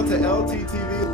out to LTTV.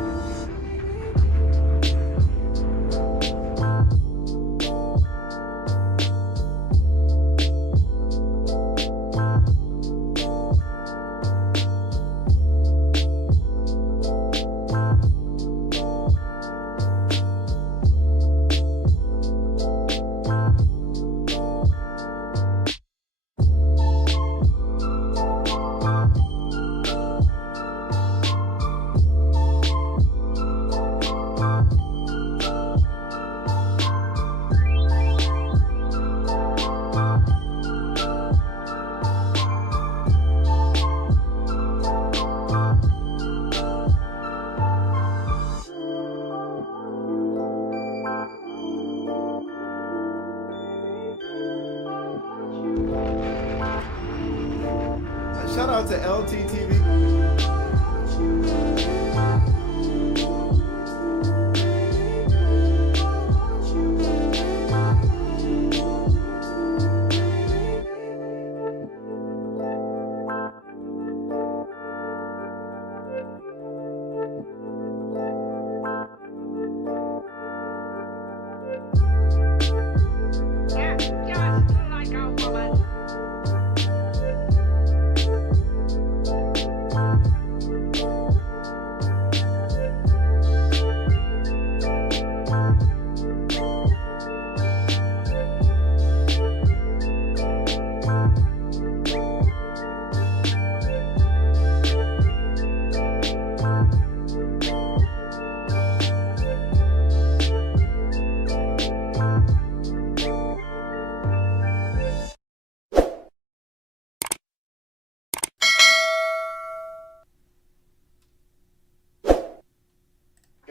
Shout out to LTTV.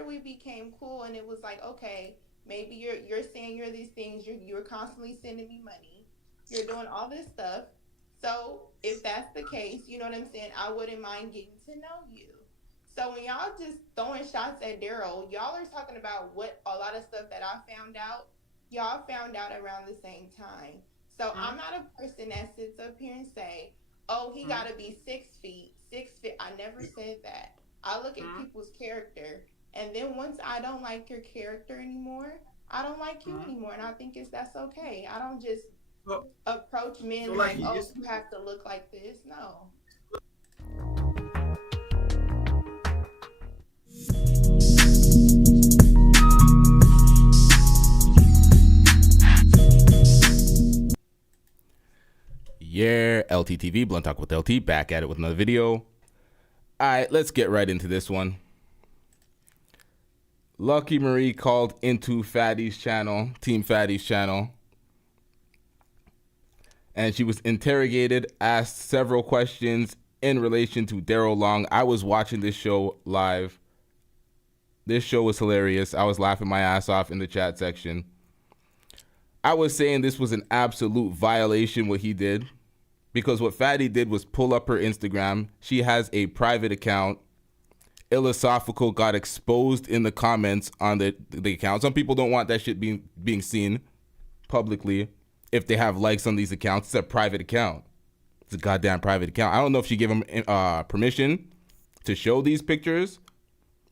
We became cool, and it was like, okay, maybe you're saying you're these things, you're constantly sending me money, you're doing all this stuff. So if that's the case, you know what I'm saying, I wouldn't mind getting to know you. So when y'all just throwing shots at Daryl, y'all are talking about what a lot of stuff that I found out, y'all found out around the same time. So I'm not a person that sits up here and say, oh, he got to be 6 feet, 6 feet. I never said that. I look at people's character. And then once I don't like your character anymore, I don't like you anymore. And I think that's okay. I don't just approach men like, oh, you have to look like this. No. Yeah, LTTV, Blunt Talk with LT, back at it with another video. All right, let's get right into this one. Lucki Maree called into Fatty's channel, Team Fatty's channel, and she was interrogated, asked several questions in relation to Daryl Long. I was watching this show live. This show was hilarious. I was laughing my ass off in the chat section. I was saying this was an absolute violation what he did, because what Fatty did was pull up her Instagram. She has a private account. Philosophical got exposed in the comments on the account. Some people don't want that shit being seen publicly if they have likes on these accounts. It's a private account. It's a goddamn private account. I don't know if she gave him permission to show these pictures,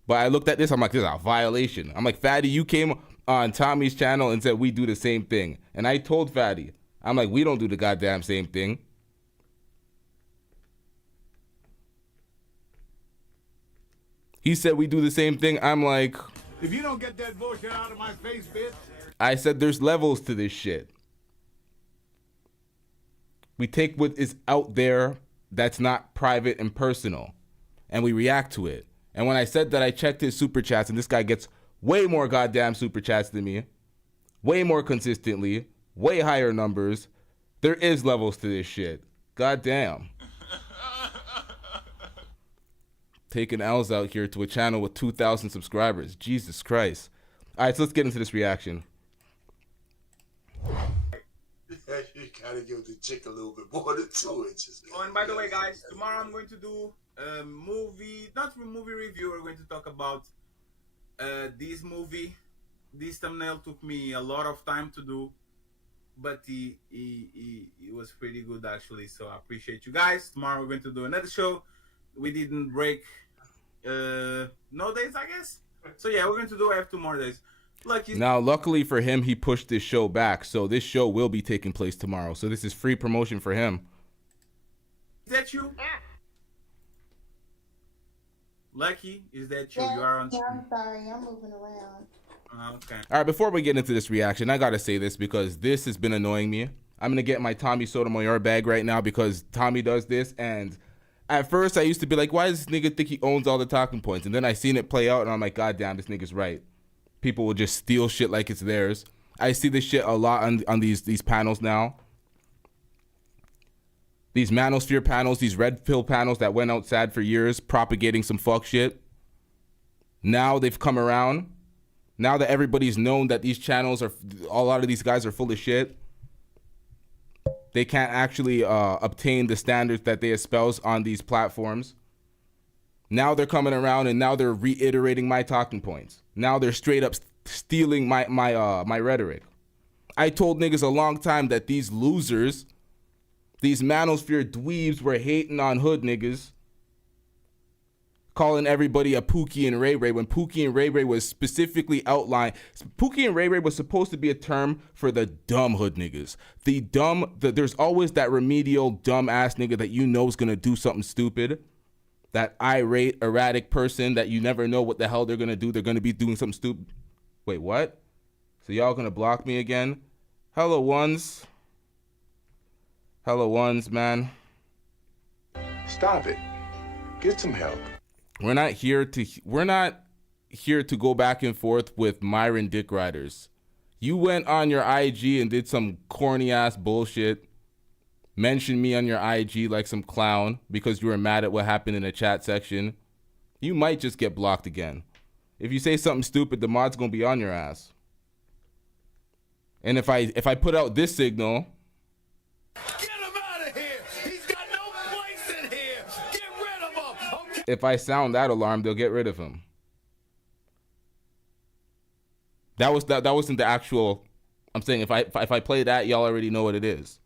but I looked at this. I'm like, this is a violation. I'm like, Fatty, you came on Tommy's channel and said we do the same thing. And I told Fatty, I'm like, we don't do the goddamn same thing. He said we do the same thing. I'm like, if you don't get that bullshit out of my face, bitch. I said there's levels to this shit. We take what is out there that's not private and personal, and we react to it. And when I said that, I checked his super chats, and this guy gets way more goddamn super chats than me, way more consistently, way higher numbers. There is levels to this shit. Goddamn. Taking L's out here to a channel with 2,000 subscribers. Jesus Christ. All right, so let's get into this reaction. You gotta give the chick a little bit more than 2 inches. Oh, and by the way, guys, tomorrow I'm going to do a movie, not a movie review. We're going to talk about this movie. This thumbnail took me a lot of time to do, but it was pretty good actually. So I appreciate you guys. Tomorrow we're going to do another show. We didn't break no days, I guess. So yeah, we're going to do. I have 2 more days. Now, luckily for him, he pushed this show back, so this show will be taking place tomorrow. So this is free promotion for him. Is that you? Lucky, is that you? Yeah, You are on. yeah, I'm sorry. I'm moving around. Okay. All right, before we get into this reaction, I gotta say this because this has been annoying me. I'm gonna get my Tommy Sotomayor bag right now because Tommy does this, and at first I used to be like, why does this nigga think he owns all the talking points? And then I seen it play out, and I'm like, God damn, this nigga's right. People will just steal shit like it's theirs. I see this shit a lot on these panels now. These Manosphere panels, these red pill panels that went outside for years propagating some fuck shit. Now they've come around. Now that everybody's known that these channels are, a lot of these guys are full of shit. They can't actually obtain the standards that they espouse on these platforms. Now they're coming around and now they're reiterating my talking points. Now they're straight up stealing my rhetoric. I told niggas a long time that these losers, these Manosphere dweebs were hating on hood niggas, calling everybody a Pookie and Ray Ray when Pookie and Ray Ray was specifically outlined. Pookie and Ray Ray was supposed to be a term for the dumb hood niggas. There's always that remedial dumb ass nigga that you know is gonna do something stupid. That irate, erratic person that you never know what the hell they're gonna do. They're gonna be doing something stupid. Wait, what? So y'all gonna block me again? Hello ones. Hello ones, man. Stop it. Get some help. We're not here to go back and forth with Myron Dick Riders. You went on your IG and did some corny ass bullshit. Mentioned me on your IG like some clown because you were mad at what happened in the chat section. You might just get blocked again. If you say something stupid, the mod's gonna be on your ass. And if I put out this signal, Get him out of here! He's got no place in here! Get rid of him! Okay. if I sound that alarm, they'll get rid of him. That wasn't the actual. I'm saying if I play that, y'all already know what it is.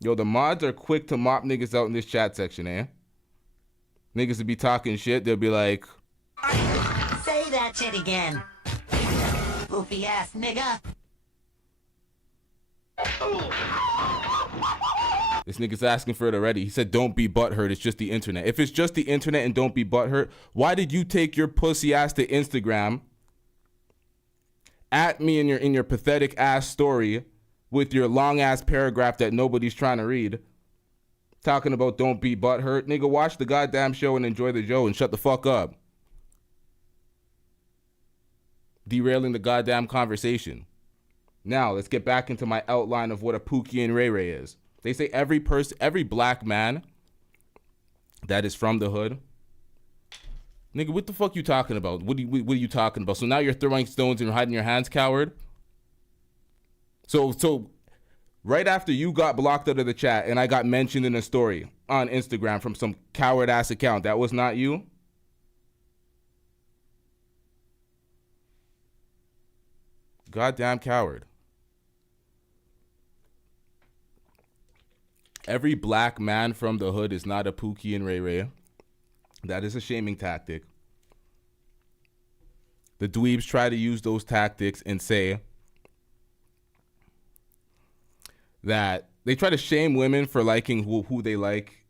Yo, the mods are quick to mop niggas out in this chat section, eh? Niggas would be talking shit. They'll be like, Say that shit again. Goofy ass nigga. this nigga's asking for it already. He said, don't be butthurt. It's just the internet. If it's just the internet and don't be butthurt, why did you take your pussy ass to Instagram, at me in your pathetic ass story, with your long ass paragraph that nobody's trying to read, talking about don't be butthurt? Nigga, watch the goddamn show and enjoy the show and shut the fuck up. Derailing the goddamn conversation. Now, let's get back into my outline of what a Pookie and Ray Ray is. They say every black man that is from the hood. Nigga, what the fuck you talking about? What are you talking about? So now you're throwing stones and hiding your hands, coward? So right after you got blocked out of the chat and I got mentioned in a story on Instagram from some coward ass account, that was not you? Goddamn coward. Every black man from the hood is not a Pookie and Ray Ray. That is a shaming tactic. The dweebs try to use those tactics and say that they try to shame women for liking who they like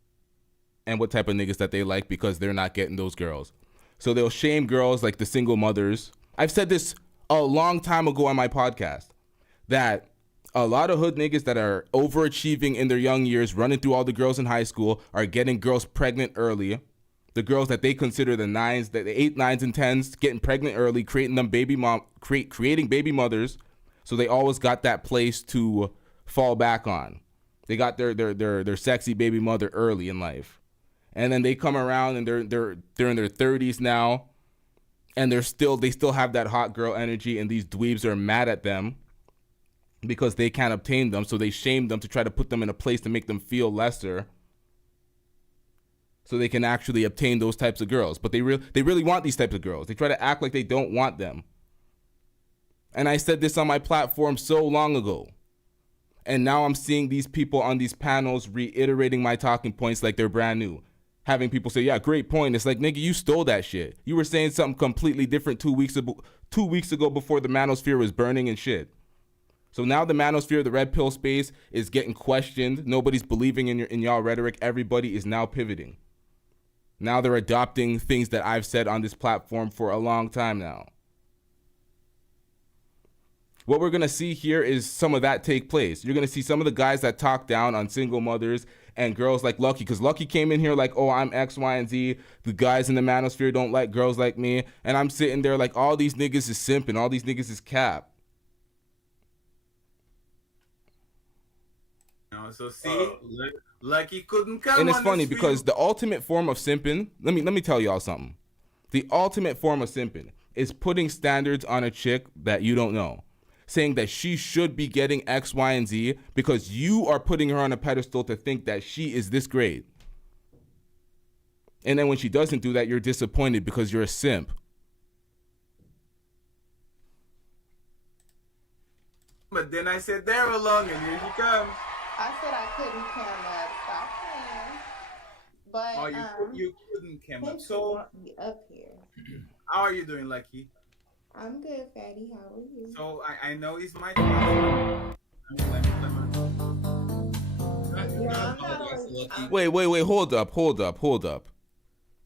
and what type of niggas that they like because they're not getting those girls. So they'll shame girls like the single mothers. I've said this a long time ago on my podcast that a lot of hood niggas that are overachieving in their young years, running through all the girls in high school, are getting girls pregnant early. The girls that they consider the 8, 9s, and 10s, getting pregnant early, creating baby mothers. So they always got that place to fall back on. They got their sexy baby mother early in life. And then they come around and they're in their 30s now, and they still have that hot girl energy, and these dweebs are mad at them because they can't obtain them, so they shame them to try to put them in a place to make them feel lesser so they can actually obtain those types of girls. But they really want these types of girls. They try to act like they don't want them. And I said this on my platform so long ago. And now I'm seeing these people on these panels reiterating my talking points like they're brand new. having people say, yeah, great point. It's like, nigga, you stole that shit. You were saying something completely different 2 weeks ago before the Manosphere was burning and shit. So now the Manosphere, the red pill space, is getting questioned. Nobody's believing in y'all rhetoric. Everybody is now pivoting. Now they're adopting things that I've said on this platform for a long time now. What we're going to see here is some of that take place. You're going to see some of the guys that talk down on single mothers and girls like Lucki, because Lucki came in here like, oh, I'm X, Y, and Z. The guys in the Manosphere don't like girls like me. And I'm sitting there like, all these niggas is simping. All these niggas is cap. So see, Lucki couldn't come. And it's on funny this because video. the ultimate form of simping, let me tell y'all something. The ultimate form of simping is putting standards on a chick that you don't know. Saying that she should be getting X, Y, and Z because you are putting her on a pedestal to think that she is this great. And then when she doesn't do that, you're disappointed because you're a simp. But then I said Daryl Long, and here she comes. I said I couldn't come up. Stop playing. But Oh, you couldn't come up. thanks So for me up here. how are you doing, Lucki? I'm good, Fatty. How are you? So I know it's my turn. Wait, hold up.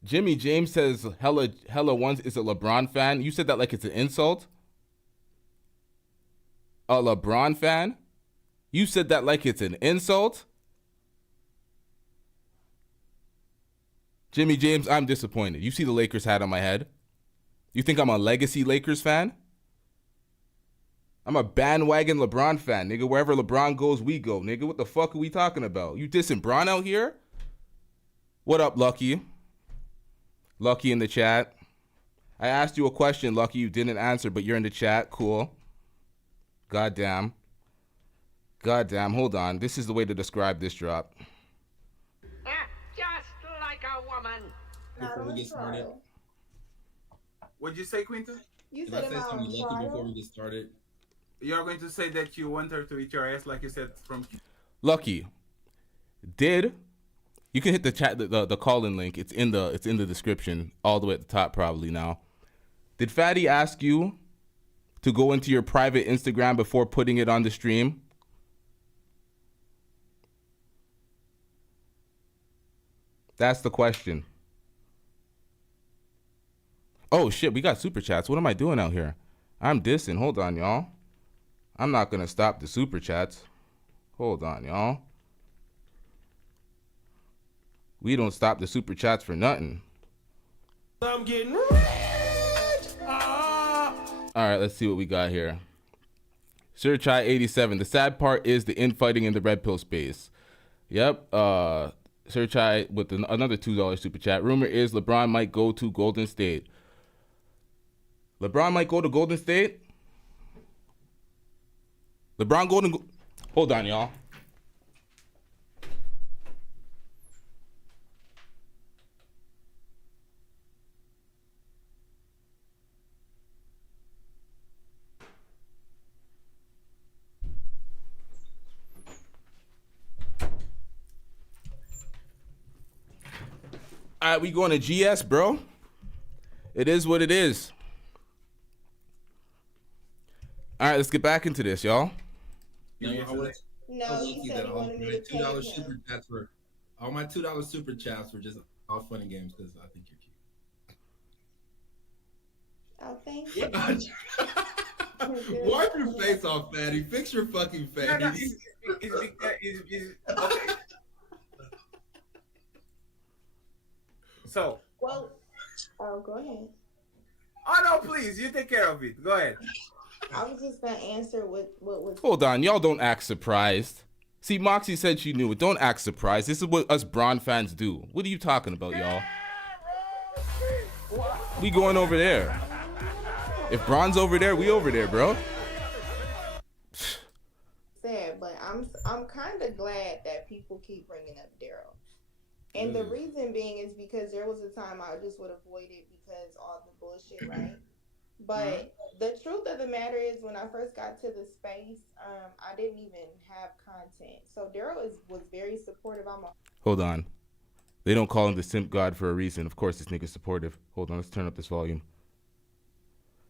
Jimmy James says hella once is a LeBron fan. You said that like it's an insult? A LeBron fan? You said that like it's an insult? Jimmy James, I'm disappointed. You see the Lakers hat on my head? You think I'm a legacy Lakers fan? I'm a bandwagon LeBron fan, nigga. Wherever LeBron goes, we go, nigga. What the fuck are we talking about? You dissing Bron out here? What up, Lucki? Lucki in the chat. I asked you a question, Lucki. You didn't answer, but you're in the chat. Cool. Goddamn. Hold on. This is the way to describe this drop. Just like a woman. Before we get started, What'd you say, Quinton? You can I said say am I something on lucky before trial? we get started? You're going to say that you want her to eat your ass, like you said from. Lucki, you can hit the chat the call-in link. It's in the description all the way at the top probably now. Did Fatty ask you to go into your private Instagram before putting it on the stream? That's the question. Oh shit, we got super chats. What am I doing out here? I'm dissing. Hold on, y'all. I'm not gonna stop the super chats. Hold on, y'all. We don't stop the super chats for nothing. I'm getting rich. All right, let's see what we got here. Sir Chai 87. The sad part is the infighting in the red pill space. Yep. Sir Chai with another $2 super chat. Rumor is LeBron might go to Golden State. LeBron might go to Golden State? Hold on, y'all. All right, we going to GS, bro. It is what it is. All right, let's get back into this, y'all. No, No, you said you wanted me to pay $2 him. super chats were all my $2 super chats were just all fun and games because I think Oh, thank you're you. cute. Wipe your face off, Fatty. Fix your fucking face. No, it's okay. So. Well, go ahead. Oh no, please, you take care of it. Go ahead. I was just gonna answer what was. Hold on, y'all don't act surprised. See, Moxie said she knew it. Don't act surprised. This is what us Bron fans do. What are you talking about, y'all? We going over there. If Bron's over there, we over there, bro. Said, but I'm kind of glad that people keep bringing up Daryl, and the reason being is because there was a time I just would avoid it because all the bullshit, right? But the truth of the matter is, when I first got to the space, I didn't even have content. So Daryl was very supportive. Hold on. They don't call him the simp god for a reason. Of course, this nigga's supportive. Hold on, let's turn up this volume.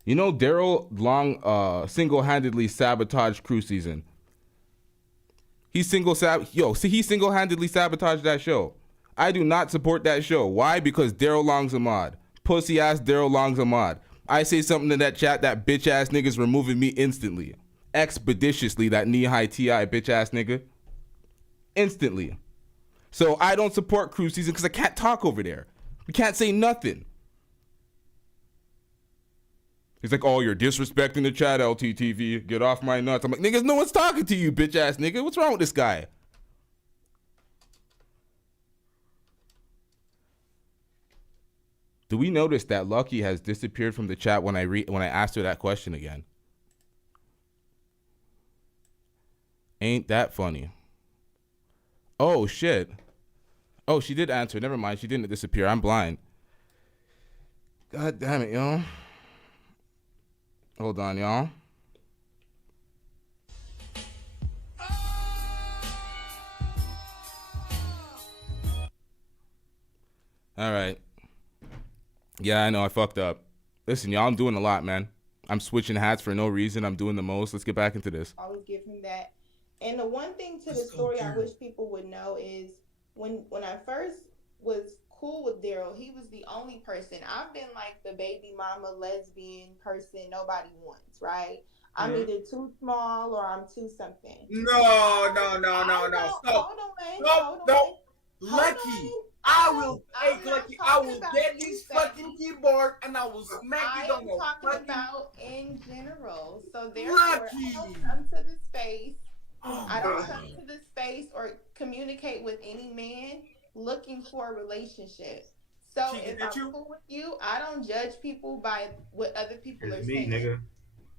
You know, Daryl Long single-handedly sabotaged Crew Season. He single-handedly sabotaged that show. I do not support that show. Why? Because Daryl Long's a mod. Pussy ass Daryl Long's a mod. I say something in that chat, that bitch ass nigga's removing me instantly. Expeditiously, that knee-high TI bitch ass nigga. Instantly. So I don't support Crew Season because I can't talk over there. We can't say nothing. He's like, oh, you're disrespecting the chat, LTTV. Get off my nuts. I'm like, niggas, no one's talking to you, bitch ass nigga. What's wrong with this guy? Do we notice that Lucki has disappeared from the chat when I asked her that question again? Ain't that funny? Oh, shit. Oh, she did answer. Never mind. She didn't disappear. I'm blind. God damn it, y'all. Hold on, y'all. All right. Yeah, I know. I fucked up. Listen, y'all, I'm doing a lot, man. I'm switching hats for no reason. I'm doing the most. Let's get back into this. I always give him that. And the one thing to the story I wish people would know is when I first was cool with Daryl, he was the only person. I've been like the baby mama lesbian person nobody wants, right? I'm either too small or I'm too something. No. Stop. No. Lucki. I will take Lucki. I will get this fucking keyboard and I will smack it on the fucking... I'm talking about in general. So therefore, I don't come to the space. I don't come to the space or communicate with any man looking for a relationship. So if I'm cool with you, I don't judge people by what other people are saying. Nigga.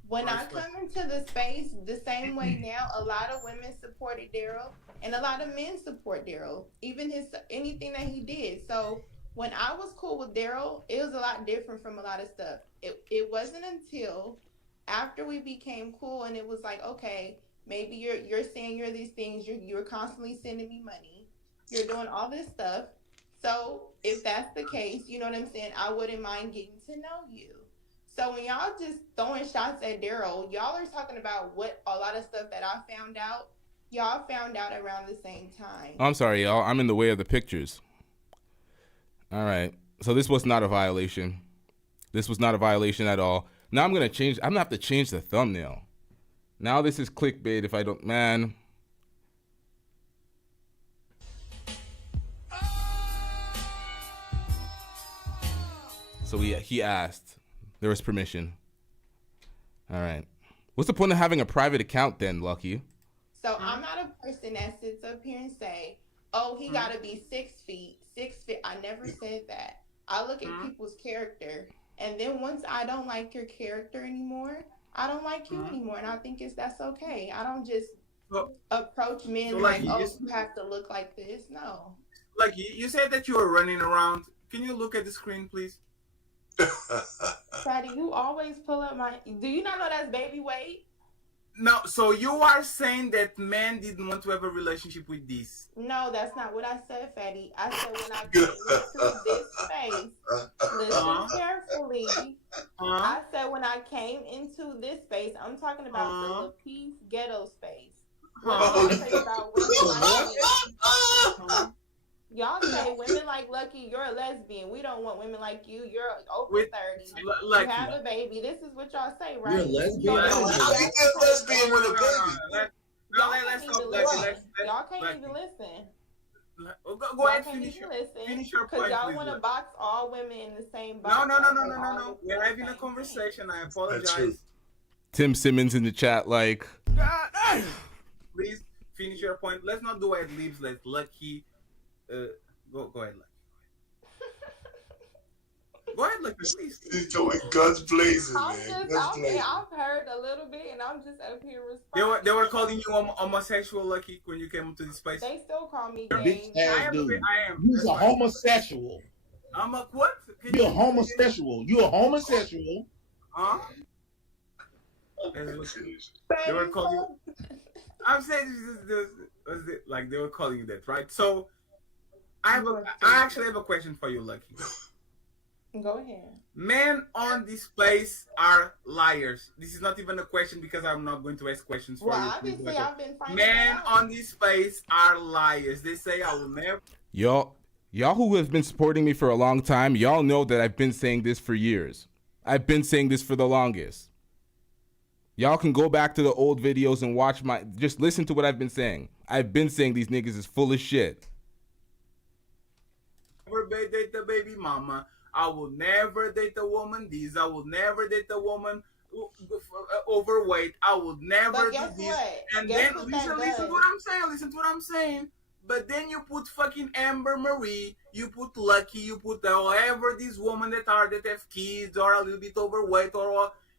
When I come into the space, the same way now, a lot of women supported Daryl and a lot of men support Daryl, even anything that he did. So when I was cool with Daryl, it was a lot different from a lot of stuff. It wasn't until after we became cool and it was like, okay, maybe you're saying you're these things, you're constantly sending me money, you're doing all this stuff. So if that's the case, you know what I'm saying, I wouldn't mind getting to know you. So when y'all just throwing shots at Daryl, y'all are talking about what a lot of stuff that I found out, y'all found out around the same time. I'm sorry, y'all. I'm in the way of the pictures. All right. So this was not a violation. This was not a violation at all. Now I'm going to change. I'm going to have to change the thumbnail. Now this is clickbait if I don't, man. So he asked. There was permission. All right. What's the point of having a private account then, Lucki? So I'm not a person that sits up here and say, oh, he got to be 6 feet, 6 feet. I never said that. I look at people's character. And then once I don't like your character anymore, I don't like you anymore. And I think that's okay. I don't just approach men like, oh, you have to look like this. No. Like you said that you were running around. Can you look at the screen, please? Fatty, you always pull up my... Do you not know that's baby weight? No, so you are saying that men didn't want to have a relationship with this? No, that's not what I said, Fatty. I said when I came into this space, listen carefully. I said when I came into this space, I'm talking about the Lapeef ghetto space. What do you say about women like y'all say women like Lucki, you're a lesbian. We don't want women like you. You're over 30. You have a baby. This is what y'all say, right? You're a lesbian? How you get a lesbian with a baby? Y'all can't even listen. Go ahead, finish your point, because y'all want to box all women in the same box. No. We're having a conversation. I apologize. Tim Simmons in the chat, like... Please finish your point. Let's not do ad libs. Let Lucki... Go ahead, Lucki. Go ahead, Lucki, please. He's doing guns blazing, man. I've heard a little bit, and I'm just up here responding. They were calling you homosexual, Lucki, when you came into this space. They still call me gay. I am. You're a homosexual. I'm a what? You're a homosexual. You're a homosexual. Huh? They were calling you... I'm saying like they were calling you that, right? So I actually have a question for you, Lucky. Go ahead. Men on this place are liars. This is not even a question because I'm not going to ask questions for you. Well, obviously, I've been finding Men out. on this place are liars. They say I will never. Y'all who have been supporting me for a long time, y'all know that I've been saying this for years. I've been saying this for the longest. Y'all can go back to the old videos and just listen to what I've been saying. I've been saying these niggas is full of shit. Never date the baby mama. I will never date a woman this. I will never date a woman overweight. I will never do this. What? And guess then listen to what I'm saying. Listen to what I'm saying. But then you put fucking Amber Marie, you put Lucky, you put however these women that have kids or a little bit overweight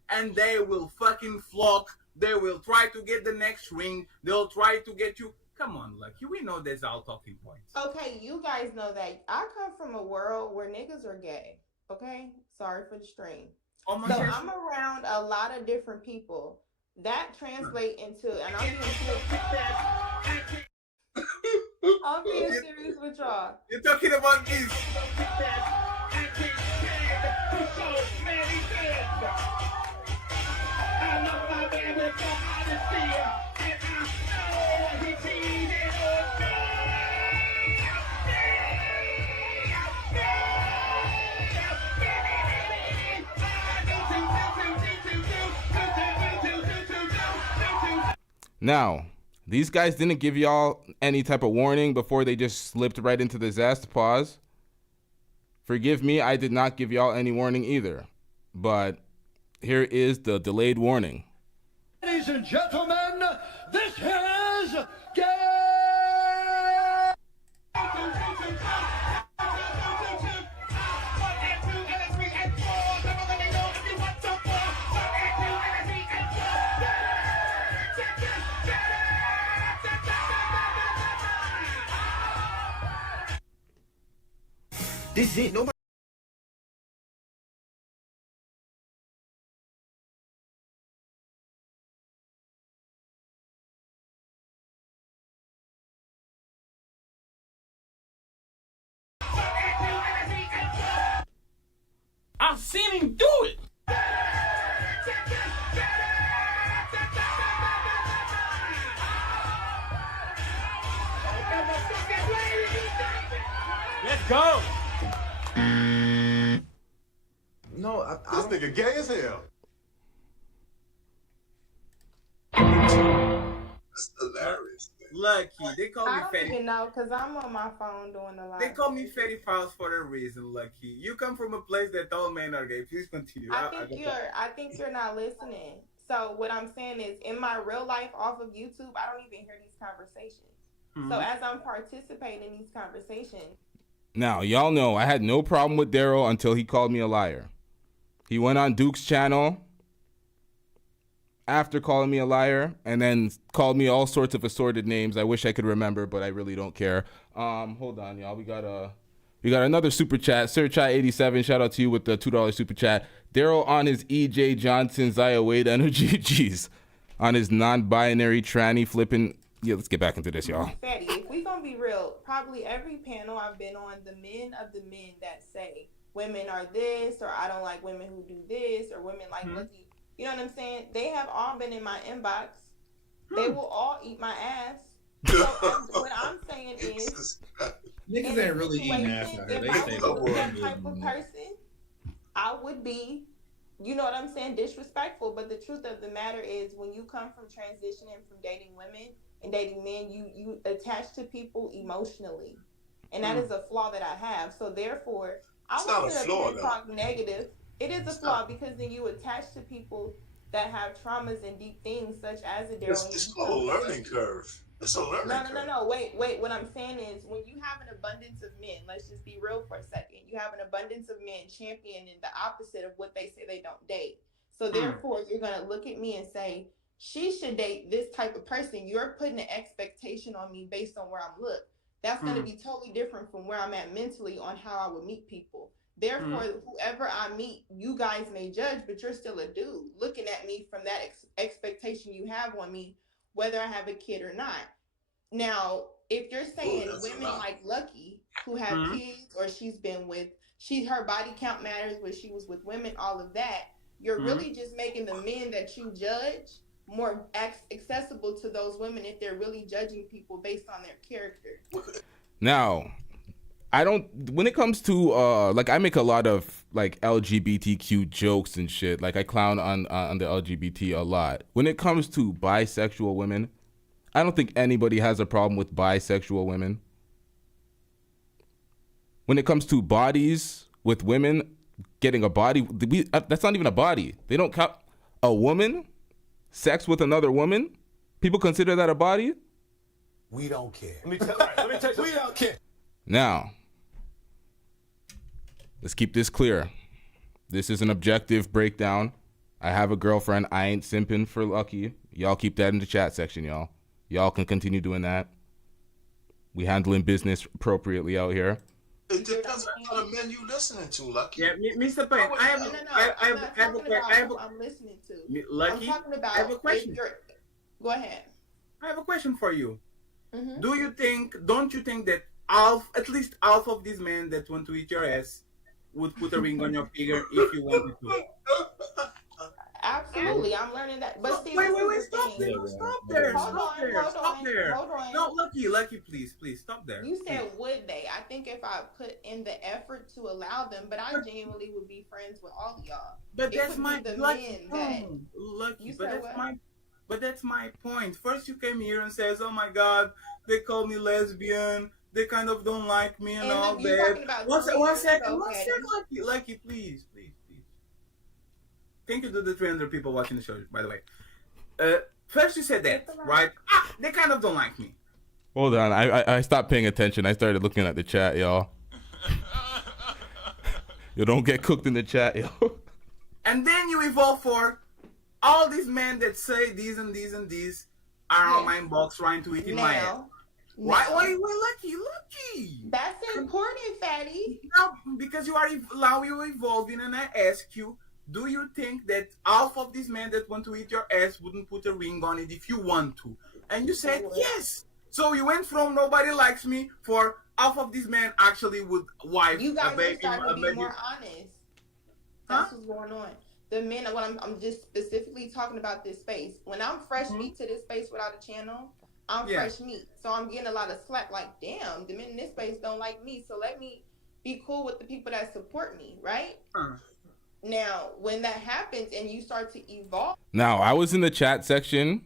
and they will fucking flock. They will try to get the next ring. They'll try to get you. Come on, Lucky. We know that's all talking points. Okay, you guys know that I come from a world where niggas are gay. Okay? Sorry for the stream. So I'm around a lot of different people. That translate into, and I'm being serious with y'all. You're talking about this. Now, these guys didn't give y'all any type of warning before they just slipped right into the zest. Pause. Forgive me, I did not give y'all any warning either. But here is the delayed warning. Ladies and gentlemen, this is gay. This is it. Nobody. I've seen him do it. Let's go. No, This nigga gay as hell. That's hilarious. Lucky, they call me I don't fatty. even know because I'm on my phone doing a lot. They call me fatty files for a reason, Lucky. You come from a place that all men are gay. Please continue. I think you're not listening. So what I'm saying is, in my real life off of YouTube, I don't even hear these conversations. So as I'm participating in these conversations. Now, y'all know I had no problem with Daryl until he called me a liar. He went on Duke's channel after calling me a liar and then called me all sorts of assorted names. I wish I could remember, but I really don't care. Hold on, y'all. We got another super chat. Sir Chat 87, shout out to you with the $2 super chat. Daryl on his EJ Johnson Zaya Wade energy. Jeez. On his non-binary tranny flipping. Yeah, let's get back into this, y'all. Fatty, if we gonna be real, probably every panel I've been on, the men that say women are this, or I don't like women who do this, or women like Lucky. You know what I'm saying? They have all been in my inbox. They will all eat my ass. So what I'm saying is, niggas ain't really eating ass out here. if They I say was that type of person, I would be, you know what I'm saying, disrespectful. But the truth of the matter is, when you come from transitioning from dating women and dating men, you attach to people emotionally, and that is a flaw that I have. So therefore, I won't sit up here and talk negative. It is a flaw because then you attach to people that have traumas and deep things, such as a Daryl. It's a learning curve. It's a learning curve. No. Wait. What I'm saying is, when you have an abundance of men, let's just be real for a second. You have an abundance of men championing the opposite of what they say they don't date. So therefore, you're gonna look at me and say, she should date this type of person. You're putting an expectation on me based on where I'm look. That's gonna be totally different from where I'm at mentally on how I would meet people. Therefore, whoever I meet, you guys may judge, but you're still a dude looking at me from that expectation you have on me, whether I have a kid or not. Now, if you're saying that's a women lot. like Lucki who have kids, or her body count matters, where she was with women, all of that, you're really just making the men that you judge more accessible to those women if they're really judging people based on their character. Now, I don't, when it comes to like, I make a lot of like LGBTQ jokes and shit. Like, I clown on the LGBT a lot. When it comes to bisexual women, I don't think anybody has a problem with bisexual women. When it comes to bodies with women getting a body, that's not even a body. They don't count a woman, sex with another woman. People consider that a body. We don't care. Let me tell you, we don't care. Now, let's keep this clear. This is an objective breakdown. I have a girlfriend. I ain't simping for Lucki. Y'all keep that in the chat section, y'all. Y'all can continue doing that. We handling business appropriately out here. It depends on what kind of men you listening to, Lucki. Yeah, Mr. Payne, I have who I'm listening to. Lucki, I'm talking about I have a question. Go ahead. I have a question for you. Mm-hmm. Don't you think that at least half of these men that want to eat your ass would put a ring on your finger if you wanted to? Absolutely, I'm learning that. But see, wait, stop there. Hold on. No, Lucki, please, stop there. You said would they? I think if I put in the effort to allow them, but I genuinely would be friends with all of y'all. But that's my men that Lucki. But that's my point. First, you came here and says, "Oh my God, they call me lesbian. They kind of don't like me and all that." One second, Lucki, please. Thank you to the 300 people watching the show, by the way. First you said that, right? They kind of don't like me. Hold on, I stopped paying attention. I started looking at the chat, y'all. You don't get cooked in the chat, yo. And then you evolve for all these men that say these and these and these are on my inbox trying to eat in my head. Why, Lucki? That's important, fatty. No, because you are evolving, and I ask you, do you think that half of these men that want to eat your ass wouldn't put a ring on it if you want to? And you said yes. So you went from nobody likes me for half of these men actually would wife you guys a baby. Starting to be more honest. That's what's going on. The men, I'm just specifically talking about this space. When I'm fresh meat to this space without a channel, I'm fresh meat. So I'm getting a lot of slack. Like, damn, the men in this space don't like me. So let me be cool with the people that support me, right? Now, when that happens and you start to evolve. Now, I was in the chat section.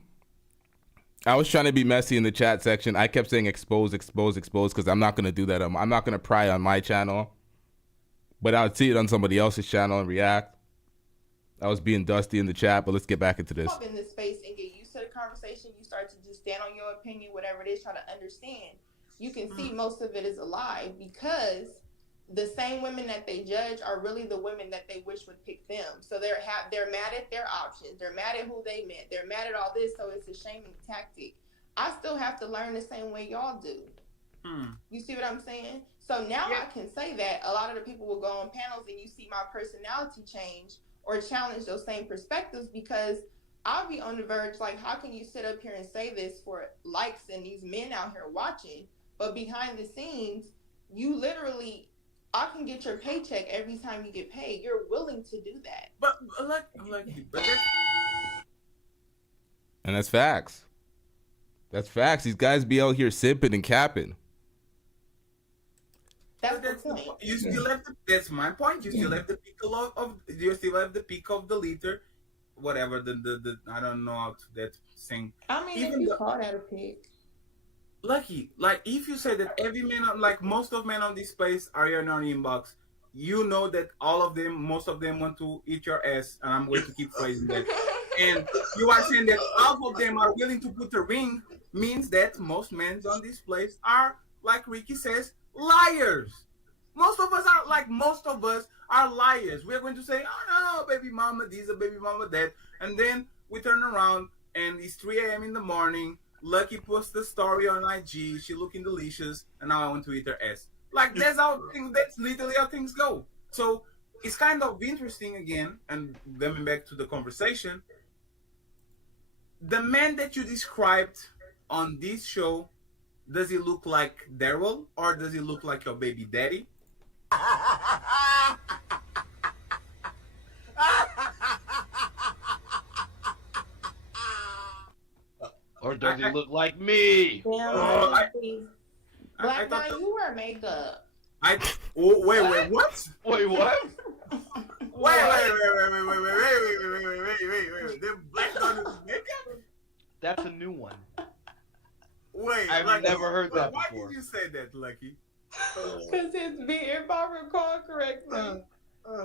I was trying to be messy in the chat section. I kept saying expose, because I'm not going to do that. I'm not going to pry on my channel. But I would see it on somebody else's channel and react. I was being dusty in the chat, but let's get back into this. In this space and get used to the conversation, you start to just stand on your opinion, whatever it is, try to understand. You can see most of it is a lie, because the same women that they judge are really the women that they wish would pick them. So they're mad at their options. They're mad at who they met. They're mad at all this. So it's a shaming tactic. I still have to learn the same way y'all do. You see what I'm saying? So now I can say that a lot of the people will go on panels and you see my personality change or challenge those same perspectives, because I'll be on the verge like, how can you sit up here and say this for likes and these men out here watching, but behind the scenes, you literally, I can get your paycheck every time you get paid. You're willing to do that. But and that's facts. That's facts. These guys be out here sipping and capping. That's the point. You still have that's my point. You still have the peak you still have the peak of the liter, whatever the I don't know how to that thing. I mean, even if you call that a peak. Lucki, like if you say that every man, like most of men on this space are in our inbox, you know that most of them want to eat your ass, and I'm going to keep phrasing that. And you are saying that half of them are willing to put a ring, means that most men on this place are, like Ricky says, liars. Most of us are liars. We're going to say, oh no, baby mama this, or baby mama that, and then we turn around and it's 3 a.m. in the morning. Lucki posts the story on IG. She looking delicious, and now I want to eat her ass. Like that's literally how things go. So it's kind of interesting again, and coming back to the conversation. The men that you described on this show does he look like Daryl or does he look like your baby daddy? Or does he look like me? Damn, I Black thought guy, you wear makeup. wait, what? Wait, what? Wait. The black guy with makeup? That's a new one. Wait, I've never heard that why before. did you say that, Lucky? Cause his beard, if I recall correctly,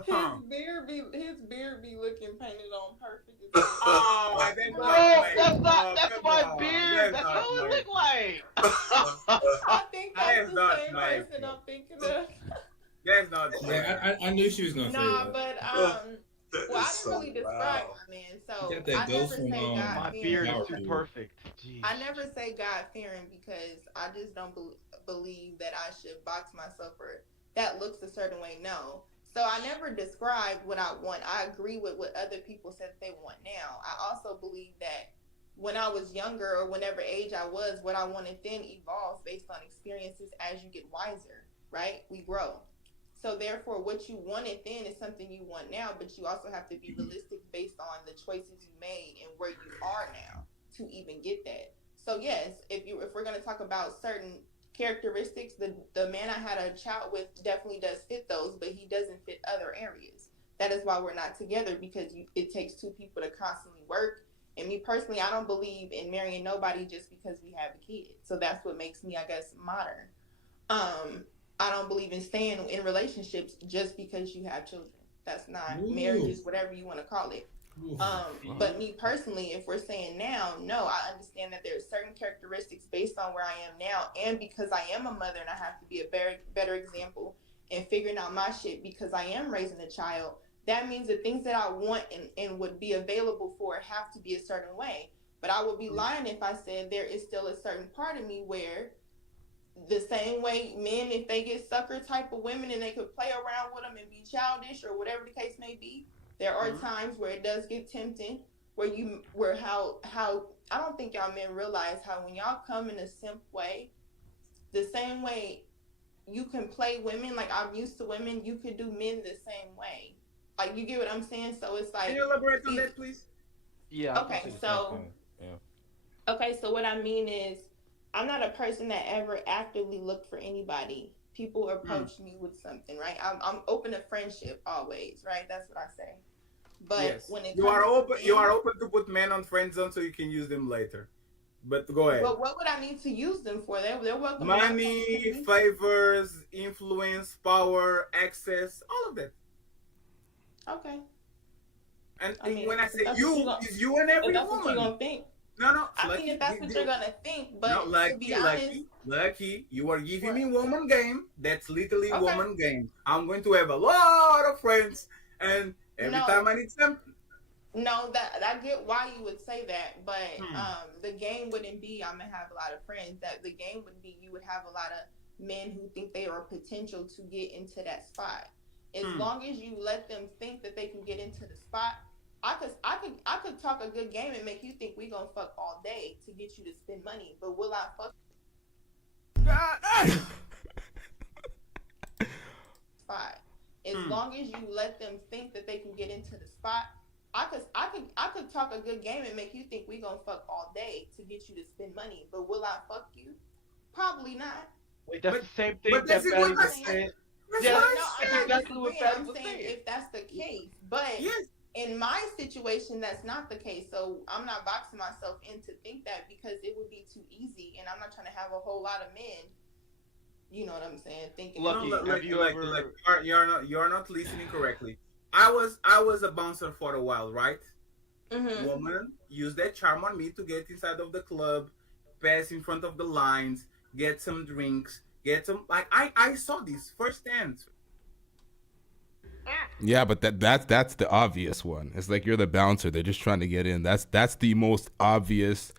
his beard be looking painted on perfect. Oh, That's my beard. That's what it look like. I think that's the not same my person I'm thinking of. That's not. Yeah, I knew she was gonna say Nah, that. but well, I didn't really describe my man, so You got that I never ghost from, say God My fearing. beard is too perfect. Jeez. I never say God fearing because I just don't believe that I should box myself or that looks a certain way. No. So I never described what I want. I agree with what other people said they want now. I also believe that when I was younger or whatever age I was, what I wanted then evolves based on experiences as you get wiser, right? We grow. So therefore, what you wanted then is something you want now, but you also have to be realistic based on the choices you made and where you are now to even get that. So yes, if we're going to talk about certain characteristics, the man I had a child with definitely does fit those, but he doesn't fit other areas. That is why we're not together, because it takes two people to constantly work. And me personally, I don't believe in marrying nobody just because we have a kid. So that's what makes me, I guess, modern. I don't believe in staying in relationships just because you have children. That's not marriages, whatever you want to call it. But me personally, if we're saying now, no, I understand that there are certain characteristics based on where I am now, and because I am a mother and I have to be a better example in figuring out my shit because I am raising a child. That means the things that I want and would be available for have to be a certain way. But I would be lying if I said there is still a certain part of me where the same way men, if they get sucker type of women and they could play around with them and be childish or whatever the case may be, there are times where it does get tempting, where how I don't think y'all men realize how when y'all come in a simp way, the same way you can play women, like I'm used to women, you could do men the same way. Like, you get what I'm saying? So it's like, can you elaborate on that, please? Yeah. Okay, so okay, so what I mean is, I'm not a person that ever actively looked for anybody. People approach me with something, right? I'm open to friendship always, right? That's what I say. But when it you are open to put men on friend zone so you can use them later. But go ahead. But what would I need to use them for? They're welcome. Money, favors, influence, power, access, all of that. Okay. And I mean, when I say you, is you and every that's woman. What you're gonna think. No. I mean, if that's what you're gonna think, but no, Lucky, to be honest, Lucky, you are giving me woman game. That's literally woman game. I'm going to have a lot of friends, and every time I need something. No, that I get why you would say that, but the game wouldn't be I'm gonna have a lot of friends. That the game would be you would have a lot of men who think they are potential to get into that spot. As long as you let them think that they can get into the spot, I could talk a good game and make you think we gonna fuck all day to get you to spend money. But will I fuck? Spot. As long as you let them think that they can get into the spot, I could talk a good game and make you think we gonna fuck all day to get you to spend money. But will I fuck you? Probably not. Wait, that's the same thing that Fatty was saying. Yeah, that's exactly what Fatty was saying. If that's the case, but in my situation, that's not the case. So I'm not boxing myself in to think that because it would be too easy, and I'm not trying to have a whole lot of men. You know what I'm saying? Thinking. Lucky, have you ever? You're not listening correctly. I was a bouncer for a while, right? Woman use that charm on me to get inside of the club, pass in front of the lines, get some drinks, get some I saw this firsthand. Yeah, but that's the obvious one. It's like you're the bouncer. They're just trying to get in. That's the most obvious,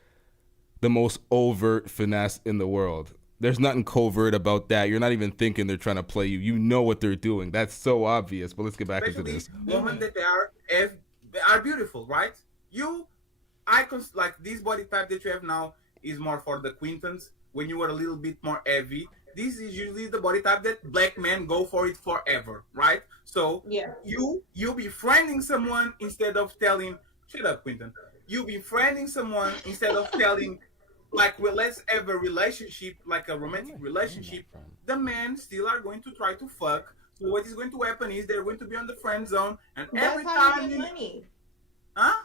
the most overt finesse in the world. There's nothing covert about that. You're not even thinking they're trying to play you. You know what they're doing. That's so obvious. But let's get back into this. Women that they are beautiful, right? Icons like this body type that you have now is more for the acquaintance. when you are a little bit more heavy, this is usually the body type that black men go for it forever, right? So Yeah. you befriending someone instead of telling, shut up, Quinton. You befriending someone instead of telling, like, well, let's have a relationship, like a romantic relationship. The men still are going to try to fuck. So what is going to happen is they're going to be on the friend zone, and every That's how time you get money. huh?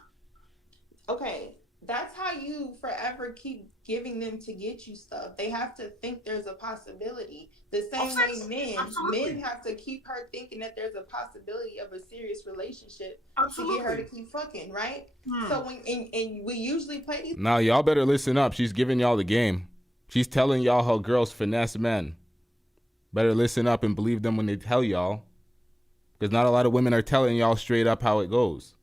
Okay, that's how you forever keep giving them to get you stuff. They have to think there's a possibility. The same way men have to keep her thinking that there's a possibility of a serious relationship to get her to keep fucking, right? So when and we usually play these. Now y'all better listen up. She's giving y'all the game. She's telling y'all how girls finesse men. Better listen up and believe them when they tell y'all, because not a lot of women are telling y'all straight up how it goes.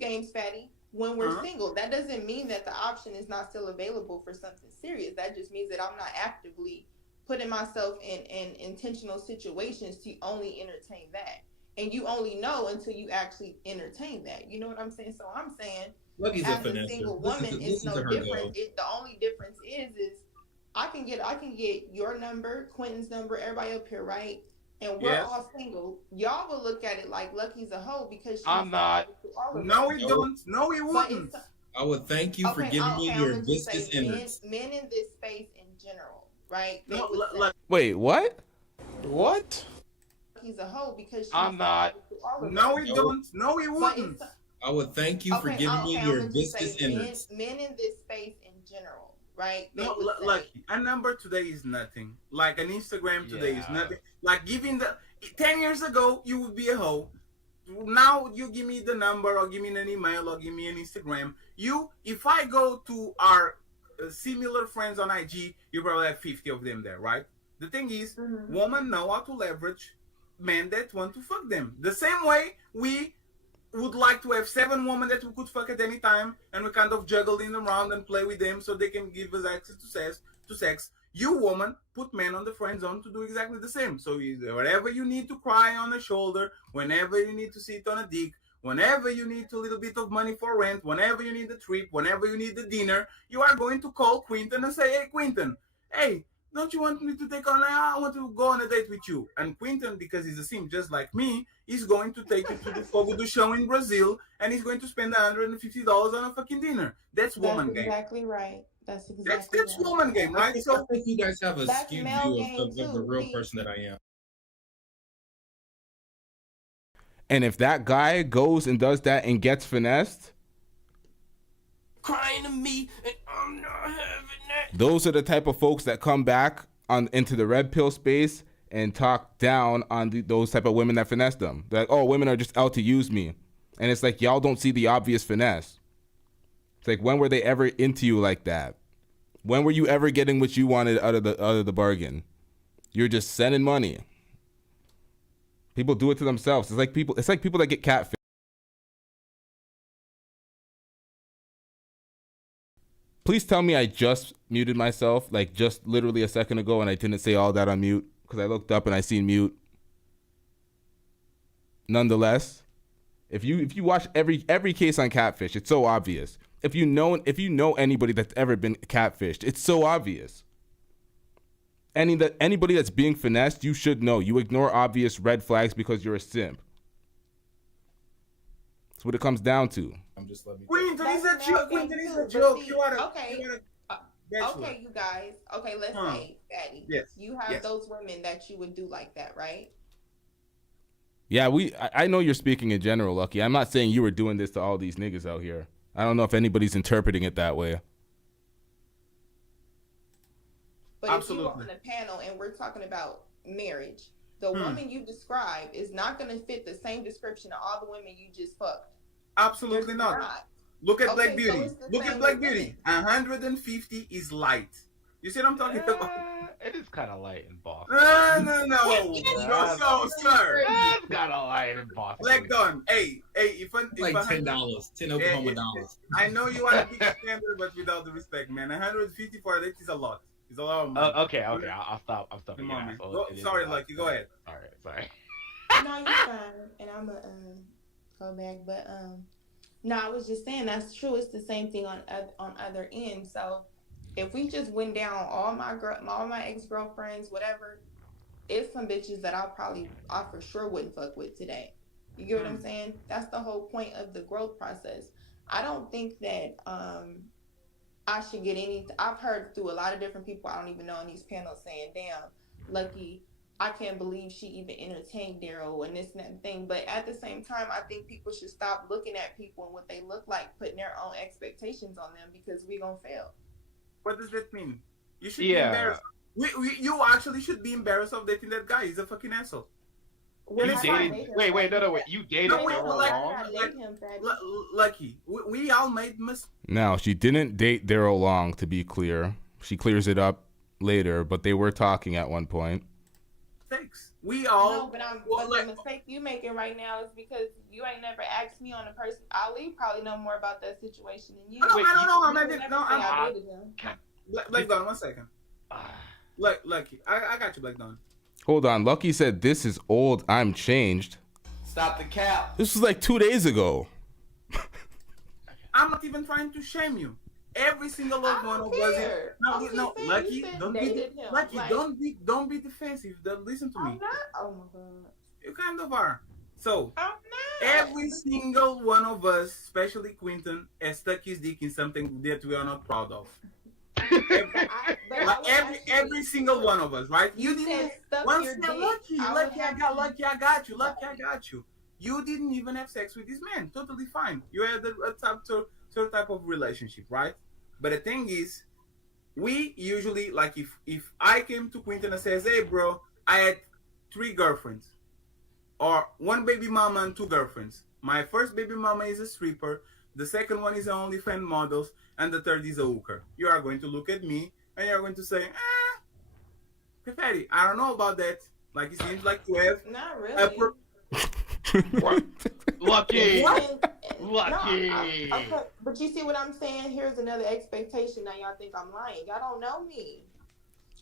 Games, fatty. When we're single, that doesn't mean that the option is not still available for something serious. That just means that I'm not actively putting myself in intentional situations to only entertain that. And you only know until you actually entertain that. You know what I'm saying? So I'm saying, Lucki's as a single woman, it's no different. The only difference is I can get your number, Quentin's number, everybody up here, right? And we're all single. Y'all will look at it like Lucky's a hoe because she's I'm not. No, we don't. No, we wouldn't. I would thank you for giving me your viscous innards. Men in this space in general, right? No, Wait, what? What? He's a hoe because she's I'm not. No, we don't. No, we wouldn't. I would thank you for giving me your viscous innards. Men in this space in general, right? No, like a number today is nothing. Like an Instagram today is nothing. Like giving 10 years ago, you would be a hoe. Now you give me the number or give me an email or give me an Instagram. If I go to our similar friends on IG, you probably have 50 of them there, right? The thing is, women know how to leverage men that want to fuck them. The same way we would like to have 7 women that we could fuck at any time, and we kind of juggle in around and play with them so they can give us access to sex. You, woman, put men on the friend zone to do exactly the same. So wherever you need to cry on a shoulder, whenever you need to sit on a dick, whenever you need a little bit of money for rent, whenever you need a trip, whenever you need the dinner, you are going to call Quinton and say, hey, Quinton, hey, don't you want me to I want to go on a date with you. And Quinton, because he's a sim just like me, is going to take you to the Fogo do Show in Brazil, and he's going to spend $150 on a fucking dinner. That's woman game. Exactly right. That's exactly That's woman game, right? So I think you guys have a skewed view of the real person that I am. And if that guy goes and does that and gets finessed, Crying to me, and I'm not having that. those are the type of folks that come back into the red pill space and talk down on those type of women that finesse them. They're like, oh, women are just out to use me. And it's like, y'all don't see the obvious finesse. It's like, when were they ever into you like that? When were you ever getting what you wanted out of the bargain? You're just sending money. People do it to themselves. It's like people that get catfished. Please tell me I just muted myself, like just literally a second ago, and I didn't say all that on mute because I looked up and I seen mute. Nonetheless, if you watch every case on catfish, it's so obvious. If you know anybody that's ever been catfished, it's so obvious. Anybody that's being finessed, you should know. You ignore obvious red flags because you're a simp. That's what it comes down to. I'm just letting Quinton is a joke. Quinton is a joke. Okay, you guys. Okay, let's say, Fatty. Yes. You have those women that you would do like that, right? Yeah, I know you're speaking in general, Lucky. I'm not saying you were doing this to all these niggas out here. I don't know if anybody's interpreting it that way. But Absolutely. If you are on a panel and we're talking about marriage, the woman you describe is not going to fit the same description of all the women you just fucked. Absolutely not. Look at Black Beauty. Look at Black Beauty. 150 is light. You see what I'm talking about? It is kind of light in Boston. No. No, sir. It's kind of light in Boston. Black Dawn. Hey, if like $10, $10 Oklahoma dollars. I know you want to pick a standard, but without the respect, man, 150 for that is a lot. It's a lot of money. Okay. I'll stop. I'm stopping. Come on, man. Sorry, Lucky. Go ahead. All right. Sorry. No, you're fine. And I'm gonna go back, but no, I was just saying that's true. It's the same thing on other ends. So if we just went down all my ex-girlfriends, whatever, it's some bitches that I for sure wouldn't fuck with today. You get what I'm saying? That's the whole point of the growth process. I don't think that I should get any. I've heard through a lot of different people I don't even know in these panels saying, "Damn, Lucki, I can't believe she even entertained Daryl and this and that thing." But at the same time, I think people should stop looking at people and what they look like, putting their own expectations on them, because we gonna fail. What does that mean? You should be embarrassed. You actually should be embarrassed of dating that guy. He's a fucking asshole. You dated? Wait, no. You dated Daryl Long? Lucki, we all made mistakes. Now, she didn't date Daryl Long, to be clear. She clears it up later, but they were talking at one point. We all. No, but the mistake you making right now is because you ain't never asked me on a person. Ali probably know more about that situation than you. I don't know. Black Dawn, 1 second. Lucki, I got you, Black Dawn. Hold on. Lucki said, "This is old. I'm changed." Stop the cap. This was like 2 days ago. I'm not even trying to shame you. Every single one of us. No, Lucki, don't be defensive. Listen to me. I'm not. Oh my god. You kind of are. So I'm not. every single one of us, especially Quentin, has stuck his dick in something that we are not proud of. Every single one of us, right? You didn't. Once Lucki, I got you. You didn't even have sex with this man. Totally fine. You had a certain type of relationship, right? But the thing is, we usually, like, if I came to Quentin and says, "Hey, bro, I had 3 girlfriends, or 1 baby mama and 2 girlfriends. My first baby mama is a stripper. The second one is an OnlyFans models, and the third is a hooker." You are going to look at me and you're going to say, Petty, I don't know about that. Like, it seems like you have. Not really. Lucki. Lucki. Okay, but you see what I'm saying? Here's another expectation. Now y'all think I'm lying. Y'all don't know me.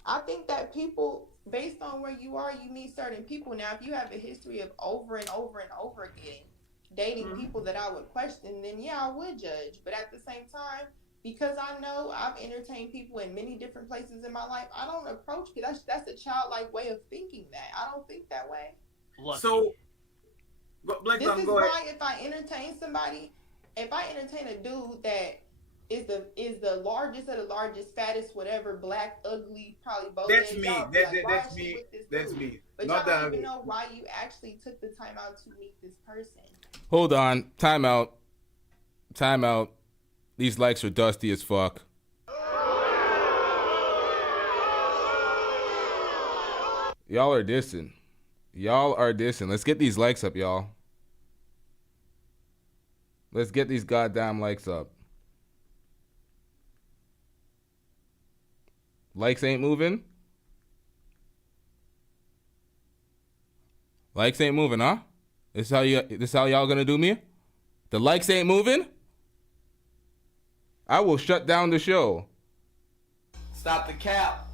I think that people, based on where you are, you meet certain people. Now, if you have a history of over and over and over again dating people that I would question, then yeah, I would judge. But at the same time, because I know I've entertained people in many different places in my life, I don't approach it. That's a childlike way of thinking that. I don't think that way. So, This is why if I entertain somebody, if I entertain a dude that is the largest of the largest, fattest, whatever, black, ugly, probably both. That's me. That's me. But y'all don't even know why you actually took the time out to meet this person. Hold on. Time out. These likes are dusty as fuck. Y'all are dissing. Let's get these likes up, y'all. Let's get these goddamn likes up. Likes ain't moving? Likes ain't moving, huh? This how y'all gonna do me? The likes ain't moving? I will shut down the show. Stop the cap.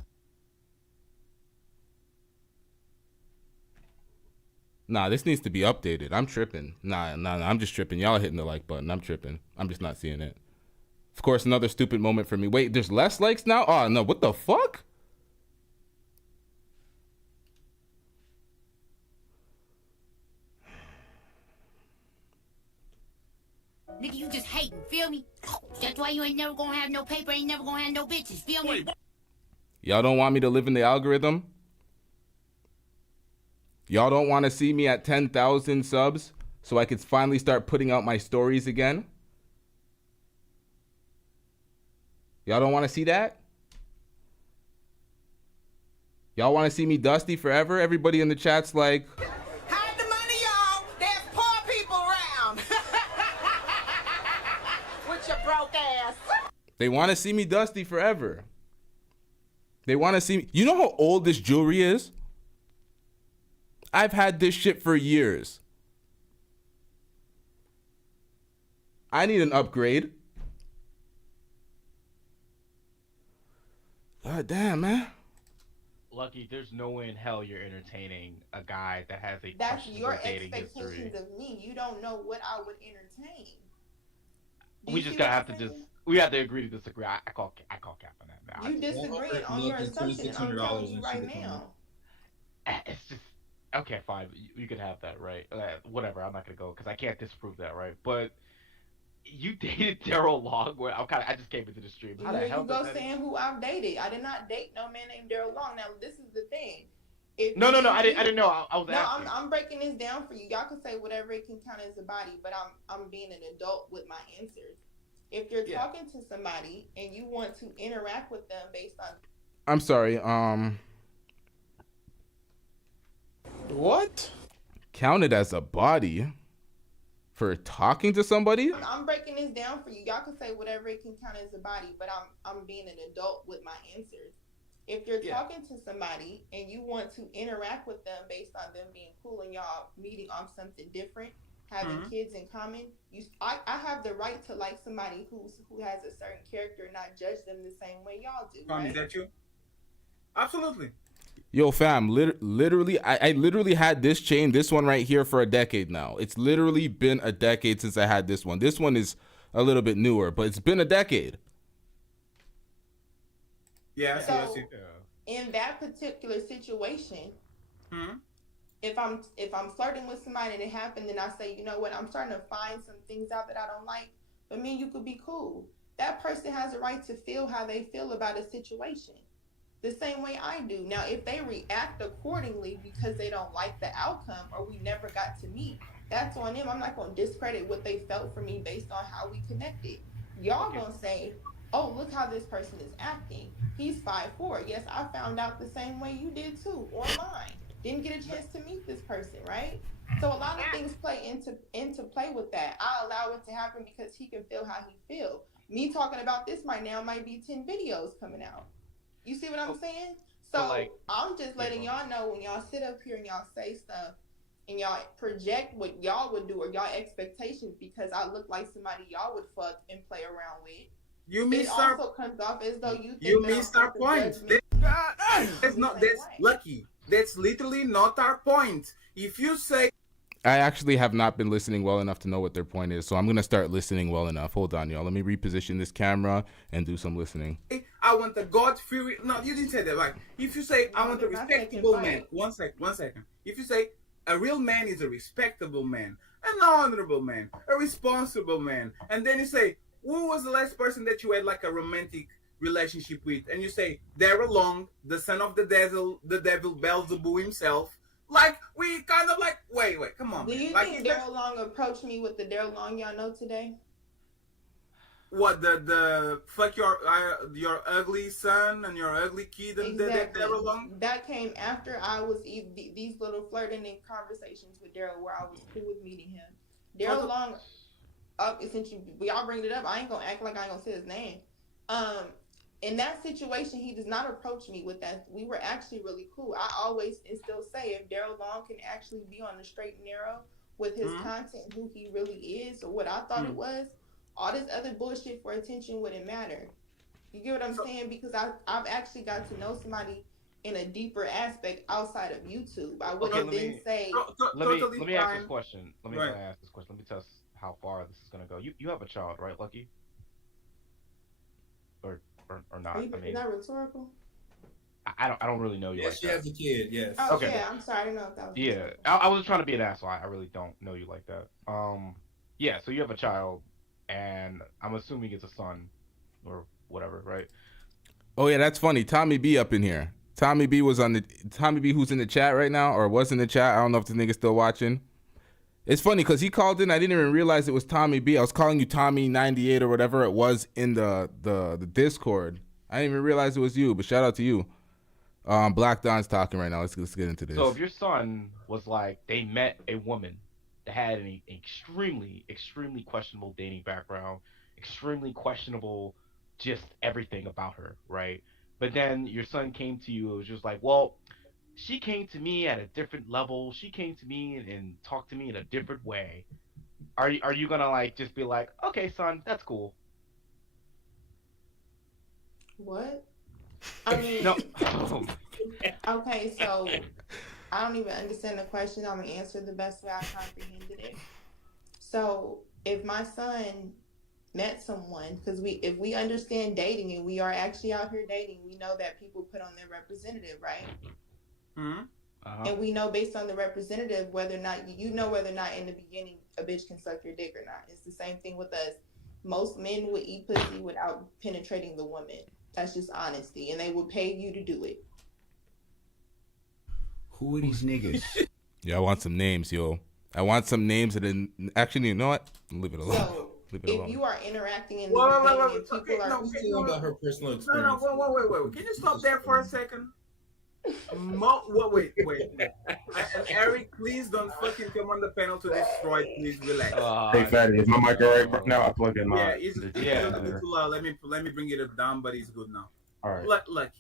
Nah, this needs to be updated. I'm tripping. Nah, I'm just tripping. Y'all hitting the like button. I'm tripping. I'm just not seeing it. Of course, another stupid moment for me. Wait, there's less likes now? Oh, no, what the fuck? Nigga, you just hating, feel me? That's why you ain't never gonna have no paper, ain't never gonna have no bitches, feel me? Y'all don't want me to live in the algorithm? Y'all don't want to see me at 10,000 subs so I could finally start putting out my stories again? Y'all don't want to see that? Y'all want to see me dusty forever? Everybody in the chat's like... Hide the money, y'all. There's poor people around. With your broke ass. They want to see me dusty forever. They want to see me... You know how old this jewelry is? I've had this shit for years. I need an upgrade. God damn, man. Lucki, there's no way in hell you're entertaining a guy that has a That's your dating expectations history. of me. You don't know what I would entertain. We just gotta have to just we have to agree to disagree. I call cap on that. You disagreeing on your assumption, and I'm telling you right now. It's just okay. Fine, you could have that, right? Whatever. I'm not gonna go because I can't disprove that, right? But you dated Daryl Long. Where I just came into the stream. How the Here hell you go saying who I've dated. I did not date no man named Daryl Long. Now this is the thing. No, I didn't know. I was asking. No, I'm breaking this down for you. Y'all can say whatever it can count as a body, but I'm being an adult with my answers. If you're talking to somebody and you want to interact with them based on, I'm sorry. What? Counted as a body for talking to somebody? I'm breaking this down for you. Y'all can say whatever it can count as a body, but I'm being an adult with my answers. If you're talking to somebody and you want to interact with them based on them being cool and y'all meeting on something different, having kids in common, I have the right to like somebody who has a certain character and not judge them the same way y'all do. Right? Is that you? Absolutely. Yo, fam, literally, I literally had this one right here for a decade now. It's literally been a decade since I had this one. This one is a little bit newer, but it's been a decade. Yeah, so in that particular situation, if I'm flirting with somebody and it happened, then I say, you know what, I'm starting to find some things out that I don't like, but me and you could be cool. That person has a right to feel how they feel about a situation, the same way I do. Now, if they react accordingly because they don't like the outcome or we never got to meet, that's on them. I'm not going to discredit what they felt for me based on how we connected. Y'all gonna say, oh, look how this person is acting. He's 5'4". Yes, I found out the same way you did too, online. Didn't get a chance to meet this person, right? So a lot of things play into play with that. I allow it to happen because he can feel how he feels. Me talking about this right now might be 10 videos coming out. You see what I'm saying? So I'm just letting y'all know when y'all sit up here and y'all say stuff and y'all project what y'all would do or y'all expectations because I look like somebody y'all would fuck and play around with. You missed our also comes off as though you think you missed our point. That's Lucky. That's literally not our point. If you say I actually have not been listening well enough to know what their point is, so I'm gonna start listening well enough. Hold on, y'all. Let me reposition this camera and do some listening. I want a God-fearing. No, you didn't say that. Like, if you say I want a respectable man. One second. If you say a real man is a respectable man, an honorable man, a responsible man, and then you say, who was the last person that you had like a romantic relationship with? And you say Daryl Long, the son of the devil Beelzebub himself. Like, we kind of like, wait, come on. Do you think Daryl Long approached me with the Daryl Long y'all know today? What, the fuck your ugly son and your ugly kid and exactly. Daryl Long? That came after I was these little flirting and conversations with Daryl where I was cool with meeting him. Daryl Long, since we all bring it up, I ain't gonna act like I ain't gonna say his name. In that situation, he does not approach me with that. We were actually really cool. I always and still say if Daryl Long can actually be on the straight and narrow with his content, who he really is, or what I thought it was, all this other bullshit for attention wouldn't matter. You get what I'm saying? Because I've actually got to know somebody in a deeper aspect outside of YouTube. I wouldn't say. Let me ask this question. Let me ask this question. Let me test how far this is gonna go. You have a child, right, Lucky? Or not? Is that rhetorical? I don't really know you. Yes, she has a kid. Yes. Oh, okay. Yeah, I'm sorry. I didn't know if that was. Yeah, I wasn't trying to be an asshole. I really don't know you like that. Yeah. So you have a child, and I'm assuming it's a son, or whatever, right? Oh yeah, that's funny. Tommy B up in here. Tommy B who's in the chat right now, or was in the chat. I don't know if the nigga's still watching. It's funny because he called in. I didn't even realize it was Tommy B. I was calling you Tommy98 or whatever it was in the Discord. I didn't even realize it was you, but shout out to you. Black Don's talking right now. Let's get into this. So if your son was like, they met a woman that had an extremely, extremely questionable dating background, extremely questionable just everything about her, right? But then your son came to you, it was just like, well, she came to me at a different level. She came to me and talked to me in a different way. Are you gonna like just be like, okay, son, that's cool? What? I mean, no. Okay, so I don't even understand the question. I'm gonna answer the best way I comprehended it. So if my son met someone, because if we understand dating and we are actually out here dating, we know that people put on their representative, right? And we know based on the representative whether or not whether or not in the beginning a bitch can suck your dick or not. It's the same thing with us. Most men would eat pussy without penetrating the woman. That's just honesty, and they would pay you to do it. Who are these niggas? Yeah, I want some names, yo. I want some names that actually, you know what? Leave it alone. So, Leave it if alone. you are interacting in the Wait, beginning wait, and people okay, are... no, about her personal experience. Wait. Can you stop there for a second? Wait. And Eric, please don't fucking come on the panel to destroy. Please relax. Hey, Fatty, is my mic all right now? I plugged in my. Yeah, it's a little bit too loud. Let me bring it down, but it's good now. All right. Lucky.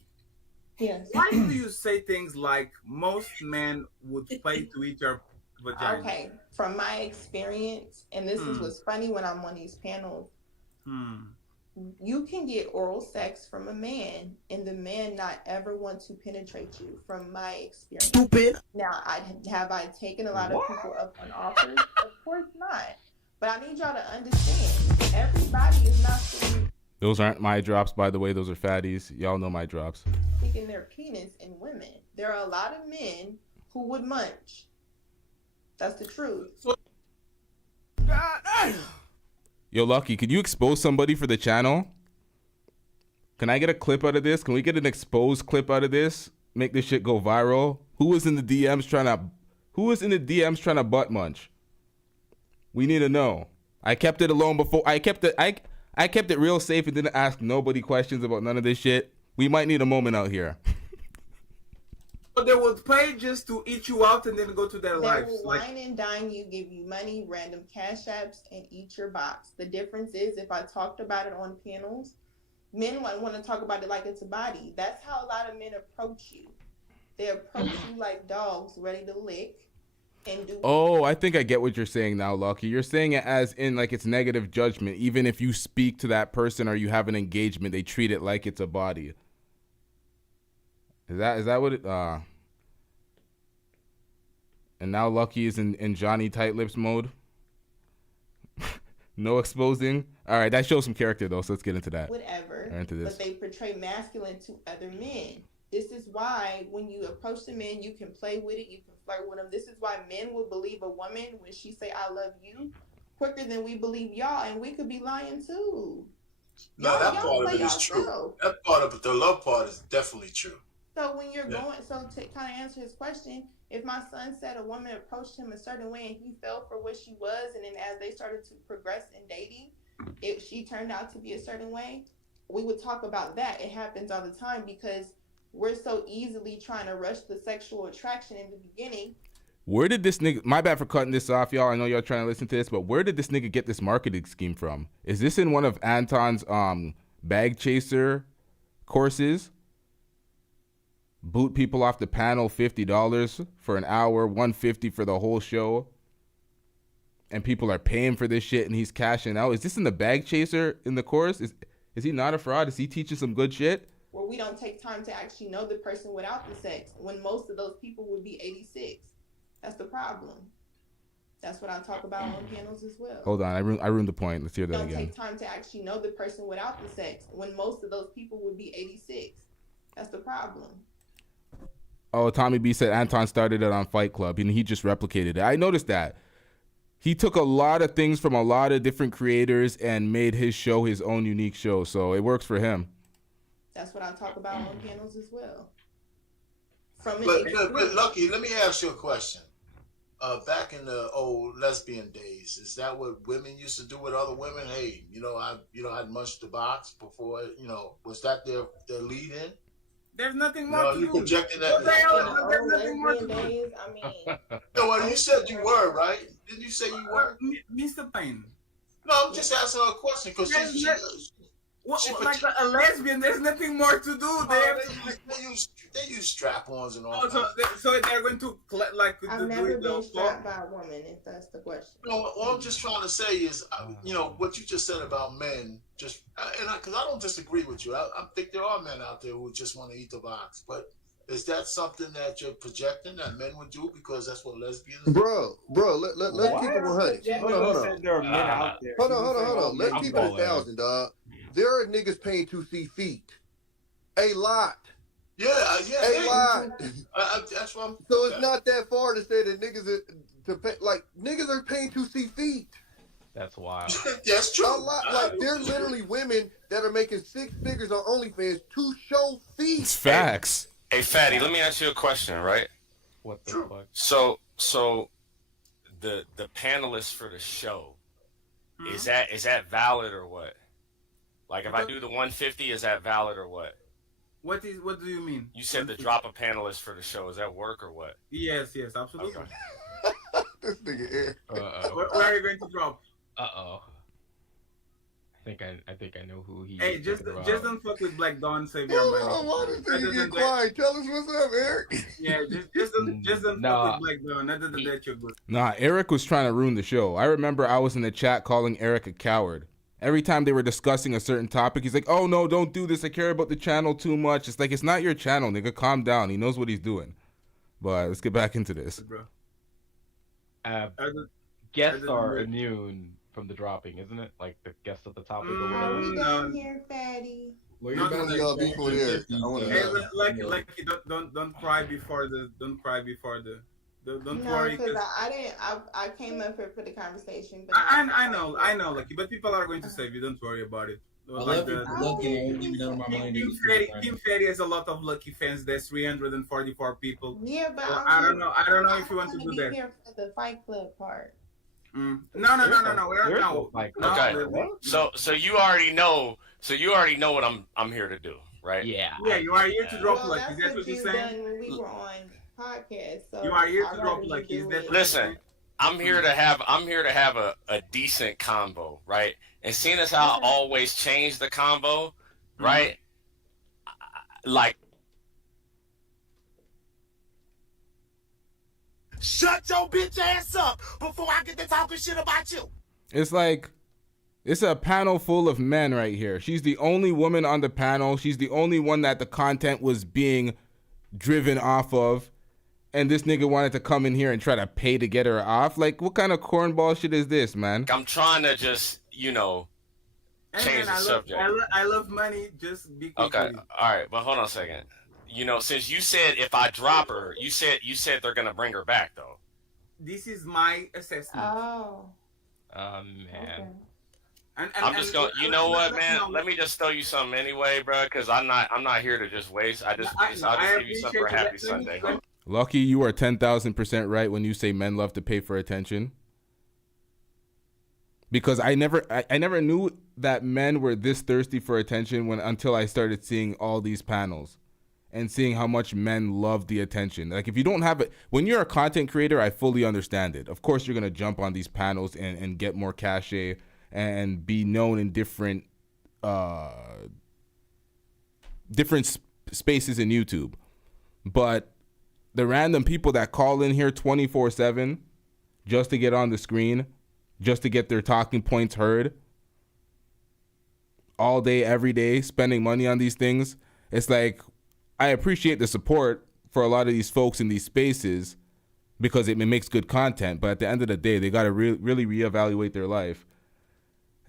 Yes. Why do you say things like most men would play to each other vagina? Okay, from my experience, and this is what's funny when I'm on these panels, you can get oral sex from a man and the man not ever want to penetrate you, from my experience. Stupid. Now, have I taken a lot of people up on offers? Of course not. But I need y'all to understand, everybody is not Those aren't my drops, by the way. Those are Fatties. Y'all know my drops. sticking their penis in women. There are a lot of men who would munch. That's the truth. Yo, Lucky, could you expose somebody for the channel? Can I get a clip out of this? Can we get an exposed clip out of this? Make this shit go viral? Who was in the DMs trying to butt munch? We need to know. I kept it alone before. I kept it real safe and didn't ask nobody questions about none of this shit. We might need a moment out here. But they would pay just to eat you out and then go to their They lives. will wine and dine you, give you money, random cash apps, and eat your box. The difference is, if I talked about it on panels, men want to talk about it like it's a body. That's how a lot of men approach you. They approach you like dogs ready to lick and do. Oh, I think I get what you're saying now, Lucky. You're saying it as in like it's negative judgment. Even if you speak to that person or you have an engagement, they treat it like it's a body. Is that what it and now Lucky is in Johnny Tight Lips mode? No exposing. All right, that shows some character though, so let's get into that. Whatever. Into this. But they portray masculine to other men. This is why when you approach the men, you can play with it, you can flirt with them. This is why men will believe a woman when she say "I love you" quicker than we believe y'all, and we could be lying too. No, that part of it is true. That part of it, the love part, is definitely true. So when you're going, so to kind of answer his question, if my son said a woman approached him a certain way and he fell for what she was, and then as they started to progress in dating, she turned out to be a certain way, we would talk about that. It happens all the time because we're so easily trying to rush the sexual attraction in the beginning. Where did this nigga, my bad for cutting this off, y'all. I know y'all trying to listen to this, but where did this nigga get this marketing scheme from? Is this in one of Anton's bag chaser courses? Boot people off the panel $50 for an hour, $150 for the whole show. And people are paying for this shit and he's cashing out. Is this in the bag chaser in the course? Is he not a fraud? Is he teaching some good shit? Where we don't take time to actually know the person without the sex, when most of those people would be 86. That's the problem. That's what I talk about on panels as well. Hold on, I ruined the point. Let's hear that again. Don't take time to actually know the person without the sex, when most of those people would be 86. That's the problem. Oh, Tommy B said Anton started it on Fight Club and he just replicated it. I noticed that. He took a lot of things from a lot of different creators and made his show his own unique show. So it works for him. That's what I talk about on panels as well. But Lucky, let me ask you a question. Back in the old lesbian days, is that what women used to do with other women? Hey, I'd munch the box before, was that their lead in? There's nothing more to do. You projected that. There's nothing more to do. I mean, no, well, you said you were, right? Didn't you say you were? Mr. Payne. No, I'm just asking her a question because like a lesbian, there's nothing more to do. They use strap-ons and all. So they're going to like. I've never been strapped by a woman, if that's the question. No, what I'm just trying to say is, what you just said about men. Because I don't disagree with you. I think there are men out there who just want to eat the box, but Is that something that you're projecting that men would do because that's what lesbians do? Bro, let's keep it 100. Hold on. There are men out there. Hold on. Let's I'm keep it balling. 1,000, dog. There are niggas paying to see feet. A lot. Yeah. A lot. That's what I'm. So it's not that far to say that niggas are paying to see feet. That's wild. That's true. A lot. Like, there's literally women that are making 6 figures on OnlyFans to show feet. It's facts. Hey, Fatty, let me ask you a question, right? What the fuck? So the panelists for the show, is that valid or what? Like, if I do the 150, is that valid or what? What do you mean? You said to drop a panelist for the show. Is that work or what? Yes, absolutely. Okay. This nigga here. Where are you going to drop? I think I know who he. Hey, just don't fuck with Black Dawn. Save your money. Why does nigga get quiet? Tell us what's up, Eric. Yeah, just don't fuck with Black Dawn. Other than that, you're good. Nah, Eric was trying to ruin the show. I remember I was in the chat calling Eric a coward. Every time they were discussing a certain topic, he's like, "Oh no, don't do this. I care about the channel too much." It's like, it's not your channel, nigga. Calm down. He knows what he's doing. But let's get back into this. Guests are immune from the dropping, isn't it? Like the guests at the topic or whatever. Are we done here, Fatty? Well, you're about to y'all before there. I want to know. Like, don't cry before the. Don't worry. Because I came up here for the conversation. But I know, Lucky, but people are going to save you. Don't worry about it. Team Fatty has a lot of Lucky fans. There's 344 people. Yeah, but I don't know if you want to do that. Here for the Fight Club part. No. We're not. Okay. So you already know. So you already know what I'm here to do, right? Yeah. Yeah, you are here to drop Well, Lucky. Is that what you're saying? Done when we were on podcast. So you are here to drop Lucky. Is that? Listen, I'm here to have a decent combo, right? And seeing as how I always change the combo, right? Like, Shut your bitch ass up before I get to talking shit about you. It's like, it's a panel full of men right here. She's the only woman on the panel. She's the only one that the content was being driven off of. And this nigga wanted to come in here and try to pay to get her off. Like, what kind of cornball shit is this, man? I'm trying to just, change the subject. I love money. Just be quick. Okay, all right, but hold on a second. Since you said if I drop her, you said they're gonna bring her back though. This is my assessment. Oh. Man. Okay. I'm just going. You know what, man? Let me just throw you something anyway, bro. Because I'm not here to just waste. I'll just give you something for a happy Sunday. Lucky, you are 10,000% right when you say men love to pay for attention. Because I never knew that men were this thirsty for attention until I started seeing all these panels and seeing how much men love the attention. Like, if you don't have it, when you're a content creator, I fully understand it. Of course, you're going to jump on these panels and get more cachet and be known in different spaces in YouTube. But the random people that call in here 24/7 just to get on the screen, just to get their talking points heard all day, every day, spending money on these things. It's like, I appreciate the support for a lot of these folks in these spaces because it makes good content. But at the end of the day, they got to really reevaluate their life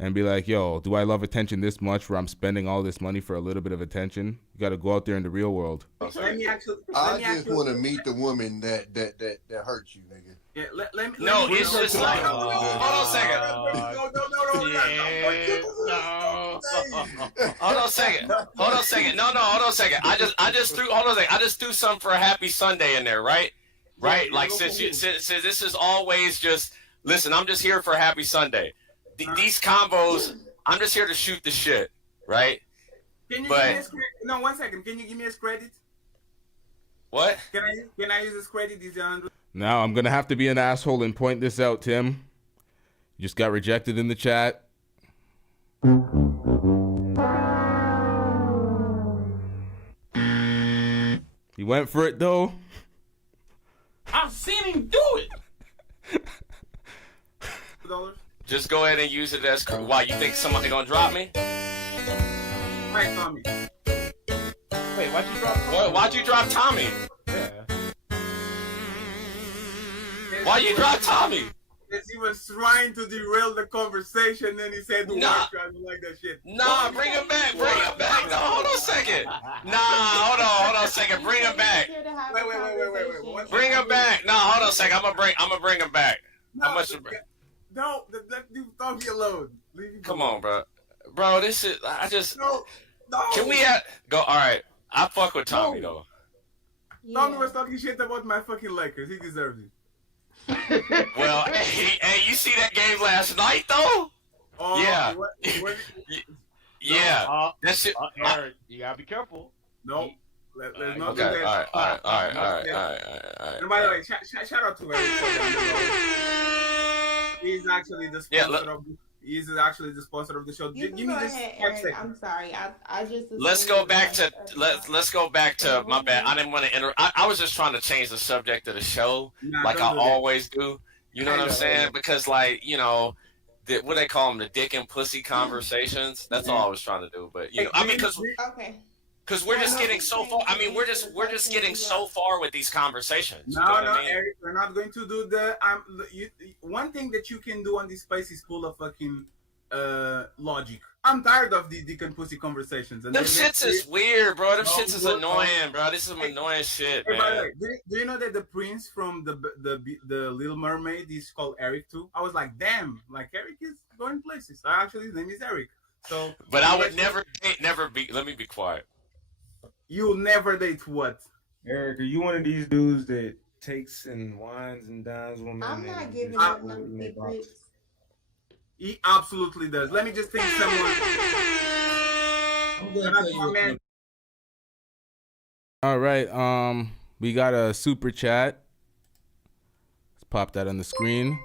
and be like, yo, do I love attention this much where I'm spending all this money for a little bit of attention? You got to go out there in the real world. I just want to meet the woman that hurts you, nigga. Yeah, it's just like, hold on a second. Hold on a second. No, hold on a second. I just threw something for a happy Sunday in there, right? Right? Like, since this is always just, listen, I'm just here for a happy Sunday. These combos, I'm just here to shoot the shit, right? Can you give me his credit? No, 1 second. Can you give me his credit? What? Can I use his credit? Now I'm going to have to be an asshole and point this out, Tim. You just got rejected in the chat. He went for it, though. I've seen him do it. Just go ahead and use it as, why, you think somebody going to drop me? Right, Tommy. Wait, why'd you drop Tommy? Why'd you drop Tommy? Yeah. Why you drop Tommy? Because he was trying to derail the conversation, then he said the Nah. word. I don't like that shit. Nah, bring him back. Bring him back. No, hold on a second. Nah, hold on a second. Bring him back. Wait. Bring him back. No, hold on a second. I'm gonna bring him back. How much? No, let dude talk me alone. Come on, bro. Bro, this is. I just. No. Can we go? All right. I fuck with Tommy though. Tommy was talking shit about my fucking Lakers. He deserves it. Well, hey, you see that game last night though? Oh, Yeah. Yeah. That shit. Eric, you gotta be careful. No. Let's not Okay. do that. All right. And by the way, shout out to Eric. He's actually the sponsor of. He's actually the sponsor of the show. You Give can me go this ahead, 5 Eric. seconds. I'm sorry. I just. Let's go back to let's go back to my bad. I didn't want to I was just trying to change the subject of the show, like I always do. You know what I'm saying? Because like what they call them, the dick and pussy conversations. That's all I was trying to do. But I mean, because we're just getting so far. I mean, we're just getting so far with these conversations. No, you know what I mean? Eric, we're not going to do the. One thing that you can do on this space is pull a fucking logic. I'm tired of these dick and pussy conversations. And Them shits is weird, bro. Them shits is annoying, bro. This is some annoying shit, Hey, by the man. way, do you know that the prince from the Little Mermaid is called Eric too? I was like, damn, like Eric is going places. Actually, his name is Eric. So, But I would never be. Let me be quiet. You'll never date what? Eric, are you one of these dudes that takes and wines and dines women? I'm not and giving just up put no in their box? secrets. He absolutely does. Let me just think someone. All right. We got a super chat. Let's pop that on the screen.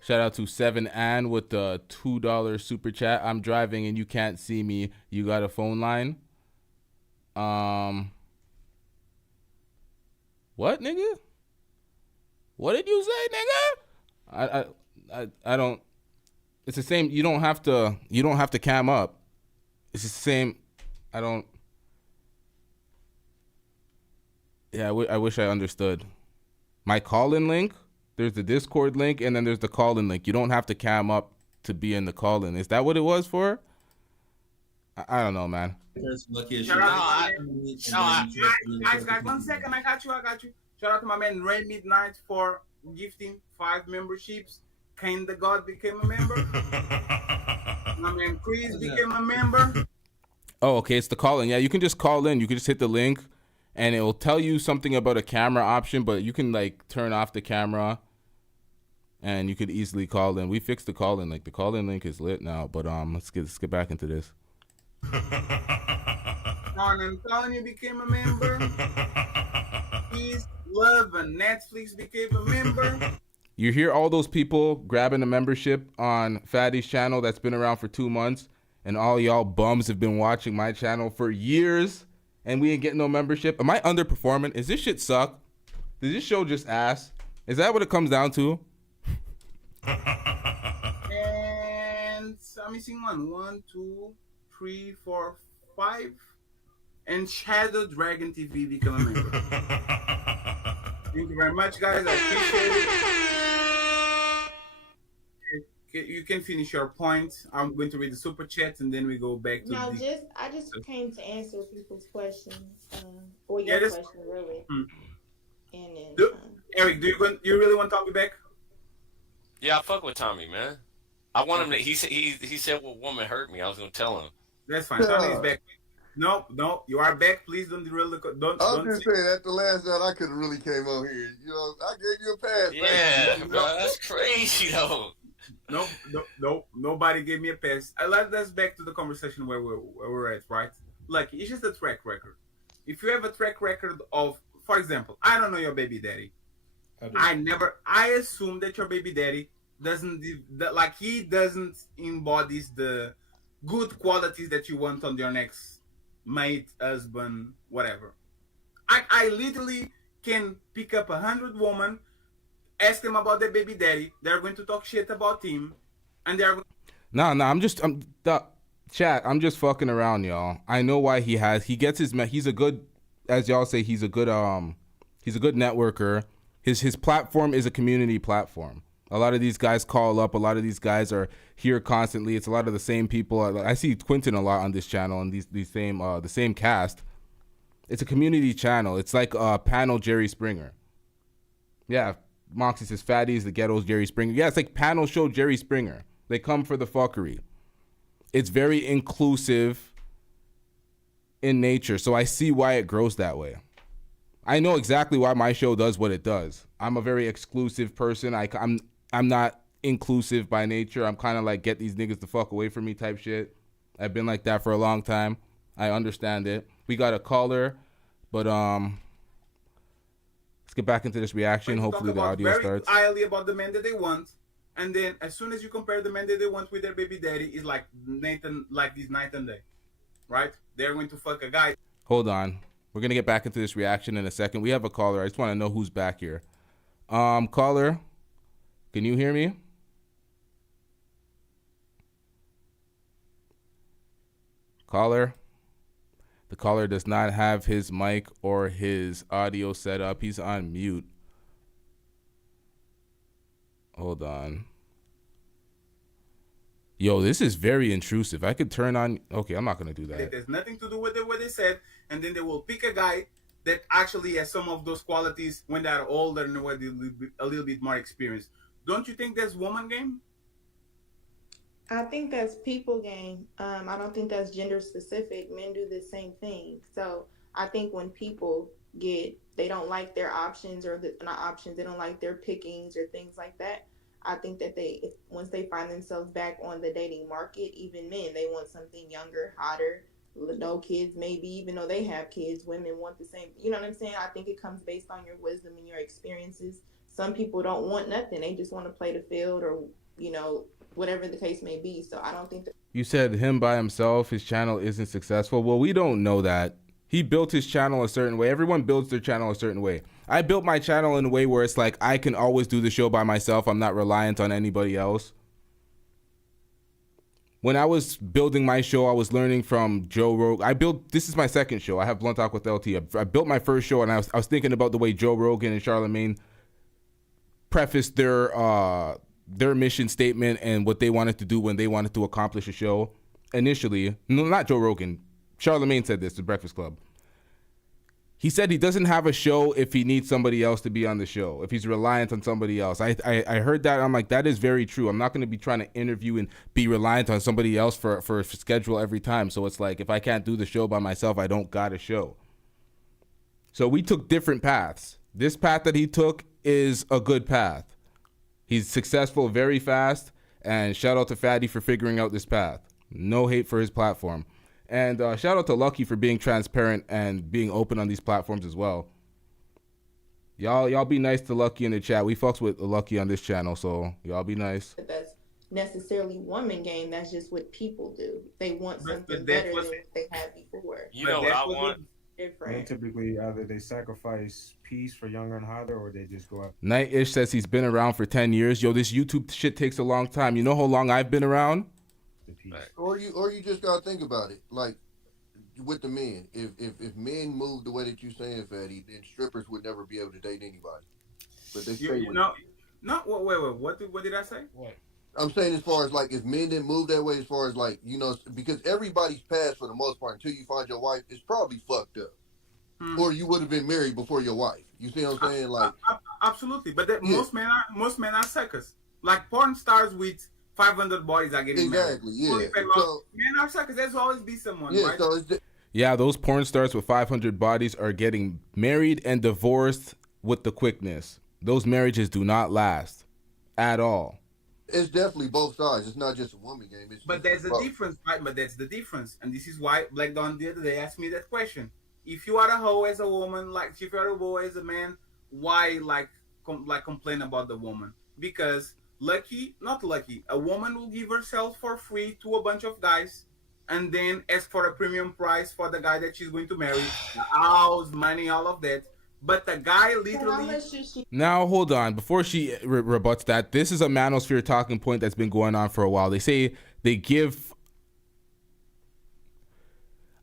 Shout out to 7 Ann with the $2 super chat. I'm driving and you can't see me. You got a phone line? What, nigga? What did you say, nigga? I don't. It's the same. You don't have to cam up. It's the same. I don't. Yeah, I wish I understood. My call-in link. There's the Discord link, and then there's the call-in link. You don't have to cam up to be in the call-in. Is that what it was for? I don't know, man. Guys, 1 second. I got you. Shout out to my man Ray Midnight for gifting 5 memberships. Kane the God became a member. My man Chris became a member. Oh, okay. It's the call-in. Yeah, you can just call in. You can just hit the link, and it will tell you something about a camera option, but you can like turn off the camera, and you could easily call in. We fixed the call-in. Like the call-in link is lit now, but let's get back into this. Juan Antonio became a member. Peace, Love, and Netflix became a member. You hear all those people grabbing a membership on Fatty's channel that's been around for 2 months, and all y'all bums have been watching my channel for years, and we ain't getting no membership. Am I underperforming? Is this shit suck? Does this show just ass? Is that what it comes down to? And I'm missing one. 1, 2, 3, 4, 5. And Shadow Dragon TV become a member. Thank you very much, guys. I appreciate it. You can finish your point. I'm going to read the super chat, and then we go back to I just came to answer people's questions, or your question, really. And then, Eric, do you really want to talk me back? Yeah, I fuck with Tommy, man. I want him to. He said, "What woman hurt me?" I was gonna tell him. That's fine. Tommy is back. No, you are back. Please don't derail the. Don't. I was just saying, at the last night, I could have really came on here. You know, I gave you a pass. Yeah, bro, that's crazy though. Nope. Nobody gave me a pass. Let's back to the conversation where we're at, right? Like, it's just a track record. If you have a track record of, for example, I don't know your baby daddy. I assume that your baby daddy doesn't embodies the good qualities that you want on your next mate, husband, whatever. I literally can pick up 100 women, ask them about their baby daddy. They're going to talk shit about him, and they're. No, I'm Chat, I'm just fucking around, y'all. I know why he gets his he's a good, as y'all say, he's a good networker. His platform is a community platform. A lot of these guys call up, a lot of these guys are here constantly. It's a lot of the same people. I see Quentin a lot on this channel and these same the same cast. It's a community channel. It's like panel Jerry Springer. Yeah, Moxie says Fatty's the ghetto's Jerry Springer. Yeah, it's like panel show Jerry Springer. They come for the fuckery. It's very inclusive in nature, so I see why it grows that way. I know exactly why my show does what it does. I'm a very exclusive person. I'm not inclusive by nature. I'm kind of like, get these niggas the fuck away from me type shit. I've been like that for a long time. I understand it. We got a caller, but let's get back into this reaction. Hopefully the audio starts. Very highly about the men that they want, and then as soon as you compare the men that they want with their baby daddy, it's like this night and day, right? They're going to fuck a guy. Hold on. We're going to get back into this reaction in a second. We have a caller. I just want to know who's back here. Caller, can you hear me? Caller? The caller does not have his mic or his audio set up. He's on mute. Hold on. Yo, this is very intrusive. I could turn on... Okay, I'm not going to do that. It has nothing to do with what they said, and then they will pick a guy that actually has some of those qualities when they're older and with a little bit more experience. Don't you think that's woman game? I think that's people game. I don't think that's gender specific. Men do the same thing. So I think when people they don't like their options or not options, they don't like their pickings or things like that. I think that once they find themselves back on the dating market, even men, they want something younger, hotter, no kids, maybe, even though they have kids, women want the same. You know what I'm saying? I think it comes based on your wisdom and your experiences. Some people don't want nothing. They just want to play the field or, whatever the case may be. So I don't think that. You said him by himself, his channel isn't successful. Well, we don't know that. He built his channel a certain way. Everyone builds their channel a certain way. I built my channel in a way where it's like I can always do the show by myself. I'm not reliant on anybody else. When I was building my show, I was learning from Joe Rogan. This is my second show. I have Blunt Talk with LT. I built my first show, and I was thinking about the way Joe Rogan and Charlamagne prefaced their mission statement and what they wanted to do when they wanted to accomplish a show. Initially, no, not Joe Rogan. Charlamagne said this, The Breakfast Club. He said he doesn't have a show if he needs somebody else to be on the show, if he's reliant on somebody else. I heard that. I'm like, that is very true. I'm not going to be trying to interview and be reliant on somebody else for a schedule every time. So it's like, if I can't do the show by myself, I don't got a show. So we took different paths. This path that he took is a good path. He's successful very fast, and shout out to Fatty for figuring out this path. No hate for his platform. And shout out to Lucki for being transparent and being open on these platforms as well. Y'all be nice to Lucki in the chat. We fucks with Lucki on this channel, so y'all be nice. That's necessarily woman game. That's just what people do. They want something better than what they had before. You know what I want? Different. Typically, either they sacrifice peace for younger and hotter, or they just go up. Night-ish says he's been around for 10 years. Yo, this YouTube shit takes a long time. You know how long I've been around? Or you just gotta think about it, like with the men. If men move the way that you're saying, Fatty, then strippers would never be able to date anybody. But they stay with What did I say? What? I'm saying as far as like if men didn't move that way, as far as like because everybody's past for the most part until you find your wife is probably fucked up, or you would have been married before your wife. You see what I'm saying? Like absolutely, but most men are suckers. Like porn stars with 500 bodies are getting married. Exactly, yeah. So, men are suckers. There's always be someone, right? So yeah, those porn stars with 500 bodies are getting married and divorced with the quickness. Those marriages do not last at all. It's definitely both sides. It's not just a woman game. But there's a difference, right? But that's the difference. And this is why Black Dawn the other day asked me that question. If you are a hoe as a woman, like if you are a boy as a man, why complain about the woman? Because not lucky, a woman will give herself for free to a bunch of guys and then ask for a premium price for the guy that she's going to marry, the house, money, all of that. But the guy literally... Now, hold on. Before she rebuts that, this is a Manosphere talking point that's been going on for a while. They say they give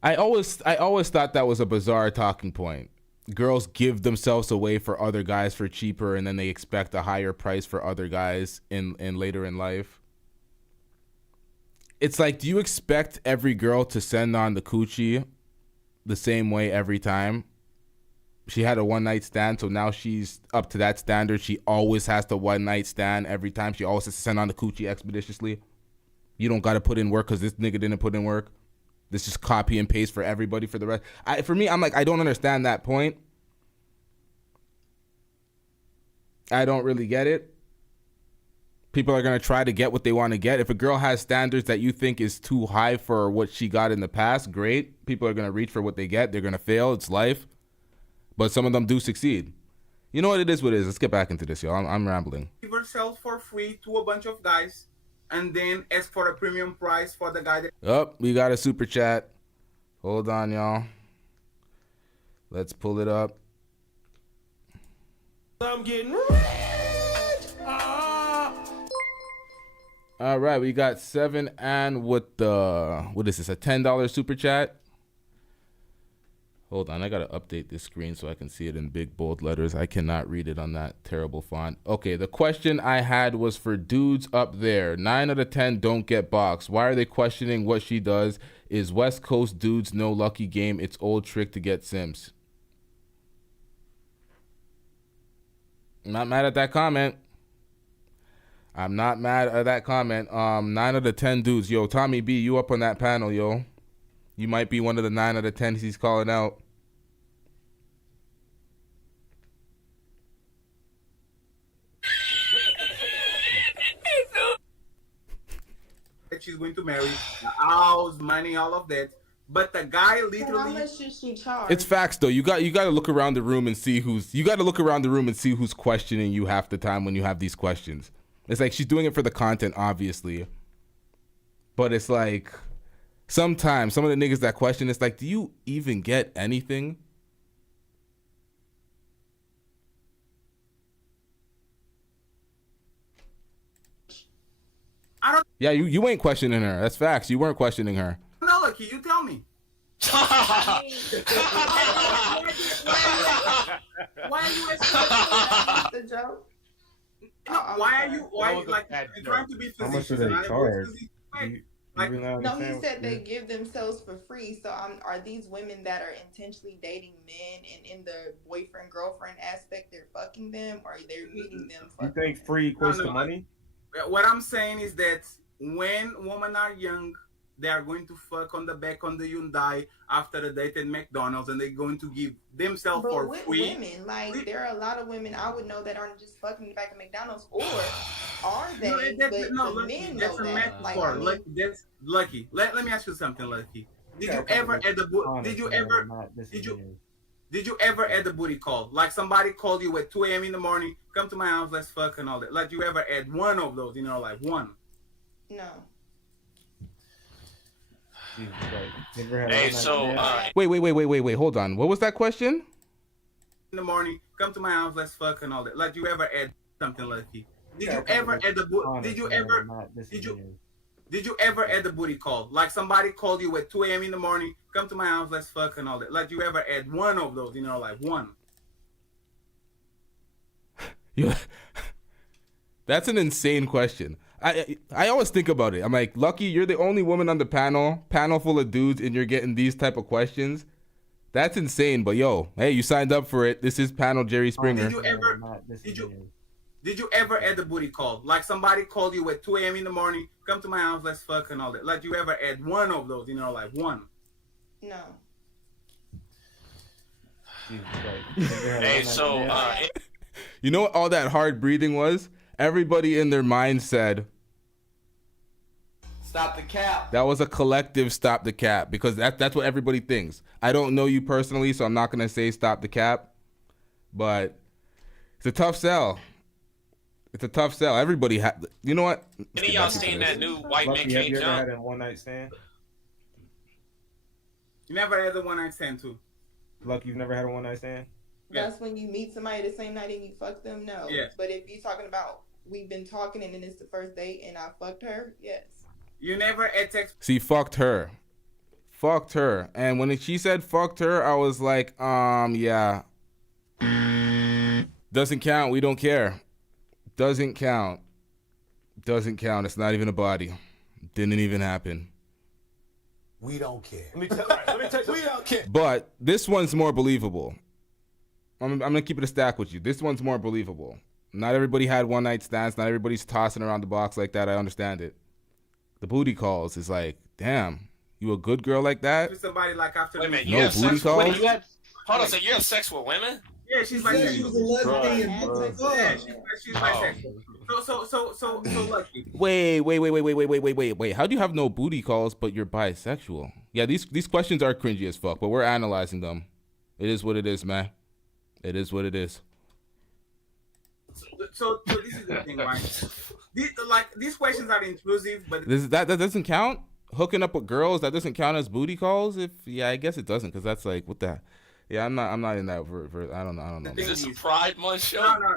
I always thought that was a bizarre talking point. Girls give themselves away for other guys for cheaper, and then they expect a higher price for other guys in later in life. It's like, do you expect every girl to send on the coochie the same way every time? She had a one-night stand, so now she's up to that standard. She always has to one-night stand every time. She always has to send on the coochie expeditiously. You don't got to put in work because this nigga didn't put in work. This is copy and paste for everybody for the rest. For me, I'm like, I don't understand that point. I don't really get it. People are going to try to get what they want to get. If a girl has standards that you think is too high for what she got in the past, great. People are going to reach for what they get. They're going to fail. It's life. But some of them do succeed. You know what it is, what it is. Let's get back into this, y'all. I'm rambling. Give herself for free to a bunch of guys and then ask for a premium price for the guy that... Oh, we got a super chat. Hold on, y'all. Let's pull it up. I'm getting rich. All right, we got 7 and with the... What is this, a $10 super chat? Hold on, I gotta update this screen so I can see it in big bold letters. I cannot read it on that terrible font. Okay, the question I had was for dudes up there. 9 out of 10 don't get boxed. Why are they questioning what she does? Is West Coast dudes no lucky game? It's old trick to get simps. I'm not mad at that comment. I'm not mad at that comment. 9 out of 10 dudes. Yo, Tommy B, you up on that panel, yo. You might be one of the 9 out of 10 he's calling out. She's going to marry, the house, money, all of that. But the guy literally... So how much should she charge? It's facts though. You got to look around the room and see who's questioning you half the time when you have these questions. It's like she's doing it for the content, obviously. But it's like sometimes some of the niggas that question, it's like, do you even get anything? Yeah, you ain't questioning her. That's facts. You weren't questioning her. No, Lucki, you tell me. Why are you the joke? Why are you like you're trying to be How much do facetious? they charge? No, he said they give themselves for free. So are these women that are intentionally dating men and in the boyfriend girlfriend aspect, they're fucking them, or they're meeting them? You think free equates to money? What I'm saying is that when women are young, they are going to fuck on the back on the Hyundai after a date at McDonald's, and they're going to give themselves for free. Women, like there are a lot of women I would know that aren't just fucking in the back of McDonald's, or are they? Men that's know a that. metaphor. Like, I mean, That's Lucki. Let me ask you something, Lucki. Did you ever add the Did you ever add the booty call? Like somebody called you at 2 a.m. in the morning, come to my house, let's fuck and all that. Like you ever add one of those, like one? No. Hey, so Wait. Hold on. What was that question? In the morning, come to my house, let's fuck and all that. Like you ever add something, Lucki? Did you ever add the booty? Did you ever add the booty call? Like somebody called you at 2 a.m. in the morning, come to my house, let's fuck and all that. Like you ever add one of those, like one? That's an insane question. I always think about it. I'm like, Lucki, you're the only woman on the panel full of dudes, and you're getting these type of questions. That's insane. But yo, hey, you signed up for it. This is panel Jerry Springer. Did you ever add the booty call? Like somebody called you at 2 a.m. in the morning, come to my house, let's fuck and all that. Like you ever add one of those, like one? No. Hey, so you know what all that hard breathing was? Everybody in their mind said, stop the cap. That was a collective stop the cap, because that's what everybody thinks. I don't know you personally, so I'm not gonna say stop the cap, but it's a tough sell. It's a tough sell. Everybody had. You know what? Any of y'all seen that new White Man Can't Have you ever Jump? had a one night stand? You never had the one night stand too. Lucki, you've never had a one night stand? That's when you meet somebody the same night and you fuck them? No. Yeah. But if you're talking about we've been talking and then it's the first date and I fucked her, yes. You never had text. See, fucked her. fucked her. And when she said fucked her, I was like, yeah. Doesn't count. We don't care. Doesn't count. Doesn't count. It's not even a body. Didn't even happen. We don't care. Let me tell you, we don't care. But this one's more believable. I'm gonna keep it a stack with you. This one's more believable. Not everybody had one night stands. Not everybody's tossing around the box like that. I understand it. The booty calls is like, damn, you a good girl like that? To somebody like after. Wait a minute, No you have booty sex with calls? women? Hold on, so you have sex with women? Yeah, she's Said bisexual. she was a lesbian. Yeah, she's bisexual. So lucky. Wait. How do you have no booty calls but you're bisexual? Yeah, these questions are cringy as fuck, but we're analyzing them. It is what it is, man. It is what it is. So this is the thing, right? These questions are intrusive, but That doesn't count? Hooking up with girls, that doesn't count as booty calls? I guess it doesn't, because that's like, what the... Yeah, I'm not in that I don't know. Is this a Pride Month show? No.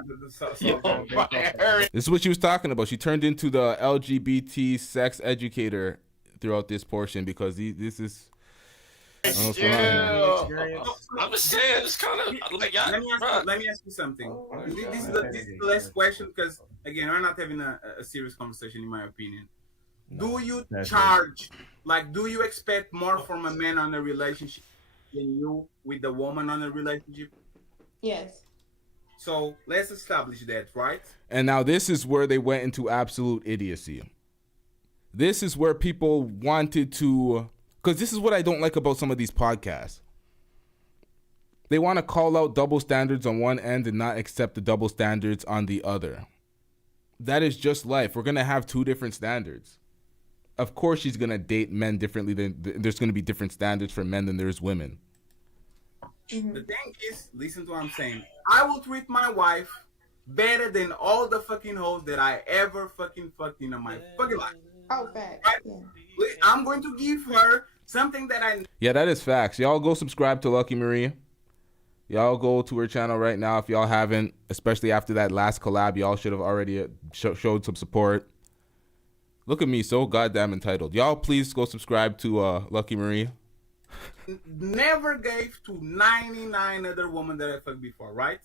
This is what she was talking about. She turned into the LGBT sex educator throughout this portion because this is... I don't know what's going on here. I'm just saying, it's kind of like, let me ask you something. This is the last question because, again, we're not having a serious conversation, in my opinion. Do you charge, do you expect more from a man on a relationship than you with the woman on a relationship? Yes. So let's establish that, right? And now this is where they went into absolute idiocy. This is where people wanted to... Because this is what I don't like about some of these podcasts. They want to call out double standards on one end and not accept the double standards on the other. That is just life. We're going to have two different standards. Of course she's going to date men differently. There's going to be different standards for men than there's women. The thing is, listen to what I'm saying. I will treat my wife better than all the fucking hoes that I ever fucking fucked in my fucking life. Oh, fact. Right? Yeah. I'm going to give her something that I... Yeah, that is facts. Y'all go subscribe to Lucki Maree. Y'all go to her channel right now if y'all haven't, especially after that last collab. Y'all should have already showed some support. Look at me, so goddamn entitled. Y'all please go subscribe to Lucki Maree. Never gave to 99 other women that I fucked before, right?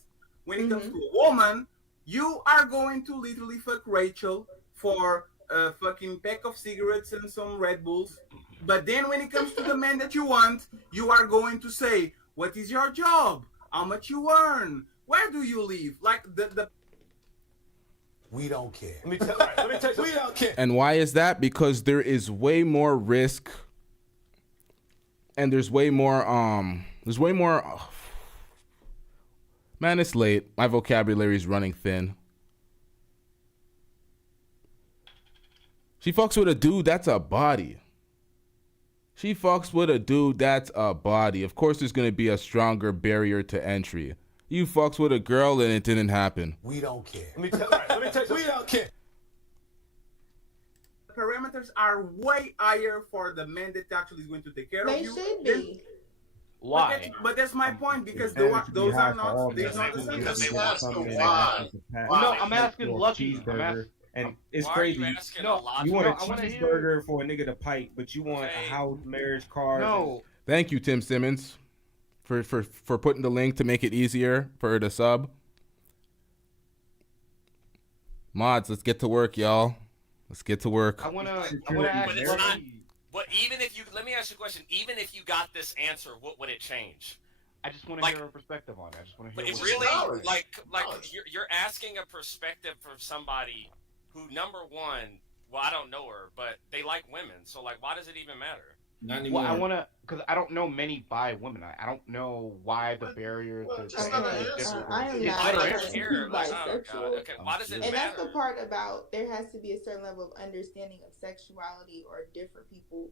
When it comes to a woman, you are going to literally fuck Rachel for a fucking pack of cigarettes and some Red Bulls. But then when it comes to the man that you want, you are going to say, what is your job? How much you earn? Where do you live? Like the We don't care. Let me tell you, we don't care. And why is that? Because there is way more risk. And there's way more, man, it's late. My vocabulary is running thin. She fucks with a dude, that's a body. She fucks with a dude, that's a body. Of course, there's going to be a stronger barrier to entry. You fucks with a girl and it didn't happen. We don't care. Let me tell you, we don't care. Parameters are way higher for the man that actually is going to take care of you. They should be. Why? But that's my point, because those are not the same. Because they want something. No, I'm asking Lucky. And it's Why crazy. Are you asking No, a lot you want a I wanna hear- cheeseburger for a nigga to pipe, but you want a house, marriage, car. No. Thank you, Tim Simmons, for putting the link to make it easier for her to sub. Mods, let's get to work, y'all. Let's get to work. I wanna ask But it's not. Lucky. But even if you, let me ask you a question. Even if you got this answer, what would it change? I just want to hear her perspective on it. I just want to But hear. it what really, knowledge. like you're asking a perspective from somebody who, number one, well, I don't know her, but they like women. So, like, why does it even matter? Not anymore. Well, I want to, because I don't know many bi women. I don't know why the barrier to just not an entry is answer. different. I am It's not I better don't answer. care. Like, oh, God. bisexual. Okay, why does it And that's matter? the part about there has to be a certain level of understanding of sexuality or different people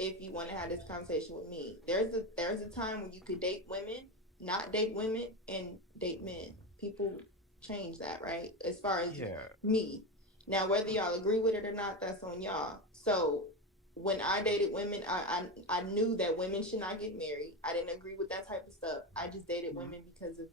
if you want to have this conversation with me. There's a time when you could date women, not date women, and date men. People change that, right? As far as me. Now, whether y'all agree with it or not, that's on y'all. So when I dated women, I knew that women should not get married. I didn't agree with that type of stuff. I just dated women because of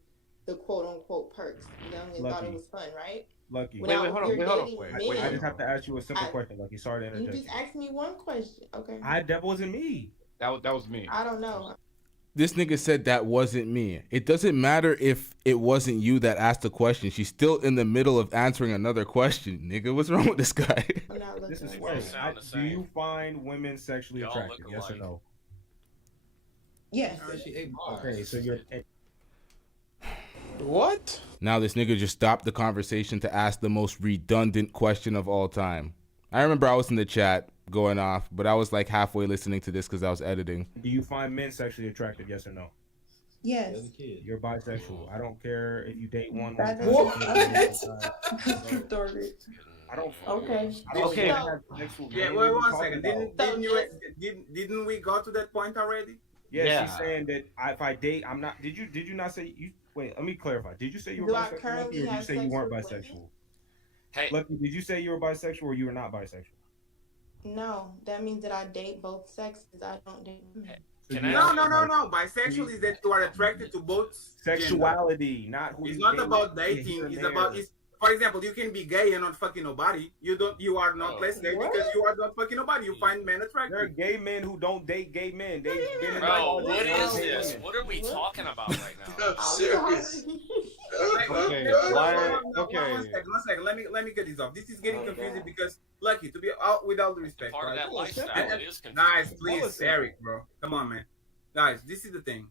the quote-unquote perks, you know, and thought it was fun, right? Lucky. Wait, hold on. I just have to ask you a simple question, Lucky. Sorry to You interject. just asked me one question, okay? That wasn't me. That was me. I don't know. This nigga said that wasn't me. It doesn't matter if it wasn't you that asked the question. She's still in the middle of answering another question. Nigga, what's wrong with this guy? This is Sway. Do you find women sexually attractive? Yes or no? Yes. Okay, so you're. What? Now this nigga just stopped the conversation to ask the most redundant question of all time. I remember I was in the chat going off, but I was like halfway listening to this because I was editing. Do you find men sexually attractive? Yes or no? Yes. You're bisexual. I don't care if you date one. That I don't. Okay. Okay. Yeah, wait 1 second. Didn't we go to that point already? Yeah, she's saying that if I date, I'm not. Did you not say you? Wait, let me clarify. Did you say you were bisexual, or did you say you weren't bisexual? Hey, Lucky, did you say you were bisexual or you were not bisexual? No, that means that I date both sexes. I don't date women. No. Bisexual is that you are attracted to both. Sexuality, not who. It's not about dating. It's about. For example, you can be gay and not fucking nobody. You are not less gay because you are not fucking nobody. You find men attractive. There are gay men who don't date gay men. Bro, what is this? What are we talking about right now? I'm serious. Okay. One second. Let me get this off. This is getting confusing because, Lucky, to be out with all the respect, Part of that lifestyle, it is confusing. Guys, please, Eric, bro. Come on, man. Guys, this is the thing.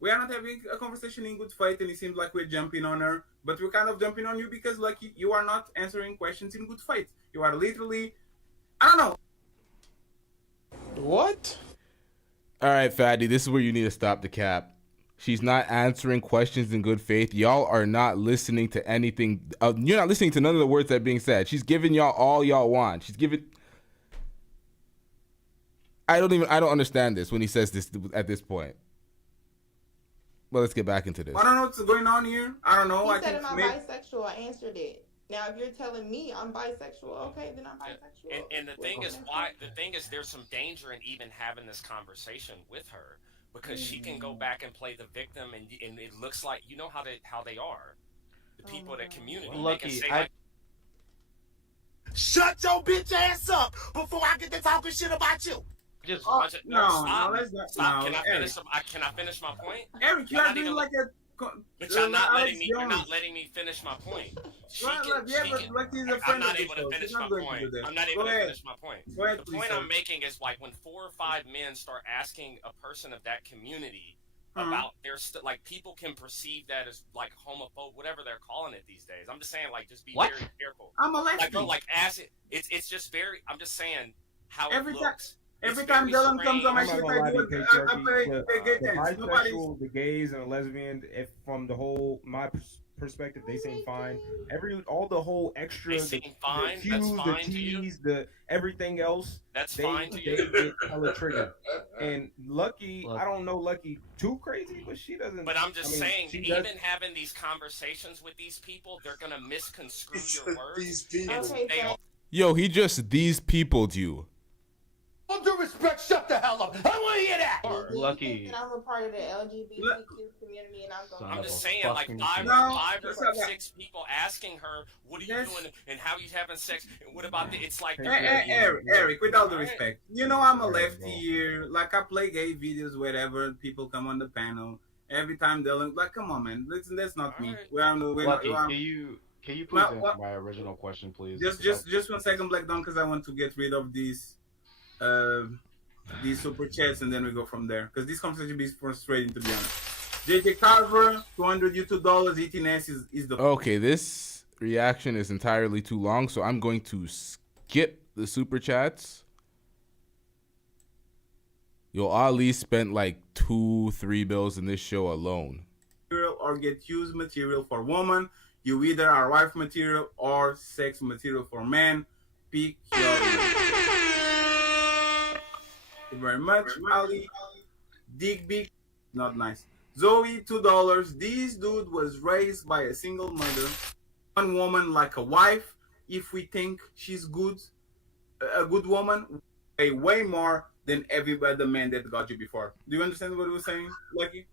We are not having a conversation in good faith, and it seems like we're jumping on her, but we're kind of jumping on you because, like, you are not answering questions in good faith. You are literally, I don't know. What? All right, Fatty, this is where you need to stop the cap. She's not answering questions in good faith. Y'all are not listening to anything. You're not listening to none of the words that are being said. She's giving y'all all y'all want. She's giving. I don't understand this when he says this at this point. Well, let's get back into this. I don't know what's going on here. I don't know. He said, am I bisexual? I answered it. Now, if you're telling me I'm bisexual, okay, then I'm bisexual. And the thing is, there's some danger in even having this conversation with her because she can go back and play the victim, and it looks like you know how they are, the people of the community. Lucky, Shut your bitch ass up before I get to talking shit about you. Stop. Stop. Can I finish my point? Eric, you are doing like a. But you're not letting me. You're not letting me finish my point. I'm not able to finish my point. I'm not able to finish my point. The point I'm making is like when 4 or 5 men start asking a person of that community about their like people can perceive that as like homophobe, whatever they're calling it these days. I'm just saying like just be very careful. I'm a lesbian. Like bro, like ask it. It's just very. I'm just saying how it looks. Every time Dylan comes on my shit, I the bisexual, the gays, and the lesbian, if from the whole my perspective, they seem fine. All the whole extra, they seem fine. The That's cues, fine the teas, the everything else. That's fine to you. They get hella triggered. And Lucky, I don't know Lucky too crazy, but she doesn't. But I'm just saying, even having these conversations with these people, they're gonna misconstrue your words. These people. Yo, he just these peopled you. All due respect, shut the hell up. I want to hear that. Lucky. I'm a part of the LGBTQ community, and I'm just saying, like 5 or 6 people asking her, "What are you doing? And how are you having sex? And what about the?" It's like Eric, with all the respect, you know I'm a lefty here. Like I play gay videos, whatever. People come on the panel every time. They're like, "Come on, man, that's not me." Lucky, can you please answer my original question, please? Just 1 second, Black Dawn, because I want to get rid of these super chats, and then we go from there because this conversation is frustrating, to be honest. JJ Carver, $200 YouTube, eating ass is the. Okay, this reaction is entirely too long, so I'm going to skip the super chats. Yo, Ali spent like 2-3 bills in this show alone. Or get used material for woman. You either are wife material or sex material for man. Pick your. Thank you very much, Ali. Digby, not nice. Zoe, $2. This dude was raised by a single mother. One woman like a wife. If we think she's good, a good woman, pay way more than every other man that got you before. Do you understand what he was saying, Lucky?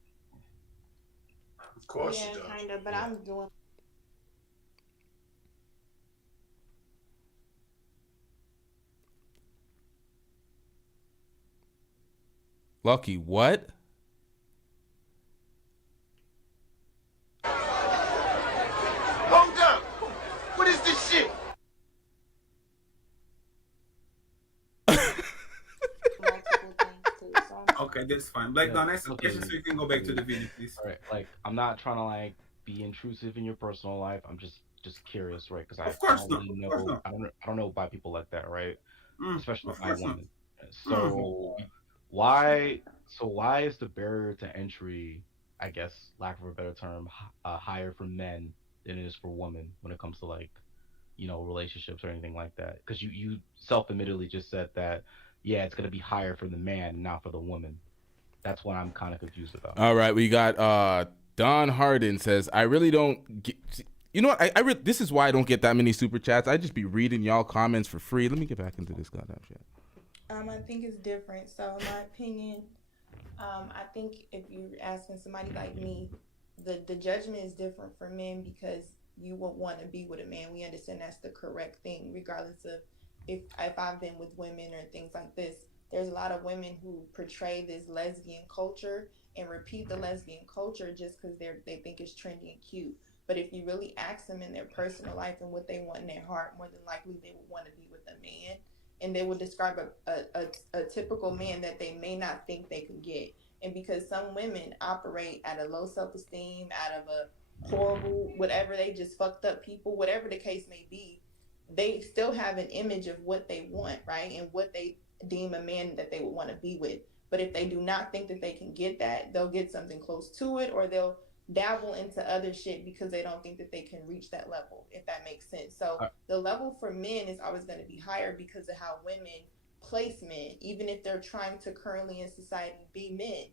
Of course you do. Yeah, kind of, but I'm doing. Lucky, what? Hold up! What is this shit? Okay, that's fine. Black Don, next question so you can go back to the video, please. All right, like I'm not trying to like be intrusive in your personal life. I'm just curious, right? Because I don't really know. I don't know by people like that, right? Especially by women. So why is the barrier to entry, I guess, lack of a better term, higher for men than it is for women when it comes to like, you know, relationships or anything like that? Because you self-admittedly just said that, yeah, it's gonna be higher for the man, not for the woman. That's what I'm kind of confused about. All right, we got Don Harden says, I really don't get, you know what? This is why I don't get that many super chats. I just be reading y'all comments for free. Let me get back into this goddamn shit. I think it's different. So in my opinion, I think if you're asking somebody like me, the judgment is different for men because you would want to be with a man. We understand that's the correct thing, regardless of if I've been with women or things like this. There's a lot of women who portray this lesbian culture and repeat the lesbian culture just because they think it's trendy and cute. But if you really ask them in their personal life and what they want in their heart, more than likely they would want to be with a man. And they would describe a typical man that they may not think they could get. And because some women operate at a low self-esteem, out of a horrible, whatever, they just fucked up people, whatever the case may be, they still have an image of what they want, right? And what they deem a man that they would want to be with. But if they do not think that they can get that, they'll get something close to it, or they'll dabble into other shit because they don't think that they can reach that level, if that makes sense. So the level for men is always going to be higher because of how women place men, even if they're trying to currently in society be men.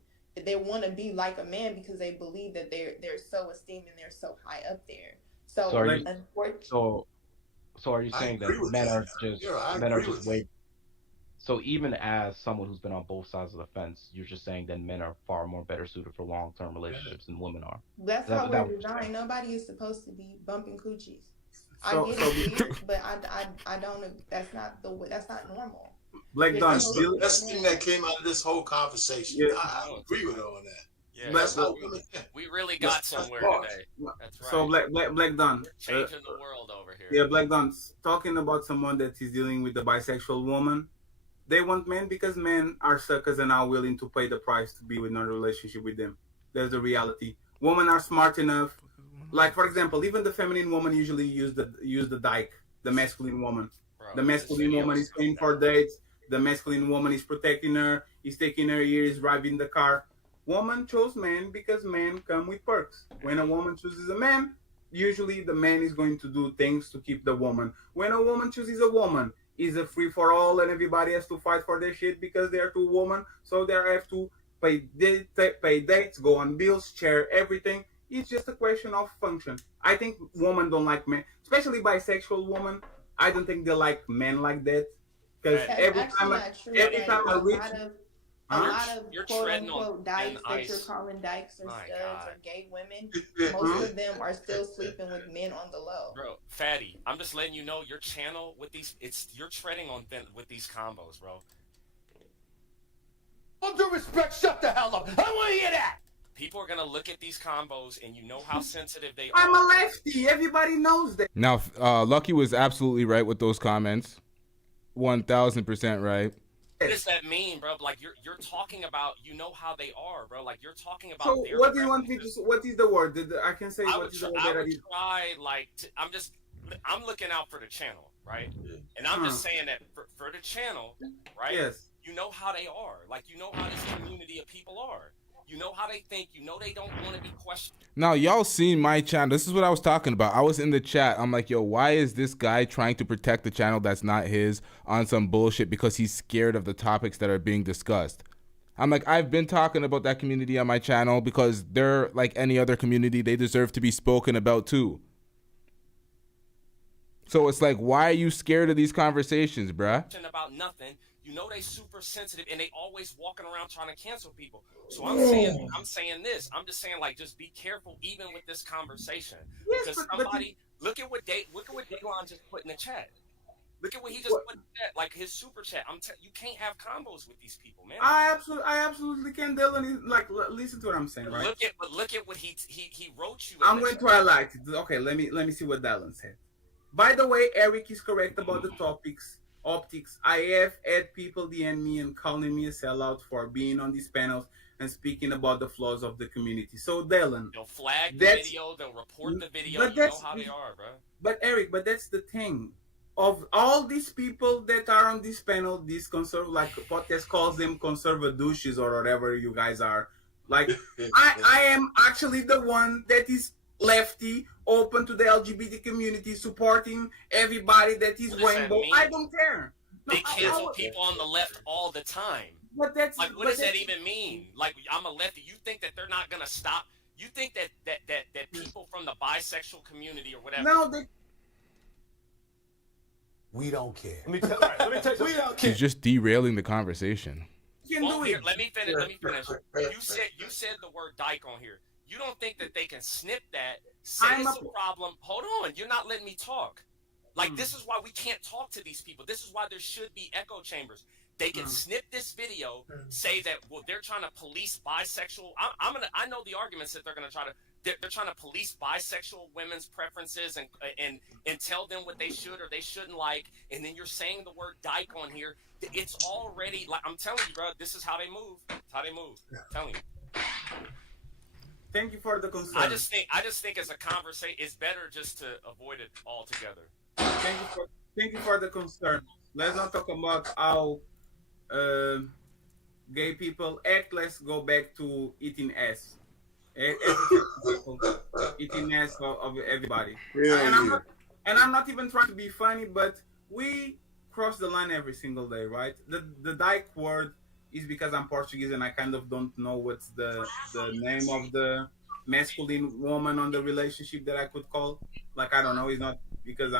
They want to be like a man because they believe that they're so esteemed and they're so high up there. So are you saying that men are just way? So even as someone who's been on both sides of the fence, you're just saying that men are far more better suited for long-term relationships than women are. That's how we're designed. Nobody is supposed to be bumping coochies. I get it weird, but I don't. That's not normal. Black Don, the best thing that came out of this whole conversation, I agree with her on that. Yeah, we really got somewhere today. That's right. So Black Don, changing the world over here. Yeah, Black Don, talking about someone that is dealing with a bisexual woman. They want men because men are suckers and are willing to pay the price to be in a relationship with them. That's the reality. Women are smart enough. Like, for example, even the feminine woman usually use the dyke, the masculine woman. Bro, the masculine woman is paying for dates. The masculine woman is protecting her. He's taking her here. He's driving the car. Woman chose men because men come with perks. When a woman chooses a man, usually the man is going to do things to keep the woman. When a woman chooses a woman, is a free for all and everybody has to fight for their shit because they are two women, so they have to pay dates, go on bills, share everything. It's just a question of function. I think women don't like men, especially bisexual women. I don't think they like men like that because every time I reach. A lot of quote-unquote dykes that you're calling dykes or studs or gay women, most of them are still sleeping with men on the low. Bro, Fatty, I'm just letting you know your channel with these, you're treading on thin with these combos, bro. All due respect, shut the hell up. I want to hear that. People are gonna look at these combos and you know how sensitive they are. I'm a lefty. Everybody knows that. Now, Lucky was absolutely right with those comments. 1,000% right. What does that mean, bro? Like you're talking about, you know how they are, bro. Like you're talking about. So what do you want me to? What is the word? I can say what is the word that I would try. Like I'm looking out for the channel, right? And I'm just saying that for the channel, right? Yes. You know how they are. Like you know how this community of people are. You know how they think. You know they don't want to be questioned. Now, y'all seen my channel. This is what I was talking about. I was in the chat. I'm like, yo, why is this guy trying to protect the channel that's not his on some bullshit because he's scared of the topics that are being discussed? I'm like, I've been talking about that community on my channel because they're like any other community. They deserve to be spoken about too. So it's like, why are you scared of these conversations, bruh? About nothing. You know they super sensitive and they always walking around trying to cancel people. So I'm saying this. I'm just saying, like, just be careful even with this conversation. Yes, because somebody look at what Daylon just put in the chat. Look at what he just put in chat, like his super chat. You can't have combos with these people, man. I absolutely can, Dylan. Like, listen to what I'm saying, right? Look at what he wrote you. I'm going to highlight it. Okay, let me see what Dylan said. By the way, Eric is correct about the optics. I have had people DM me and calling me a sellout for being on these panels and speaking about the flaws of the community. So, Dylan, they'll flag the video, they'll report the video. You know how they are, bro. But Eric, that's the thing. Of all these people that are on this panel, this like podcast calls them conservadouches or whatever you guys are. Like, I am actually the one that is lefty, open to the LGBT community, supporting everybody that is rainbow. I don't care. They cancel people on the left all the time. But that's like, what does that even mean? Like, I'm a lefty. You think that they're not gonna stop? You think that people from the bisexual community or whatever? No, we don't care. Let me tell you, we don't care. He's just derailing the conversation. Well, here, let me finish. You said the word dyke on here. You don't think that they can snip that? Say it's a problem. Hold on, you're not letting me talk. Like, this is why we can't talk to these people. This is why there should be echo chambers. They can snip this video, say that, well, they're trying to police bisexual. I know the arguments that they're going to try to. They're trying to police bisexual women's preferences and tell them what they should or they shouldn't like. And then you're saying the word dyke on here. It's already like, I'm telling you, bro. This is how they move. It's how they move. I'm telling you. Thank you for the concern. I just think as a conversation, it's better just to avoid it altogether. Thank you for the concern. Let's not talk about how gay people act. Let's go back to eating ass. Eating ass of everybody. And I'm not even trying to be funny, but we cross the line every single day, right? The dyke word is because I'm Portuguese and I kind of don't know what's the name of the masculine woman on the relationship that I could call. Like, I don't know. It's not because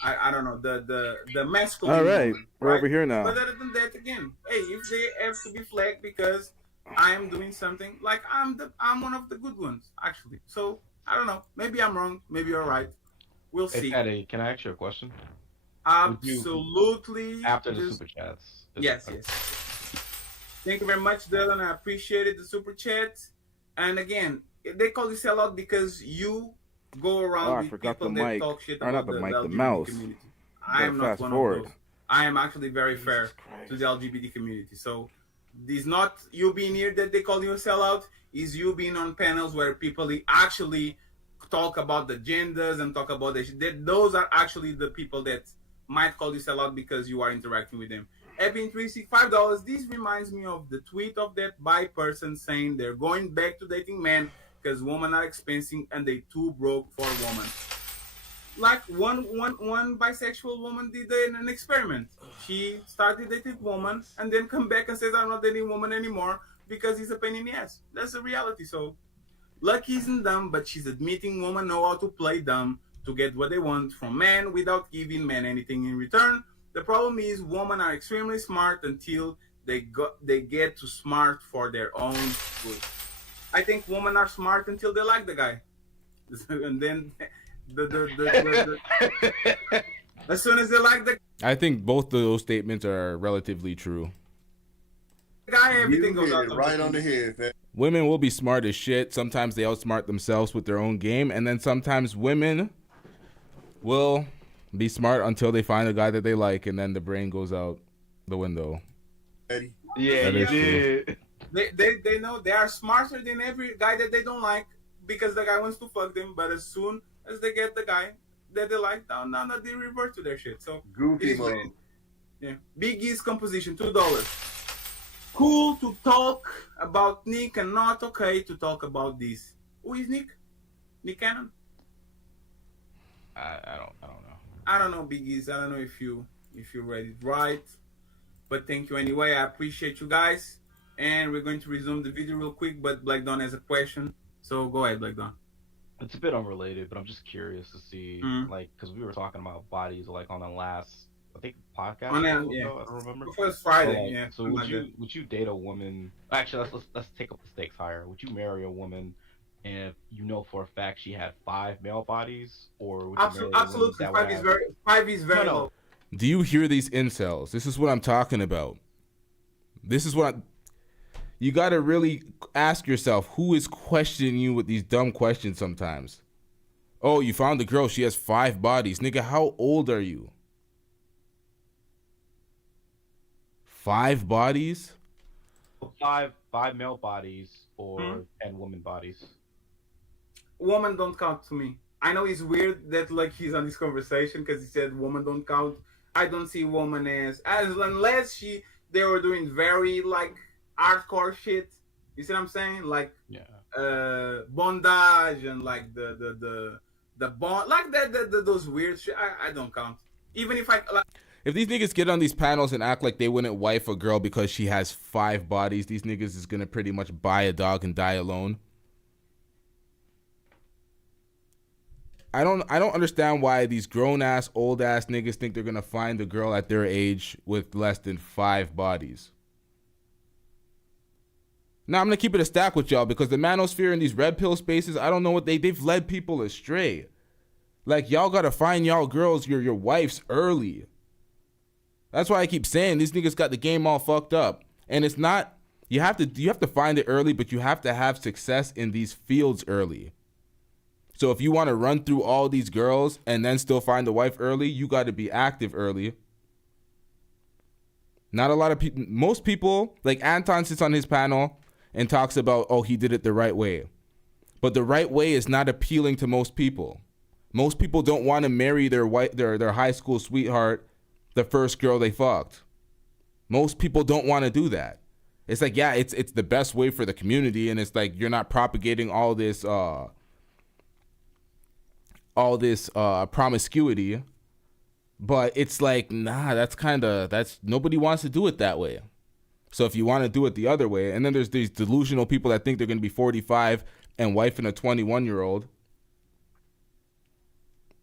I don't know the masculine. All right, woman, we're over here now. But other than that, again, hey, if they have to be flagged because I am doing something, like I'm one of the good ones actually. So I don't know. Maybe I'm wrong. Maybe you're right. We'll see. Eddie, can I ask you a question? Absolutely. After the super chats. Yes. Thank you very much, Dylan. I appreciated the super chats. And again, they call you sellout because you go around with people that talk shit about the LGBT community. I am not one of those. I am actually very fair to the LGBT community. So it's not you being here that they call you a sellout. Is you being on panels where people actually talk about the genders and talk about the shit. Those are actually the people that might call you sellout because you are interacting with them. Epping $365. This reminds me of the tweet of that bi person saying they're going back to dating men because women are expensive and they too broke for women. Like one bisexual woman did an experiment. She started dating woman and then come back and says, I'm not dating woman anymore because he's a pain in the ass. That's the reality. So Lucki isn't dumb, but she's admitting women know how to play dumb to get what they want from men without giving men anything in return. The problem is women are extremely smart until they get too smart for their own good. I think women are smart until they like the guy, and then as soon as they like the I think both of those statements are relatively true. guy, everything goes out right on the head, man. Women will be smart as shit. Sometimes they outsmart themselves with their own game, and then sometimes women will be smart until they find a guy that they like, and then the brain goes out the window. Eddie. Yeah, you did. They know they are smarter than every guy that they don't like because the guy wants to fuck them. But as soon as they get the guy that they like, now they revert to their shit. So goofy mode. Yeah. Biggie's composition, $2. Cool to talk about Nick and not okay to talk about this. Who is Nick? Nick Cannon? I don't know. I don't know, Biggies. I don't know if you read it right. But thank you anyway. I appreciate you guys. And we're going to resume the video real quick, but Black Dawn has a question. So go ahead, Black Dawn. It's a bit unrelated, but I'm just curious to see, like, because we were talking about bodies, like, on the last, I think, podcast. Yeah. I don't remember. It was Friday, yeah. So would you date a woman? Actually, let's take up the stakes higher. Would you marry a woman if you know for a fact she had 5 male bodies, or would you marry a woman absolutely that 5 is very low. Do you hear these incels? This is what I'm talking about. This is what you got to really ask yourself, who is questioning you with these dumb questions sometimes? Oh, you found the girl. She has 5 bodies. Nigga, how old are you? 5 bodies? 5 male bodies and woman bodies. Women don't count to me. I know it's weird that like he's on this conversation because he said women don't count. I don't see woman as unless they were doing very like hardcore shit. You see what I'm saying? Like bondage and like the bond like those weird shit. I don't count. Even if I like. If these niggas get on these panels and act like they wouldn't wife a girl because she has 5 bodies, these niggas is gonna pretty much buy a dog and die alone. I don't understand why these grown ass, old ass niggas think they're gonna find a girl at their age with less than 5 bodies. Now I'm gonna keep it a stack with y'all because the manosphere and these red pill spaces, I don't know what they've led people astray. Like y'all gotta find y'all girls, your wives early. That's why I keep saying these niggas got the game all fucked up. And it's not, you have to find it early, but you have to have success in these fields early. So if you want to run through all these girls and then still find a wife early, you got to be active early. Not a lot of people, most people, like Anton sits on his panel and talks about, oh, he did it the right way. But the right way is not appealing to most people. Most people don't want to marry their high school sweetheart, the first girl they fucked. Most people don't want to do that. It's like, yeah, it's the best way for the community, and it's like you're not propagating all this promiscuity, but it's like, nah, that's nobody wants to do it that way. So if you want to do it the other way, and then there's these delusional people that think they're going to be 45 and wifing a 21-year-old.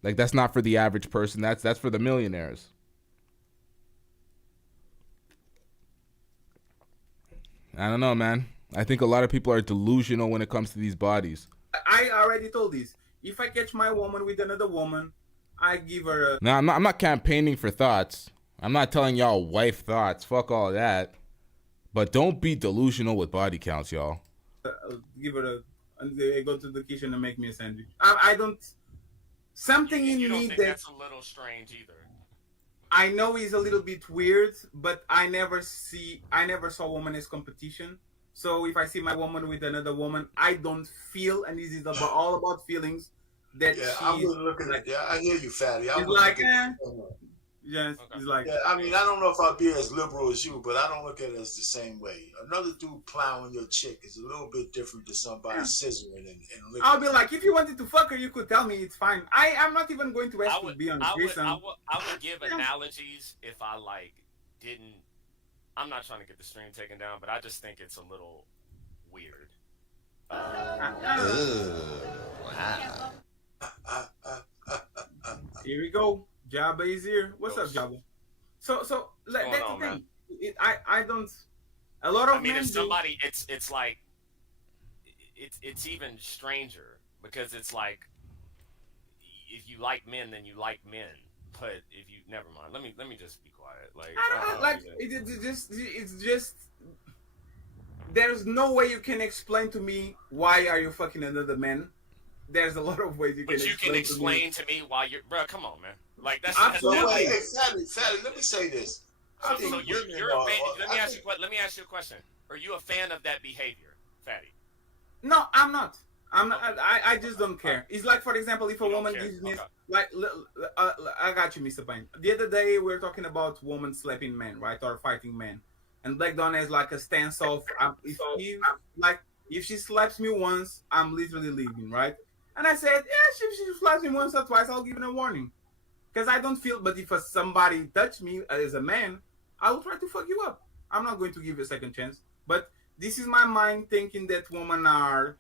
Like, that's not for the average person. That's for the millionaires. I don't know, man. I think a lot of people are delusional when it comes to these bodies. I already told this. If I catch my woman with another woman, I give her a... No, I'm not campaigning for thoughts. I'm not telling y'all wife thoughts. Fuck all that. But don't be delusional with body counts, y'all. Give her a... And they go to the kitchen and make me a sandwich. I don't... Something in me that's a little strange either. I know it's a little bit weird, but I never saw woman as competition. So if I see my woman with another woman, I don't feel, and this is all about feelings, that I'm looking at I hear you, Fatty. It's like, yes, okay. It's like, I mean, I don't know if I'll be as liberal as you, but I don't look at it as the same way. Another dude plowing your chick is a little bit different than somebody scissoring and licking. I'll be like, if you wanted to fuck her, you could tell me, it's fine. I'm not even going to ask to be on threesome. I would give analogies if I didn't. I'm not trying to get the stream taken down, but I just think it's a little weird. Wow. Here we go. Jabba is here. What's up, Jabba? So that's the thing. I don't. A lot of men. If somebody, it's like, it's even stranger because it's like, if you like men, then you like men. But if you never mind, let me just be quiet. Like it's just. There's no way you can explain to me why are you fucking another man. There's a lot of ways you can. But you can explain to me why you're, bro. Come on, man. Like that's. Absolutely. Fatty, let me say this. So you're a fan. Let me ask you a question. Are you a fan of that behavior, Fatty? No, I'm not. I just don't care. It's like, for example, if a woman gives me like, I got you, Mr. Payne. The other day we were talking about women slapping men, right, or fighting men, and Black Dawn has like a stance of if she slaps me once, I'm literally leaving, right? And I said, yeah, if she slaps me once or twice, I'll give her a warning, because I don't feel. But if somebody touch me as a man, I will try to fuck you up. I'm not going to give you a second chance. But this is my mind thinking that women are.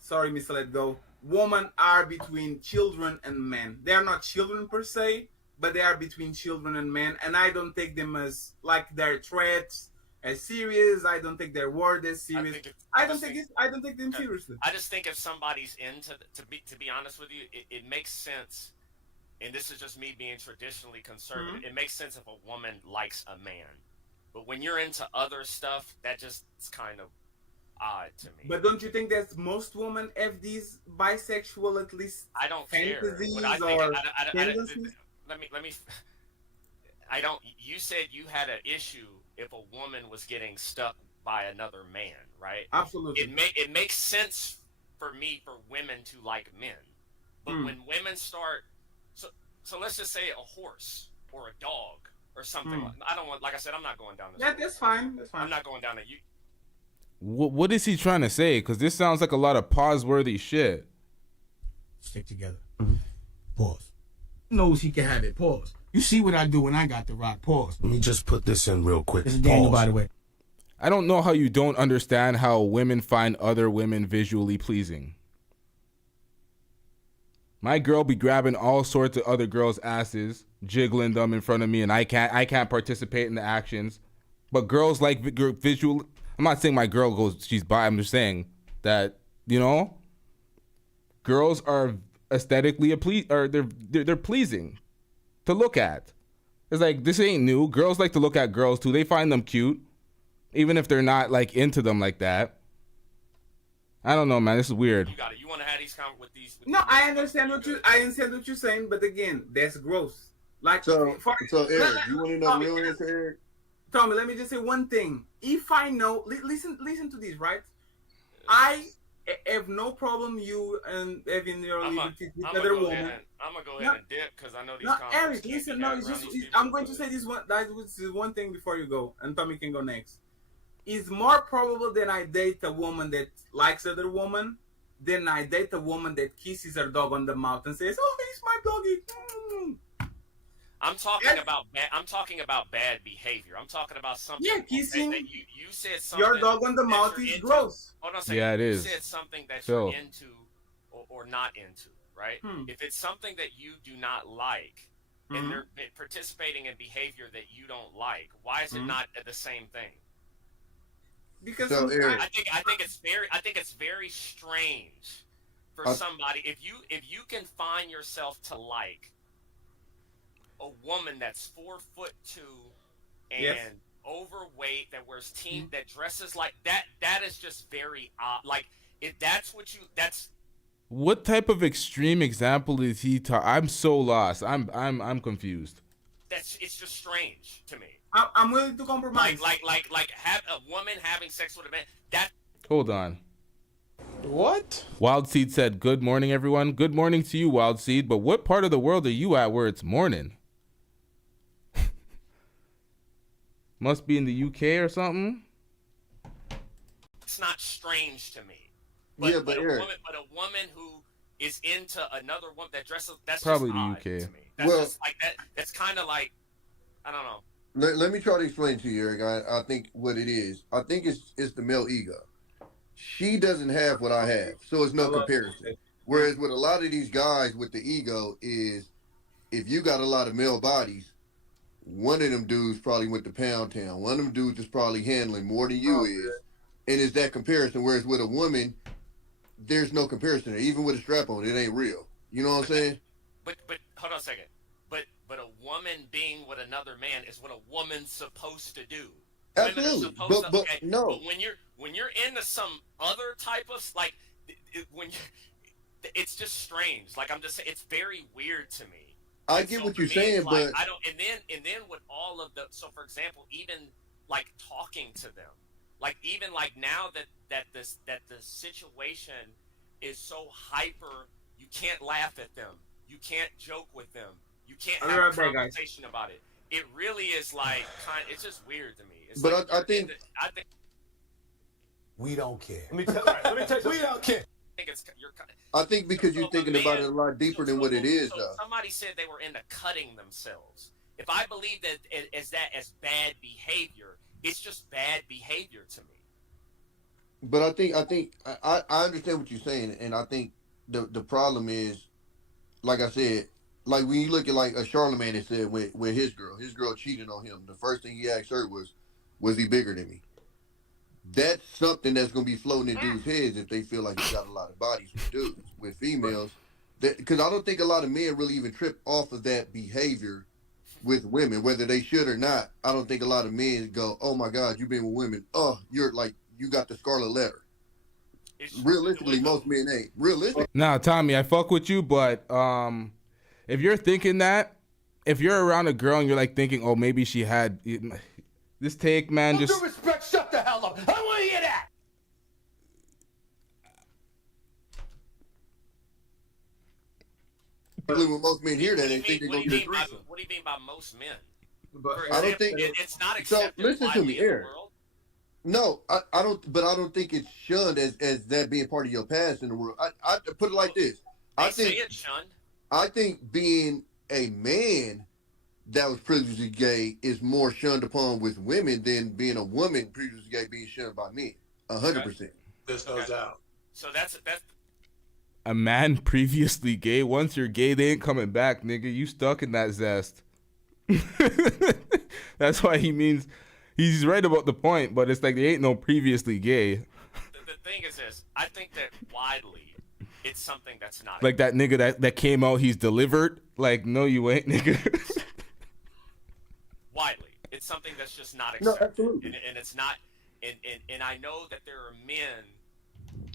Sorry, Mr. Let Go. Women are between children and men. They are not children per se, but they are between children and men. And I don't take them as like their threats as serious. I don't take their word as serious. I don't take them seriously. I just think if somebody's into, to be honest with you, it makes sense and this is just me being traditionally conservative, it makes sense if a woman likes a man. But when you're into other stuff, that just is kind of odd to me. But don't you think that most women have these bisexual, at least, I don't care. fantasies What I think, or tendencies? Let me. I don't. You said you had an issue if a woman was getting stuck by another man, right? Absolutely. It makes sense for me for women to like men, but when women start, so let's just say a horse or a dog or something. I don't want. Like I said, I'm not going down this. Yeah, that's fine. That's fine. I'm not going down that. You. What is he trying to say? Because this sounds like a lot of pause-worthy shit. Stick together. Pause. Knows he can have it. Pause. You see what I do when I got the rock. Pause. Let me just put this in real quick. This is Daniel, by the way. I don't know how you don't understand how women find other women visually pleasing. My girl be grabbing all sorts of other girls' asses, jiggling them in front of me, and I can't participate in the actions. But girls like visual. I'm not saying my girl goes, she's bi. I'm just saying that, you know, girls are aesthetically they're pleasing to look at. It's like, this ain't new. Girls like to look at girls too. They find them cute, even if they're not like into them like that. I don't know, man. This is weird. You got it. You want to have these comments with these? No, I understand what you're saying, but again, that's gross. Like, so Eric, you want to know the real answer, Eric? Tommy, let me just say one thing. If I know, listen to this, right? I have no problem you and having your liberty with other women. I'm gonna go ahead and dip because I know these. No, comments Eric, listen. No, it's just I'm going to say this one thing before you go, and Tommy can go next. It's more probable that I date a woman that likes other woman than I date a woman that kisses her dog on the mouth and says, "Oh, he's my doggy." I'm talking about bad behavior. I'm talking about something. Yeah, kissing. That you said something. Your dog on the mouth is gross. Hold on a second. Yeah, it is. You said something that you're into or not into, right? If it's something that you do not like, and they're participating in behavior that you don't like, why is it not the same thing? Because I think it's very strange for somebody if you can find yourself to like a woman that's 4'2" and overweight, that wears that dresses like that. That is just very odd. Like, if that's what that's. What type of extreme example is he? I'm so lost. I'm confused. It's just strange to me. I'm willing to compromise. Like have a woman having sex with a man. That. Hold on. What? Wild Seed said, "Good morning, everyone." Good morning to you, Wild Seed. But what part of the world are you at where it's morning? Must be in the UK or something. It's not strange to me. But, but a woman who is into another woman that dresses, that's probably just the odd UK. To me. That's just like that. That's kind of like, I don't know. Let me try to explain to you, Eric. I think what it is. I think it's the male ego. She doesn't have what I have, so it's no comparison. Whereas with a lot of these guys with the ego is, if you got a lot of male bodies, one of them dudes probably went to Pound Town. One of them dudes is probably handling more than you is. And it's that comparison. Whereas with a woman, there's no comparison there. Even with a strap on, it ain't real. You know what I'm saying? But hold on a second. But a woman being with another man is what a woman's supposed to do. Absolutely. But no. But when you're into some other type of like it's just strange. Like, I'm just saying, it's very weird to me. I get what you're saying, like, but I don't. And then with all of the, so for example, even like talking to them, like even like now that the situation is so hyper, you can't laugh at them, you can't joke with them, you can't have a conversation about it. It really is like it's just weird to me. It's but like I think we don't care. Let me tell you, we don't care. I think because you're thinking about it a lot deeper than what it is, though. Somebody said they were into cutting themselves. If I believe that as bad behavior, it's just bad behavior to me. But I think I understand what you're saying, and I think the problem is, like I said, like when you look at like a Charlemagne that said with his girl cheated on him. The first thing he asked her was he bigger than me? That's something that's gonna be floating in dudes' heads if they feel like you got a lot of bodies with dudes. With females, Because I don't think a lot of men really even trip off of that behavior with women, whether they should or not. I don't think a lot of men go, "Oh my God, you've been with women. Oh, you're like you got the scarlet letter." Realistically, most men ain't. Realistic. Nah, Tommy, I fuck with you, but if you're thinking that, if you're around a girl and you're like thinking, oh, maybe she had this take, man, With just due respect, shut the hell up. I don't want to hear that. When most men hear that, they think they're gonna get threesome. What do you mean by most men? But For I don't example, think it's not so. accepted Listen to widely me, in the Eric. world. No, I don't. But I don't think it's shunned as that being part of your past in the world. I put it like this. They say it's shunned. I think being a man that was previously gay is more shunned upon with women than being a woman previously gay being shunned by men. 100%. There's no doubt. So that's a man previously gay. Once you're gay, they ain't coming back, nigga. You stuck in that zest. That's why he means he's right about the point, but it's like they ain't no previously gay. The thing is this. I think that widely, it's something that's not Like that nigga that came out, he's delivered. Like, no, you ain't, nigga. widely. It's something that's just not No, accepted. absolutely. And it's not. And I know that there are men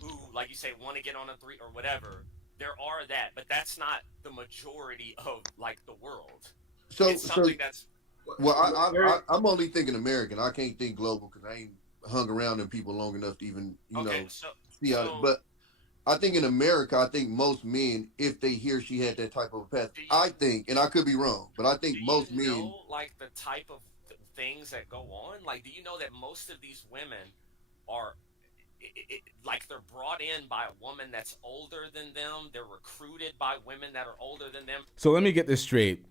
who, like you say, want to get on a three or whatever. There are that, but that's not the majority of like the world. So, it's something that's. Well, I'm only thinking American. I can't think global because I ain't hung around them people long enough to even, you know, see how. But I think in America, I think most men, if they hear she had that type of a past, I think, and I could be wrong, but I think most men. Know, like the type of things that go on. Like, do you know that most of these women are, like, they're brought in by a woman that's older than them. They're recruited by women that are older than them. So let me get this straight.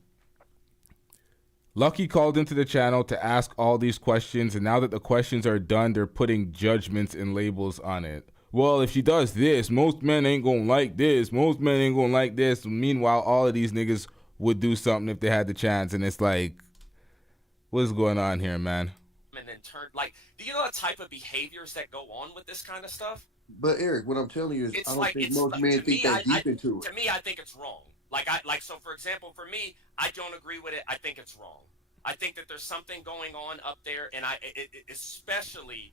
Lucki called into the channel to ask all these questions, and now that the questions are done, they're putting judgments and labels on it. Well, if she does this, most men ain't gonna like this. Most men ain't gonna like this. Meanwhile, all of these niggas would do something if they had the chance, and it's like, what's going on here, man? And then like, do you know the type of behaviors that go on with this kind of stuff? But Eric, what I'm telling you is, It's I don't like, think it's most like, men to think me, that deep into it. To me, I think it's wrong. So for example, for me, I don't agree with it. I think it's wrong. I think that there's something going on up there, and especially,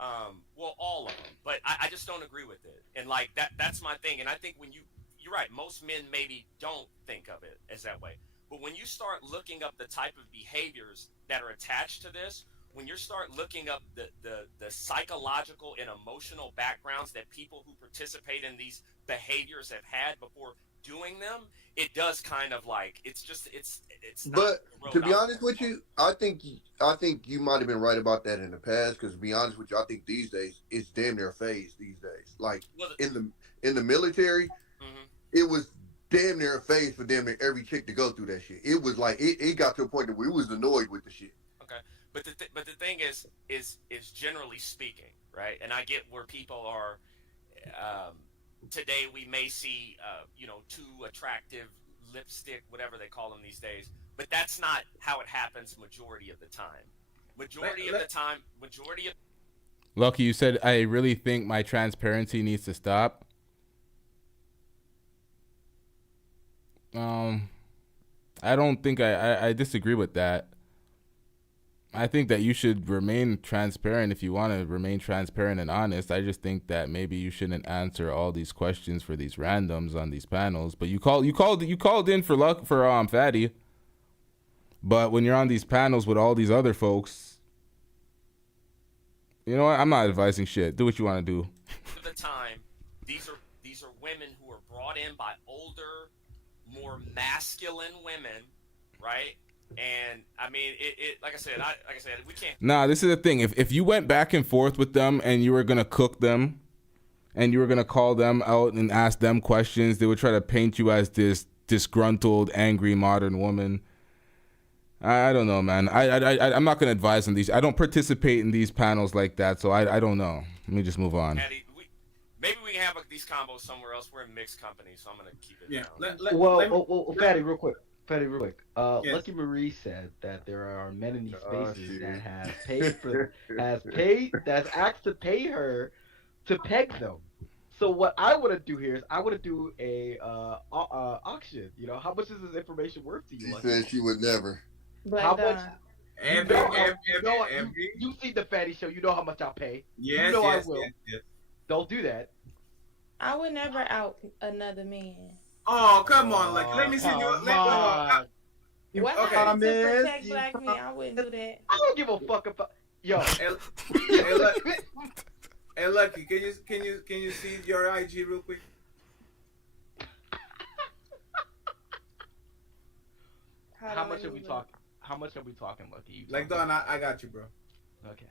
well, all of them, but I just don't agree with it. And like that's my thing. And I think when you're right, most men maybe don't think of it as that way. But when you start looking up the type of behaviors that are attached to this, when you start looking up the psychological and emotional backgrounds that people who participate in these behaviors have had before doing them, it does kind of like, it's not. But to be honest with you, I think you might have been right about that in the past. Because to be honest with you, I think these days it's damn near a phase these days. Like in the military, it was damn near a phase for damn near every chick to go through that shit. It was like it got to a point that we was annoyed with the shit. Okay, but the thing is generally speaking, right? And I get where people are. Today we may see, too attractive lipstick, whatever they call them these days, but that's not how it happens majority of the time. Majority of the time. Lucki, you said, I really think my transparency needs to stop. I don't think I disagree with that. I think that you should remain transparent if you want to remain transparent and honest. I just think that maybe you shouldn't answer all these questions for these randoms on these panels. But you called in for Fatty. But when you're on these panels with all these other folks, you know what? I'm not advising shit. Do what you want to do. At the time, these are women who are brought in by older, more masculine women, right? And I mean, like I said, we can't. Nah, this is the thing. If you went back and forth with them and you were gonna cook them, and you were gonna call them out and ask them questions, they would try to paint you as this disgruntled, angry modern woman. I don't know, man. I'm not gonna advise on these. I don't participate in these panels like that, so I don't know. Let me just move on. Patty, maybe we can have these combos somewhere else. We're in mixed company, so I'm gonna keep it down. Fatty, real quick. Lucki Maree said that there are men in these spaces that have paid that's asked to pay her to peg them. So what I want to do here is I want to do a auction. You know, how much is this information worth to you? She Lucky? said she would never. How much? Every. You see the fatty show. You know how much I'll pay. Yes, you know yes, I will. yes. Don't do that. I would never out another man. Oh, come on, like let me see you. Come on. What Okay. happened to protect black men? I wouldn't do that. I don't give a fuck about. Yo. Hey, Lucky, can you see your IG real quick? How much are we talking? How much are we talking, Lucky? Like Don, I got you, bro. Okay.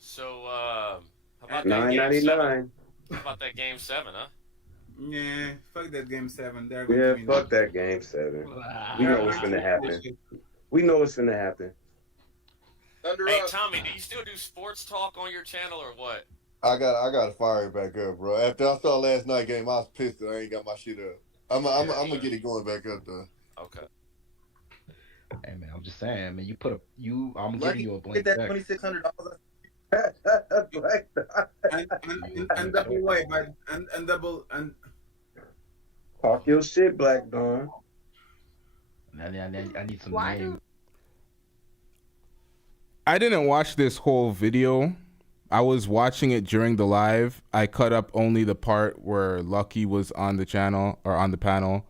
So, how about $9.99. How about that game 7, huh? Yeah, fuck that game 7. Yeah, fuck that game 7. We know what's gonna happen. We know what's gonna happen. Hey, Tommy, do you still do sports talk on your channel or what? I gotta fire it back up, bro. After I saw last night game, I was pissed that I ain't got my shit up. I'm gonna get it going back up though. Okay. Hey man, I'm just saying, man. I'm Lucky, giving you a blank get that check. $2,600. And double way, but and double and. Talk your shit, Black Dawn. I need some Why name. I didn't watch this whole video. I was watching it during the live. I cut up only the part where Lucky was on the channel or on the panel.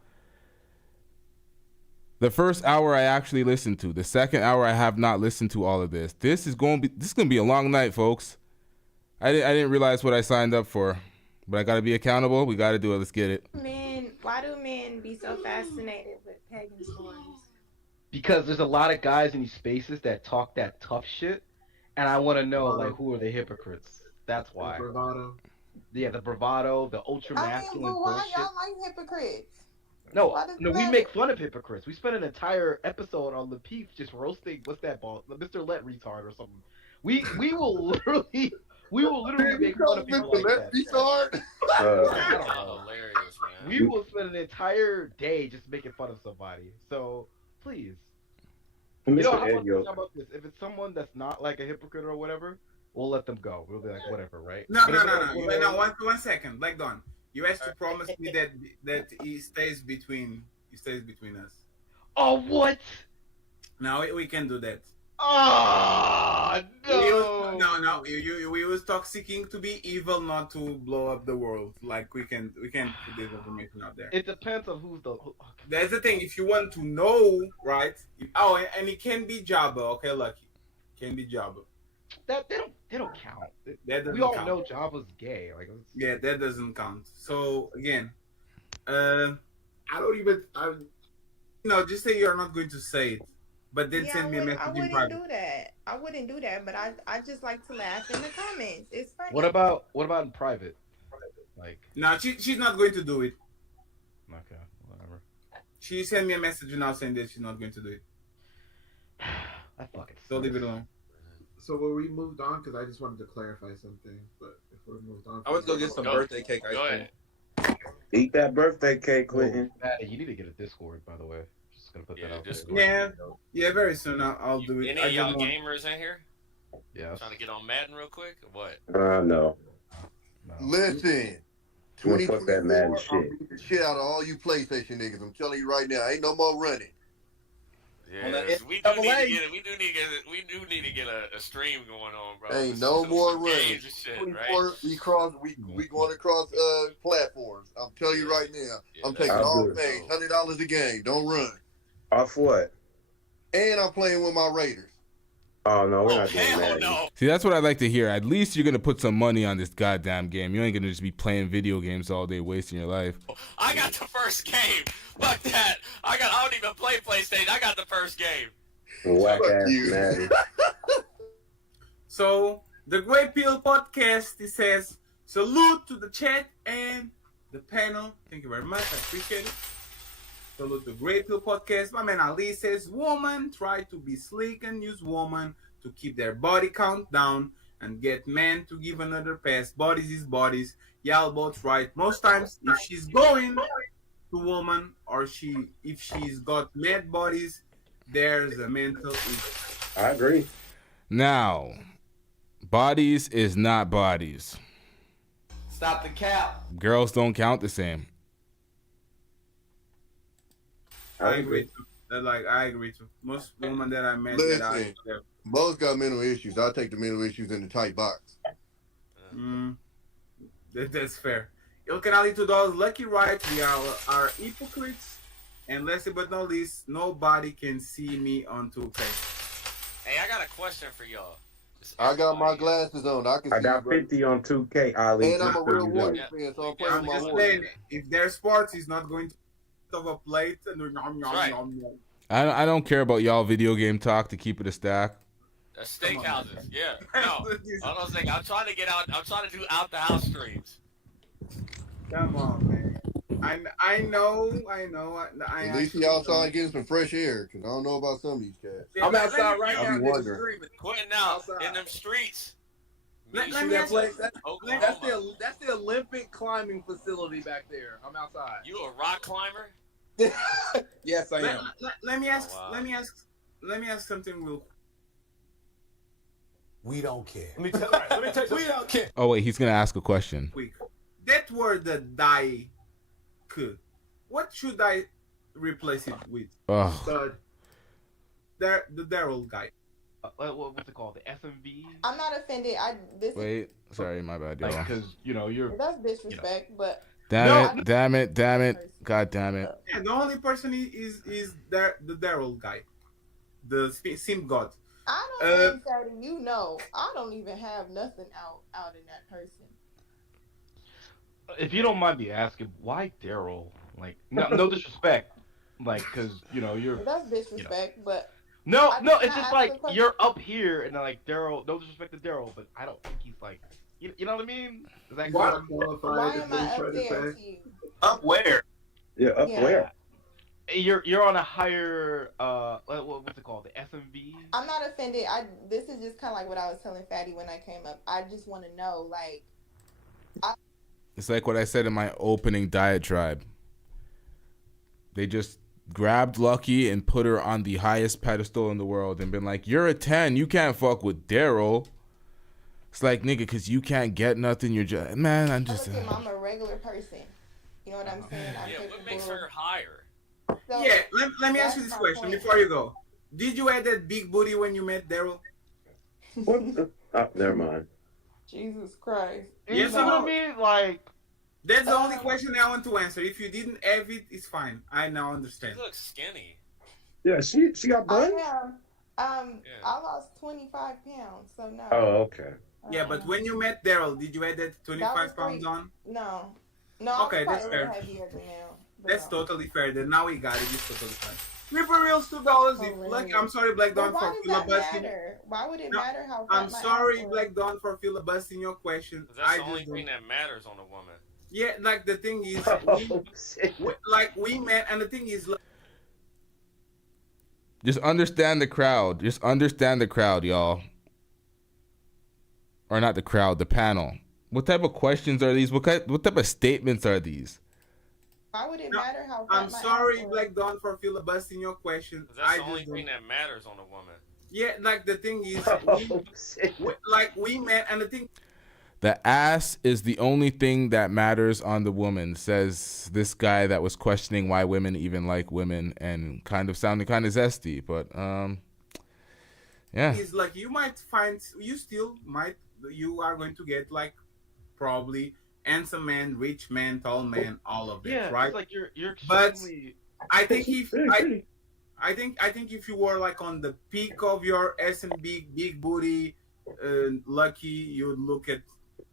The first hour I actually listened to. The second hour I have not listened to all of this. This is gonna be a long night, folks. I didn't realize what I signed up for, but I gotta be accountable. We gotta do it. Let's get it. Why do men be so fascinated with pagan stories? Because there's a lot of guys in these spaces that talk that tough shit, and I want to know like who are the hypocrites. That's why. The bravado. Yeah, the bravado, the ultra masculine but why bullshit. y'all like hypocrites? No, Why does no, we that- make fun of hypocrites. We spent an entire episode on Lapeef just roasting what's that ball, Mr. Let retard or something. We will literally make fun of people like that. Retard. I don't know. Hilarious, man. We will spend an entire day just making fun of somebody. So please, you know, how about this? If it's someone that's not like a hypocrite or whatever, we'll let them go. We'll be like, whatever, right? No. But if it's like, 1 second. Like Don, you have to promise me that he stays between us. Oh, what? Now we can do that. Ah, no. We was toxicing to be evil, not to blow up the world. Like we can put this information out there. It depends on who's the. That's the thing. If you want to know, right? And it can be Jabba. Okay, Lucky. Can be Jabba. That they don't count. That doesn't We all count. know Java's gay. Like, Yeah, that doesn't count. So again, I don't even. Just say you're not going to say it, but then send me a message in private. I wouldn't do that, but I just like to laugh in the comments. It's funny. What about in private? Like, No, she's not going to do it. okay, whatever. She sent me a message now saying that she's not going to do it. That fucking. So leave it alone. So were we moved on? Because I just wanted to clarify something. But if we're moved on, I want to go get some birthday cake ice cream. Eat that birthday cake, Clinton. Maddie, you need to get a Discord, by the way. Just gonna put that out there. Yeah, very soon I'll do it. Any of y'all gamers in here? Yeah. Trying to get on Madden real quick or what? No. Listen. You wanna fuck that Madden 2024, shit. I'll beat the shit out of all you PlayStation niggas. I'm telling you right now, ain't no more running. Yes, we do need to get a stream going on, bro. Ain't no more running. Games and shit, right? We going across platforms. I'm telling you right now. I'm taking that's all good. things. $100 a game. Don't run. Off what? And I'm playing with my Raiders. Oh no, we're not doing that. See, that's what I'd like to hear. At least you're gonna put some money on this goddamn game. You ain't gonna just be playing video games all day, wasting your life. I got the first game. Fuck that. I don't even play PlayStation. I got the first game. Whack ass Maddie. So the Great Pill Podcast, it says salute to the chat and the panel. Thank you very much. I appreciate it. Salute the Great Pill Podcast. My man Ali says woman try to be slick and use woman to keep their body count down and get men to give another pass. Bodies is bodies. Y'all both right. Most times if she's going to woman or if she's got mad bodies, there's a mental issue. I agree. Now, bodies is not bodies. Stop the cap. Girls don't count the same. I agree too. I agree too. Most women that I met Listen, most got mental issues. I'll take the mental issues in the tight box. That's fair. Il canali to those lucky right. We are hypocrites. And last but not least, nobody can see me on 2K. Hey, I got a question for y'all. I got my glasses on. I can see. I got 50 on 2K, Ali. And I'm a real Warriors fan, so I'm playing I'm with my just Warriors. saying, if their sports is not going to have a plate, and Right. I don't care about y'all video game talk to keep it a stack. Steakhouses. Yeah. No. Hold on a second. I'm trying to get out. I'm trying to do out the house streams. Come on, man. I know. At least he outside getting some fresh air, because I don't know about some of these cats. I'm outside right now. I be wondering. Quitting out in them streets. Let me ask you, that's the Olympic climbing facility back there. I'm outside. You a rock climber? Yes, I am. Let me ask. Let me ask something real. We don't care. Let me tell you. We don't care. Oh wait, he's gonna ask a question. Quick. That word the die. What should I replace it with? Ugh. The Daryl guy. What's it called? The SMV? I'm not offended. Wait, sorry, my bad, y'all. Because you're. That's disrespect, but. Damn it. God damn it. Yeah, the only person is the Daryl guy, the sim god. I don't think that I don't even have nothing out in that person. If you don't mind me asking, why Daryl? Like, no disrespect, like, cause you're. That's disrespect, but. No, it's just like you're up here and like Daryl. No disrespect to Daryl, but I don't think he's like. You know what I mean? Is that why am I up there to you? Up where? Yeah, up where? You're on a higher what's it called? The SMV? I'm not offended. This is just kind of like what I was telling Fatty when I came up. I just want to know, like. It's like what I said in my opening diatribe. They just grabbed Lucki and put her on the highest pedestal in the world and been like, "You're a 10. You can't fuck with Daryl." It's like, nigga, because you can't get nothing. You're just, man, I'm just. I'm a regular person. You know what I'm saying? What makes her higher? So, yeah, let me ask you this question before you go. Did you have that big booty when you met Daryl? What the? Oh, never mind. Jesus Christ. Yes or no? Like, that's the only question I want to answer. If you didn't have it, it's fine. I now understand. She looks skinny. Yeah, she got butt. I lost 25 pounds, so no. Oh, okay. Yeah, but when you met Daryl, did you have that 25 pounds on? No. Okay, that's fair. That's totally fair. Then now we got it. It's totally fine. Ripper Reels $2. I'm sorry, Black Dawn, for filibustering. Why would it matter how? I'm sorry, Black Dawn, for filibustering your question. That's the only thing that matters on a woman. Yeah, like the thing is, we met, and the thing is. Just understand the crowd. Just understand the crowd, y'all. Or not the crowd, the panel. What type of questions are these? What type of statements are these? Why would it matter how? I'm sorry, Black Dawn, for filibustering your question. That's the only thing that matters on a woman. Yeah, like the thing is, we met, and the thing. The ass is the only thing that matters on the woman, says this guy that was questioning why women even like women and kind of sounding kind of zesty, but yeah. It's like you are going to get like probably handsome man, rich man, tall man, all of it, right? It's like you're extremely... But I think if you were like on the peak of your S&B big booty, Lucky, you would look at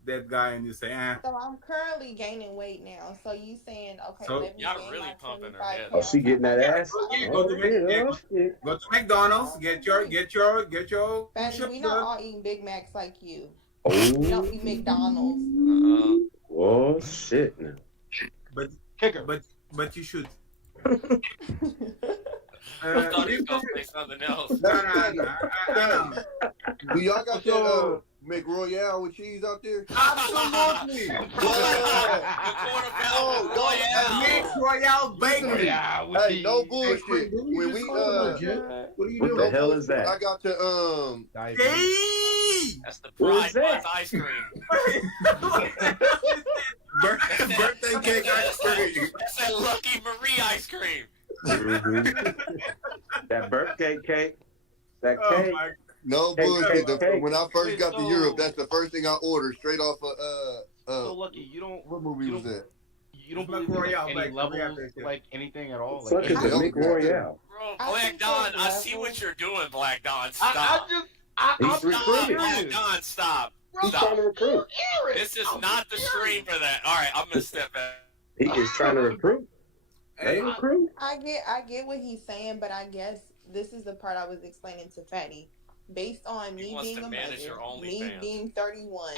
that guy and you say, So I'm currently gaining weight now. So you saying, okay, so y'all really pumping her head. Oh, she getting that ass? Go to McDonald's, get your. Fanny, we not all eating Big Macs like you. Oh. We don't eat McDonald's. Oh shit! Now. But you should. I thought he was gonna say something else. No. Do y'all got that? McRoyale with cheese out there? Absolutely. McRoyale bacon. Hey, no bullshit. When we what are you What doing? the hell is when that? I got to That's the What Pride is that? Buzz ice cream. Birthday cake ice cream. That's that Lucki Maree ice cream. That birthday cake. That Oh cake. my. no Hey, bullshit. hey, When I first got to so- Europe, that's the first thing I ordered straight off So Lucky, you don't. what movie was that? You don't It's believe like in like, Royale, any like, levels, yeah. like anything at all? Such Like, as a Yeah. McRoyale. Bro, I Black think Don, there's I see levels. what you're doing, Black Don. I Stop. just. He's I'm recruiting. Black serious. Don, stop. He's trying to recruit. This is not the stream for that. All right, I'm gonna step back. He is trying to recruit. Let him recruit. I get what he's saying, but I guess this is the part I was explaining to Fatty. Based on me wants being to a manage mother, your me OnlyFans. being 31,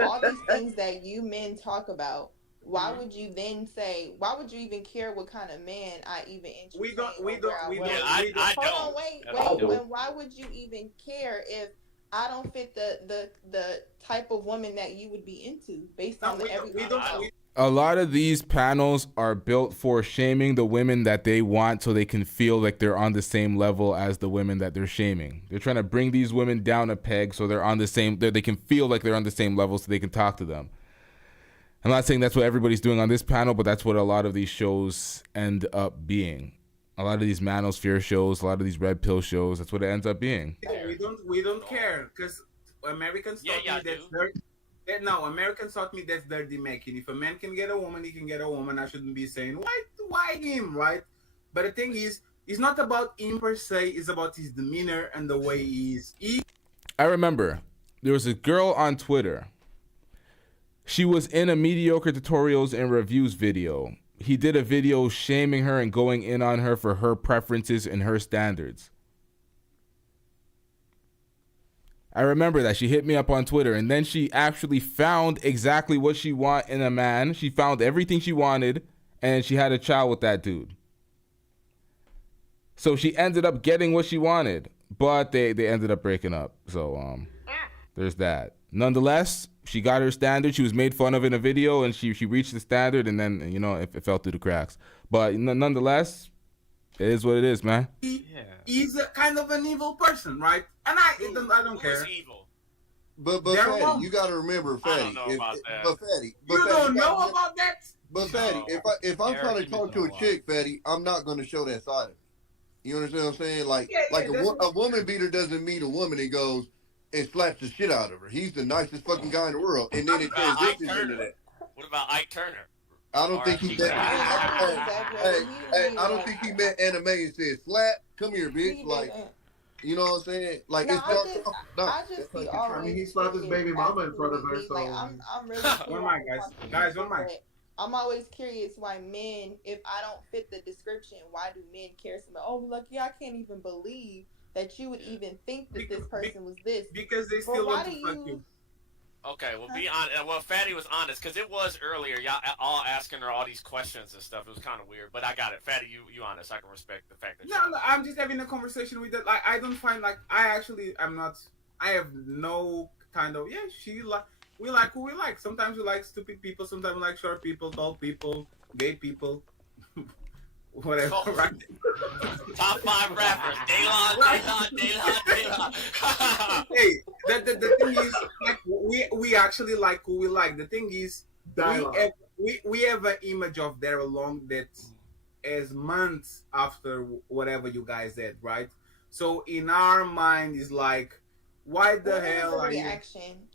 all these things that you men talk about, why would you then say? Why would you even care what kind of man I even entertain? We don't. or where I was? Yeah, I Hold don't. on, wait. I don't. And why would you even care if I don't fit the type of woman that you would be into based on everything? A lot of these panels are built for shaming the women that they want so they can feel like they're on the same level as the women that they're shaming. They're trying to bring these women down a peg so they're on the same, they can feel like they're on the same level so they can talk to them. I'm not saying that's what everybody's doing on this panel, but that's what a lot of these shows end up being. A lot of these Manosphere shows, a lot of these red pill shows, that's what it ends up being. We don't care because Americans taught me that's no, Americans taught me that's dirty making. If a man can get a woman, he can get a woman. I shouldn't be saying why him, right? But the thing is, it's not about him per se. It's about his demeanor and the way he is. I remember there was a girl on Twitter. She was in a mediocre tutorials and reviews video. He did a video shaming her and going in on her for her preferences and her standards. I remember that. She hit me up on Twitter, and then she actually found exactly what she want in a man. She found everything she wanted, and she had a child with that dude. So she ended up getting what she wanted, but they ended up breaking up. So there's that. Nonetheless, she got her standard. She was made fun of in a video, and she reached the standard, and then it fell through the cracks. But nonetheless, it is what it is, man. He's a kind of an evil person, right? And I don't care. Evil? But Fatty, you gotta remember, Fatty. I don't know about that. But Fatty, You don't know about that? But Fatty, if I'm trying to talk to a chick, Fatty, I'm not gonna show that side of it. You understand what I'm saying? Like a woman beater doesn't meet a woman and goes and slaps the shit out of her. He's the nicest fucking guy in the world, and then it transitions into that. What about Ike Turner? I don't think he meant. I don't think he meant anime and said slap. Come here, bitch. Like, you know what I'm saying? Like No, it's I just be always. I mean, he slapped his baby mama in front of her, so. Like, I'm really. One mic, guys. One mic. I'm always curious why men, if I don't fit the description, why do men care so much? Oh, Lucky, I can't even believe that you would even think that this person was this. Because they still want to fuck you. Okay, well, be honest. Well, Fatty was honest because it was earlier. Y'all all asking her all these questions and stuff. It was kind of weird, but I got it. Fatty, you honest. I can respect the fact that. No, I'm just having a conversation with it. Like, I don't find I'm not. I have no kind of we like who we like. Sometimes we like stupid people. Sometimes we like short people, tall people, gay people, whatever. Oh. Right? Top 5 rappers: Daylon. Hey, the thing is, like, we actually like who we like. The thing is, we have an image of Daryl Long that is months after whatever you guys did, right? So in our mind is like, why the hell are you?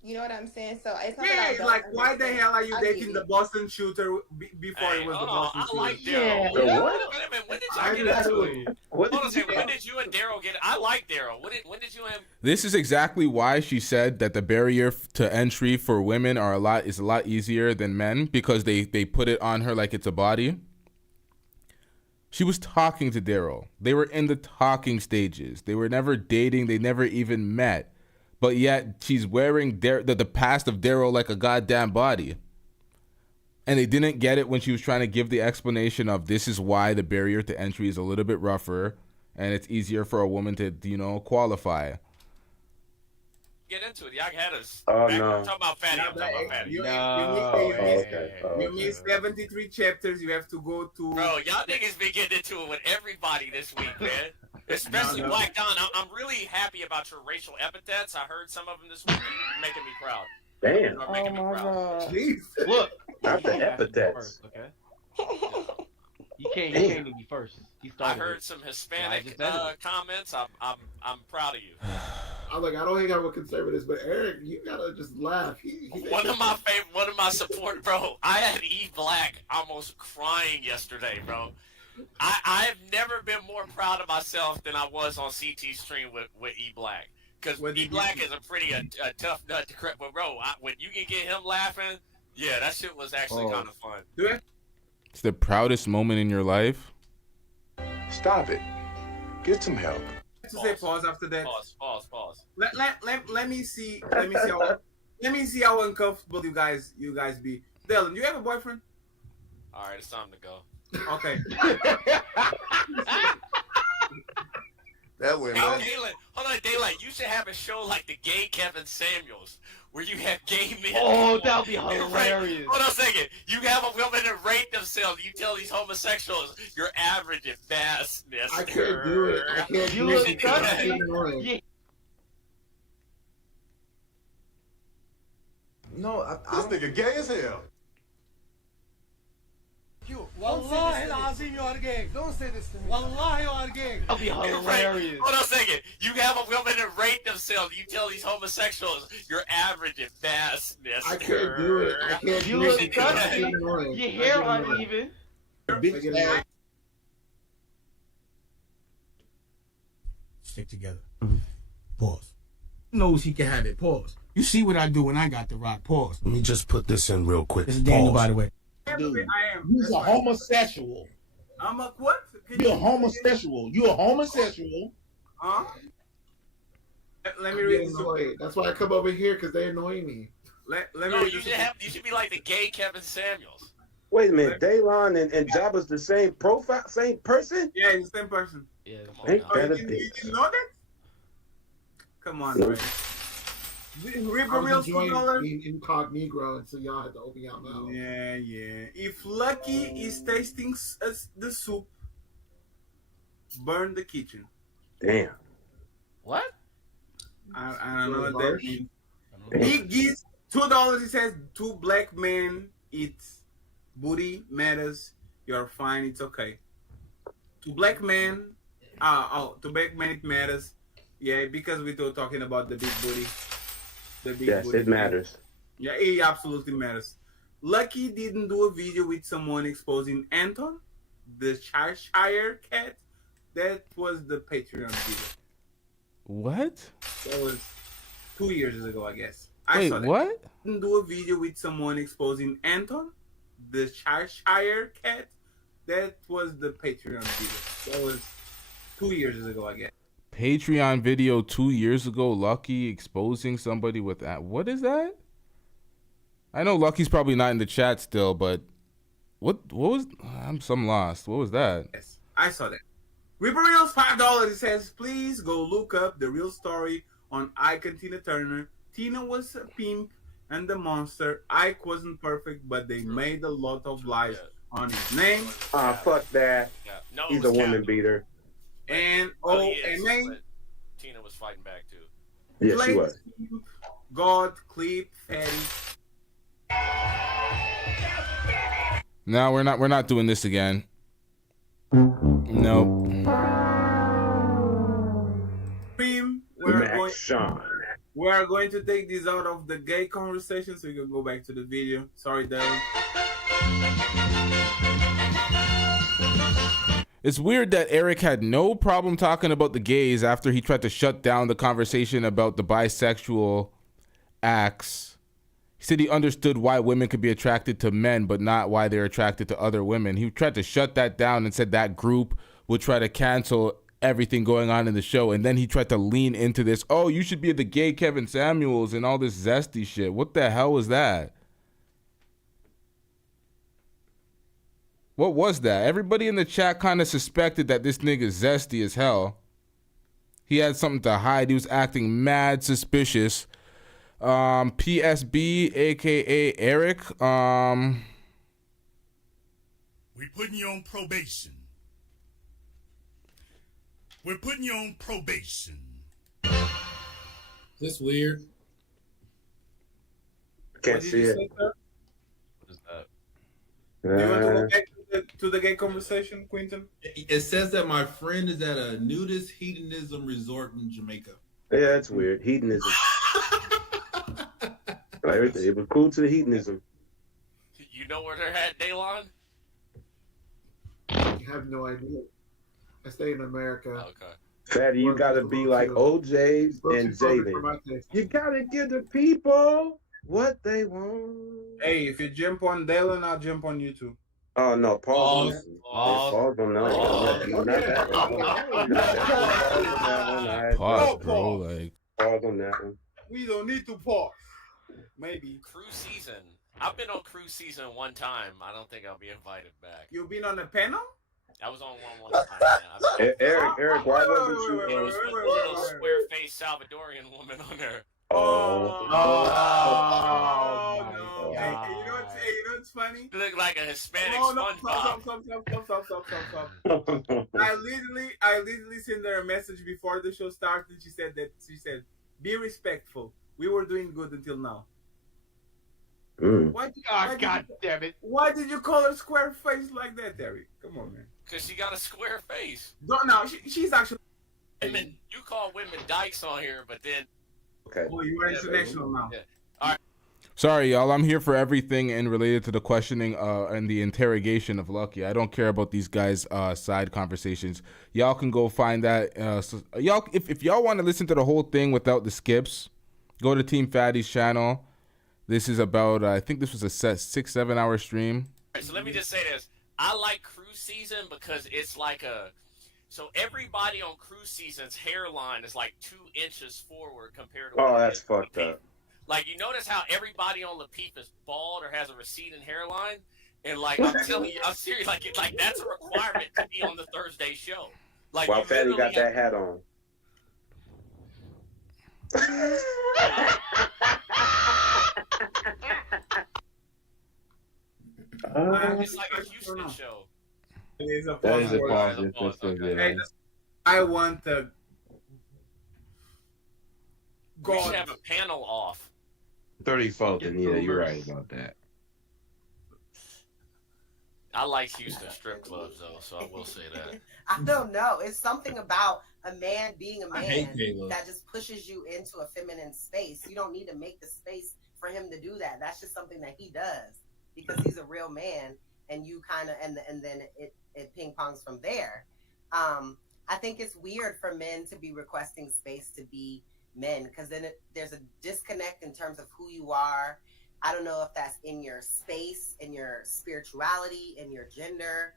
You know what I'm saying? So it's not that I don't like, why the hell are you dating the Boston shooter before it was the Boston shooter? I like Daryl. When did y'all get into it? Hold on a second. When did you and Daryl get? I like Daryl. When did you and? This is exactly why she said that the barrier to entry for women is a lot easier than men, because they put it on her like it's a body. She was talking to Daryl. They were in the talking stages. They were never dating. They never even met. But yet she's wearing the past of Daryl like a goddamn body. And they didn't get it when she was trying to give the explanation of this is why the barrier to entry is a little bit rougher and it's easier for a woman to, qualify. get into it. Y'all had us. Oh, back. no. I'm talking about Fatty. I'm talking about Fatty. You missed 73 chapters. You have to go to. Bro, y'all niggas been getting into it with everybody this week, man. Especially Black Don. I'm really happy about your racial epithets. I heard some of them this week. You're making me proud. Damn. You're making me proud. Jeez. Look. Not the epithets. Okay. He came to me first. He I started. heard some Hispanic just said it. comments. I'm proud of you. I'm like, I don't hang out with conservatives, but Eric, you gotta just laugh. One of my support, bro. I had E Black almost crying yesterday, bro. I've never been more proud of myself than I was on CT stream with E Black. Because E Black is a pretty tough nut to crack. But bro, when you can get him laughing, yeah, that shit was actually kind of fun. It's the proudest moment in your life. Stop it. Get some help. To say pause after that. Pause. Let me see how uncomfortable you guys be. Dylan, do you have a boyfriend? All right, it's time to go. Okay. That way, man. Hold on, Daylight. You should have a show like the Gay Kevin Samuels, where you have gay men. Oh, that would be hilarious. Hold on a second. You have a woman that rate themselves. You tell these homosexuals you're average at vastness. I can't do it. I can't do it. Yeah. No, this nigga gay as hell. Wallahi al-Azim, you are gay. Don't say this to me. Wallahi, you are gay. That'd be hilarious. Hold on a second. You have a woman that rate themselves. You tell these homosexuals you're average at vastness. I can't do it. I can't You do look it. dusty. Your hair uneven. Stick together. Pause. Knows he can have it. Pause. You see what I do when I got the rock. Pause. Let me just put this in real quick. This is Daniel, by the way. Dude, you're a homosexual. I'm a what? You're a homosexual. You're a homosexual. Huh? Let me I'm read getting this. annoyed. That's why I come over here, because they annoy me. Let me No, read you this. should be like the Gay Kevin Samuels. Wait a minute, Daylon and Jabba's the same profile, same person? Yeah, it's the same person. Yeah. Ain't Oh, that a you bitch? didn't know that? Come on, Nope. man. Ripper I was Mills enjoying $2. being incognito, and so y'all had to open your mouth. Yeah. If Lucky is tasting the soup, burn the kitchen. Damn. What? I don't know what that Harsh. means. He gives $2. He says, two black men eat booty matters. You're fine. It's okay. To black men, to black men it matters. Yeah, because we were talking about the big booty. The big Yes, booty it matters. Yeah, it absolutely matters. Lucky didn't do a video with someone exposing Anton, the Cheshire cat. That was the Patreon video. What? That was 2 years ago, I guess. Wait, saw that. what? Didn't do a video with someone exposing Anton, the Cheshire cat. That was the Patreon video. That was 2 years ago, I guess. Patreon video 2 years ago. Lucky exposing somebody with that. What is that? I know Lucky's probably not in the chat still, but what was? I'm lost. What was that? Yes, I saw that. Ripper Reels $5. It says, please go look up the real story on Ike and Tina Turner. Tina was a pimp and the monster. Ike wasn't perfect, but they made a lot of lies on his name. Fuck that. Yeah. No, He's a woman beater. And but Tina was fighting back too. Yeah, she was. God, clip, fatty. No, we're not doing this again. Nope. We're going to take this out of the gay conversation so we can go back to the video. Sorry, Daryl. It's weird that Eric had no problem talking about the gays after he tried to shut down the conversation about the bisexual acts. He said he understood why women could be attracted to men, but not why they're attracted to other women. He tried to shut that down and said that group would try to cancel everything going on in the show. And then he tried to lean into this, oh, you should be the gay Kevin Samuels and all this zesty shit. What the hell was that? What was that? Everybody in the chat kind of suspected that this nigga's zesty as hell. He had something to hide. He was acting mad suspicious PSB, aka Eric. We putting you on probation. We're putting you on probation. This weird. Can't see it. What is that? Do you want to go back to the gay conversation, Quentin? It says that my friend is at a nudist hedonism resort in Jamaica. Yeah, that's weird. Hedonism. Everything. It was cool to the hedonism. You know where they're at, Daylon? I have no idea. I stay in America. Okay. Fatty, you gotta be like OJ's and Jalen. You gotta give the people what they want. Hey, if you jump on Daylon, I'll jump on you too. Oh no, pause. Pause on that. Pause, bro. Like pause on that one. We don't need to pause. Maybe. Cruise season. I've been on cruise season one time. I don't think I'll be invited back. You've been on a panel? I was on one time. Yeah. Eric, why wasn't you? It was with a little square-faced Salvadorian woman on there. No. Hey, you know what's funny? You look like a Hispanic SpongeBob. Stop. I literally sent her a message before the show started. She said, be respectful. We were doing good until now. Why damn it. Why did you call her square face like that, Derek? Come on, man. Because she got a square face. No, she's actually... Women, you call women dykes on here, but then... Okay. Oh, you are international now. Yeah. All right. Sorry, y'all. I'm here for everything and related to the questioning and the interrogation of Lucki. I don't care about these guys' side conversations. Y'all can go find that. Y'all, if y'all want to listen to the whole thing without the skips, go to Team Fatty's channel. This is about, I think this was a 6-7 hour stream. All right, so let me just say this. I like cruise season because it's like a... So everybody on cruise season's hairline is like 2 inches forward compared to... Oh, that's fucked up. Like, you notice how everybody on Lapeef is bald or has a receding hairline? And, like, I'm telling you, I'm serious. Like that's a requirement to be on the Thursday show. Like, While Fatty got that hat on. It's like a Houston show. It is a That is a pause. positive. Hey, I want the... We should have a panel off. 34th, and yeah, you're right about that. I like Houston strip clubs, though, so I will say that. I don't know. It's something about a man being a hate man Caleb. that just pushes you into a feminine space. You don't need to make the space for him to do that. That's just something that he does because he's a real man, and you kind of and then it ping pongs from there. I think it's weird for men to be requesting space to be men because then there's a disconnect in terms of who you are. I don't know if that's in your space, in your spirituality, in your gender,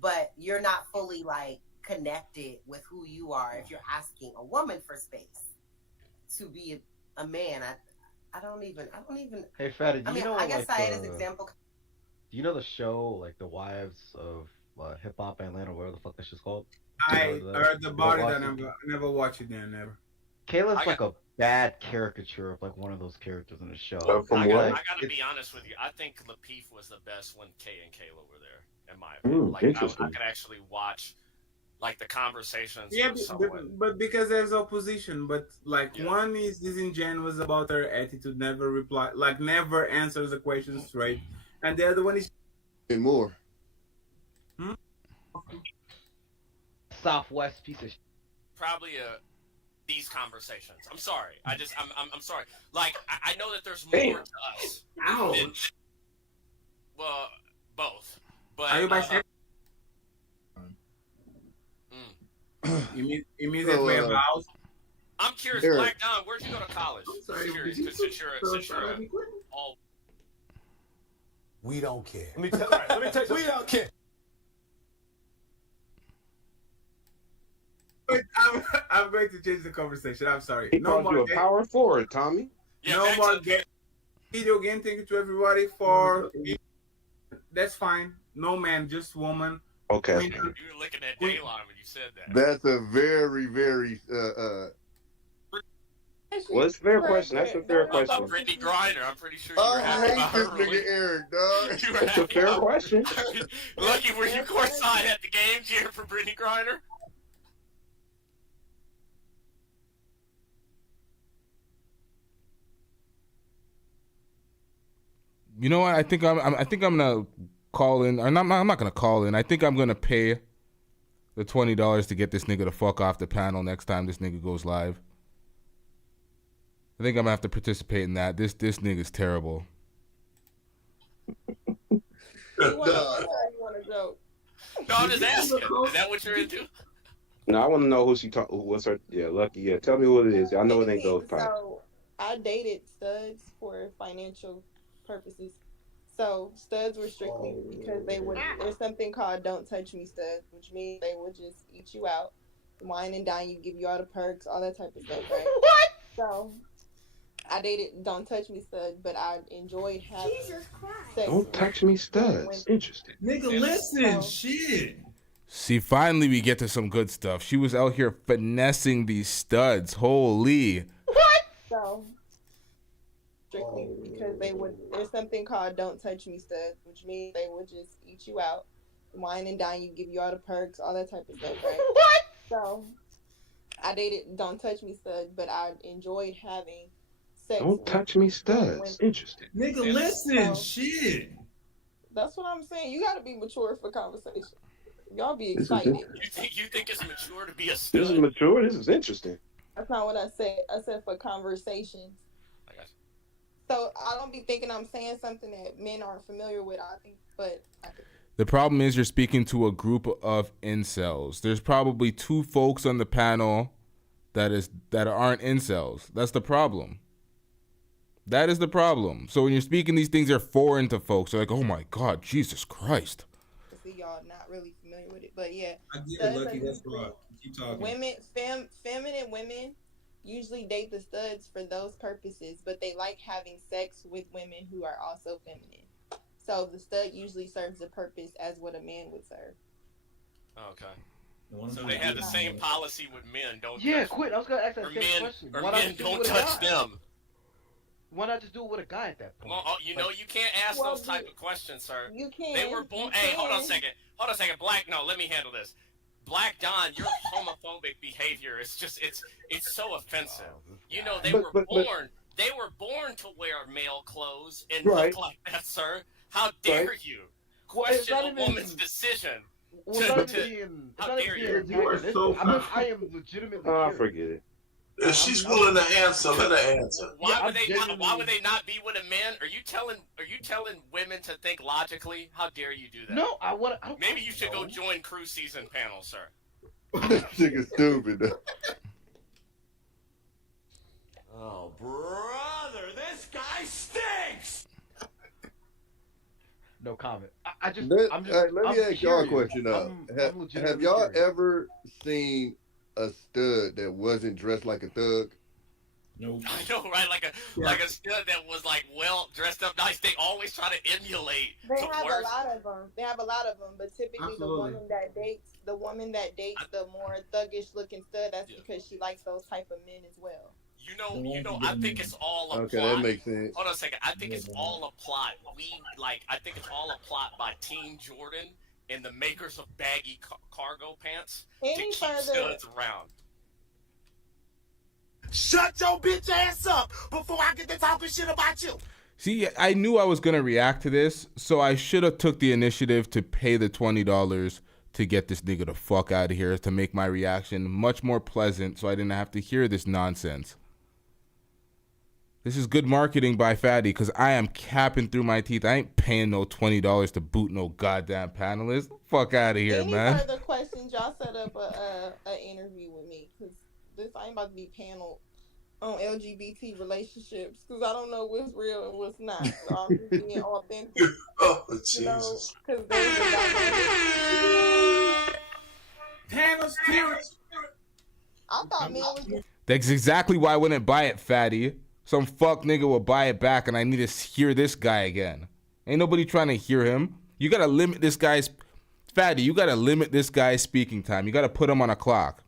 but you're not fully like connected with who you are if you're asking a woman for space to be a man. I don't even. Hey, Fatty, do I you mean, know I guess like, I had this example. Do you know the show like The Wives of Hip Hop Atlanta, whatever the fuck that shit's called? I heard about it and I never watched it there, never. Kayla's like a bad caricature of like one of those characters in the show. I gotta be honest with you. I think Lapeef was the best when Kay and Kayla were there, in my opinion. Like I could actually watch like the conversations. Yeah, but because there's opposition. But like one is disingenuous about her attitude, never reply, like never answers the question straight, and the other one is and more. Southwest piece of shit. Probably these conversations. I'm sorry. I'm sorry. Like I know that there's more to us. Than, well, both. But are you bisexual? You mean that way about? I'm curious, Eric. Black Don, where'd you go to college? I'm sorry, curious, did you since you're all. We don't care. Let me tell you. We don't care. I'm going to change the conversation. I'm sorry. He called you a power forward, Tommy. Yeah, no more video game. Thank you to everybody for. That's fine. No man, just woman. Okay. You were looking at Daylon when you said that. That's a very, very Well, it's a fair question. That's a fair How question. about Brittany Griner? I'm pretty sure you were I happy hate about this her nigga ruling. Eric, dog. You were That's a happy fair about- question. Lucky, were you courtside at the game cheering for Brittany Griner? You know what? I think I'm gonna call in. Or I'm not gonna call in. I think I'm gonna pay the $20 to get this nigga to fuck off the panel next time this nigga goes live. I think I'm gonna have to participate in that. This nigga's terrible. You want to joke? No, I'm just asking. Is that what you're into? No, I want to know who she talk. What's her? Yeah, Lucky. Yeah, tell me what it is. I know it ain't those pipes. So I dated studs for financial purposes. So studs were strictly because there's something called don't touch me studs, which means they would just eat you out, wine and dine you, give you all the perks, all that type of stuff, right? What? So I dated don't touch me studs, but I enjoyed having sex. Don't touch me studs. Interesting. Nigga, listen, shit. See, finally we get to some good stuff. She was out here finessing these studs. Holy. So strictly because there's something called don't touch me studs, which means they would just eat you out, wine and dine you, give you all the perks, all that type of stuff, right? What? So I dated don't touch me studs, but I enjoyed having sex. Don't touch me studs. Interesting. Nigga, listen, shit. That's what I'm saying. You gotta be mature for conversation. Y'all be This is excited. You think it's mature to be a This stud? is mature. This is interesting. That's not what I said. I said for conversations. So I don't be thinking I'm saying something that men aren't familiar with. I think, but The problem is you're speaking to a group of incels. There's probably 2 folks on the panel that aren't incels. That's the problem. That is the problem. So when you're speaking these things, they're foreign to folks. They're like, oh my God, Jesus Christ. see y'all not really familiar with it, but yeah. I get it, Lucky. That's right. Keep talking. Feminine women usually date the studs for those purposes, but they like having sex with women who are also feminine. So the stud usually serves a purpose as what a man would serve. Okay. So they have the same policy with men, don't Yeah, touch quit. I was gonna ask that same question. Or Why men not don't touch them. Why not just do it with a guy at that point? Well, you know, you can't ask those type of questions, sir. You can. They were born. Hey, hold on a second. Black, no, let me handle this. Black Don, your homophobic behavior is just, it's so offensive. You know, they were born to wear male clothes and look like that, sir. How dare you question a woman's decision? How dare you? You are so I am legitimately. Oh, forget it. If she's willing to answer, let her answer. Why would they not be with a man? Are you telling women to think logically? How dare you do that? No, Maybe you should go join cruise season panel, sir. This nigga stupid. Oh, brother, this guy stinks! No comment. I'm just. Let me ask y'all a question though. I'm Have y'all ever seen a stud that wasn't dressed like a thug? No. I know, right? Like a stud that was like well dressed up nice. They always try to emulate. They have a lot of them. But typically the woman that dates the more thuggish looking stud, that's because she likes those type of men as well. You know, I think it's all a Okay, plot. that makes sense. Hold on a second. I think it's all a plot. I think it's all a plot by Team Jordan and the makers of baggy cargo pants to keep studs around. Shut your bitch ass up before I get to talking shit about you. See, I knew I was going to react to this, so I should have took the initiative to pay the $20 to get this nigga the fuck out of here, to make my reaction much more pleasant so I didn't have to hear this nonsense. This is good marketing by Fatty, because I am capping through my teeth. I ain't paying no $20 to boot no goddamn panelist. Fuck out of here, man. Any further questions, y'all set up a interview with me, because I ain't about to be panel on LGBT relationships, because I don't know what's real and what's not. So I'm just being authentic. Oh, Jesus. Because there's Panel spirit. I thought men was That's exactly why I wouldn't buy it, Fatty. Some fuck nigga will buy it back, and I need to hear this guy again. Ain't nobody trying to hear him. You gotta limit this guy's... Fatty, you gotta limit this guy's speaking time. You gotta put him on a clock.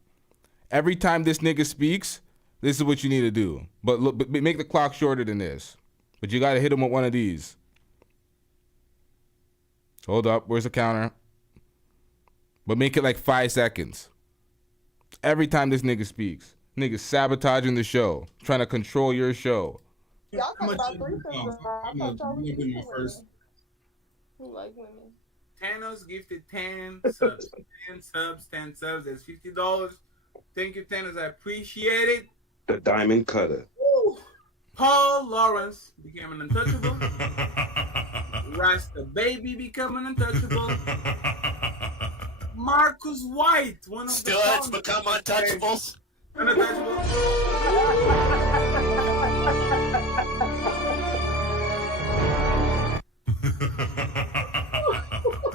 Every time this nigga speaks, This is what you need to do. But look, but make the clock shorter than this. But you got to hit him with one of these. Hold up. Where's the counter? But make it like 5 seconds. Every time this nigga speaks. Nigga sabotaging the show. Trying to control your show. Y'all talk about threesomes. I thought y'all was into women. Who like women? Thanos gifted 10 subs. 10 subs, 10 subs. That's $50. Thank you, Thanos. I appreciate it. The diamond cutter. Woo. Paul Lawrence became an untouchable. Rasta Baby became an untouchable. Marcus White, one of Studs the become untouchables. Untouchable.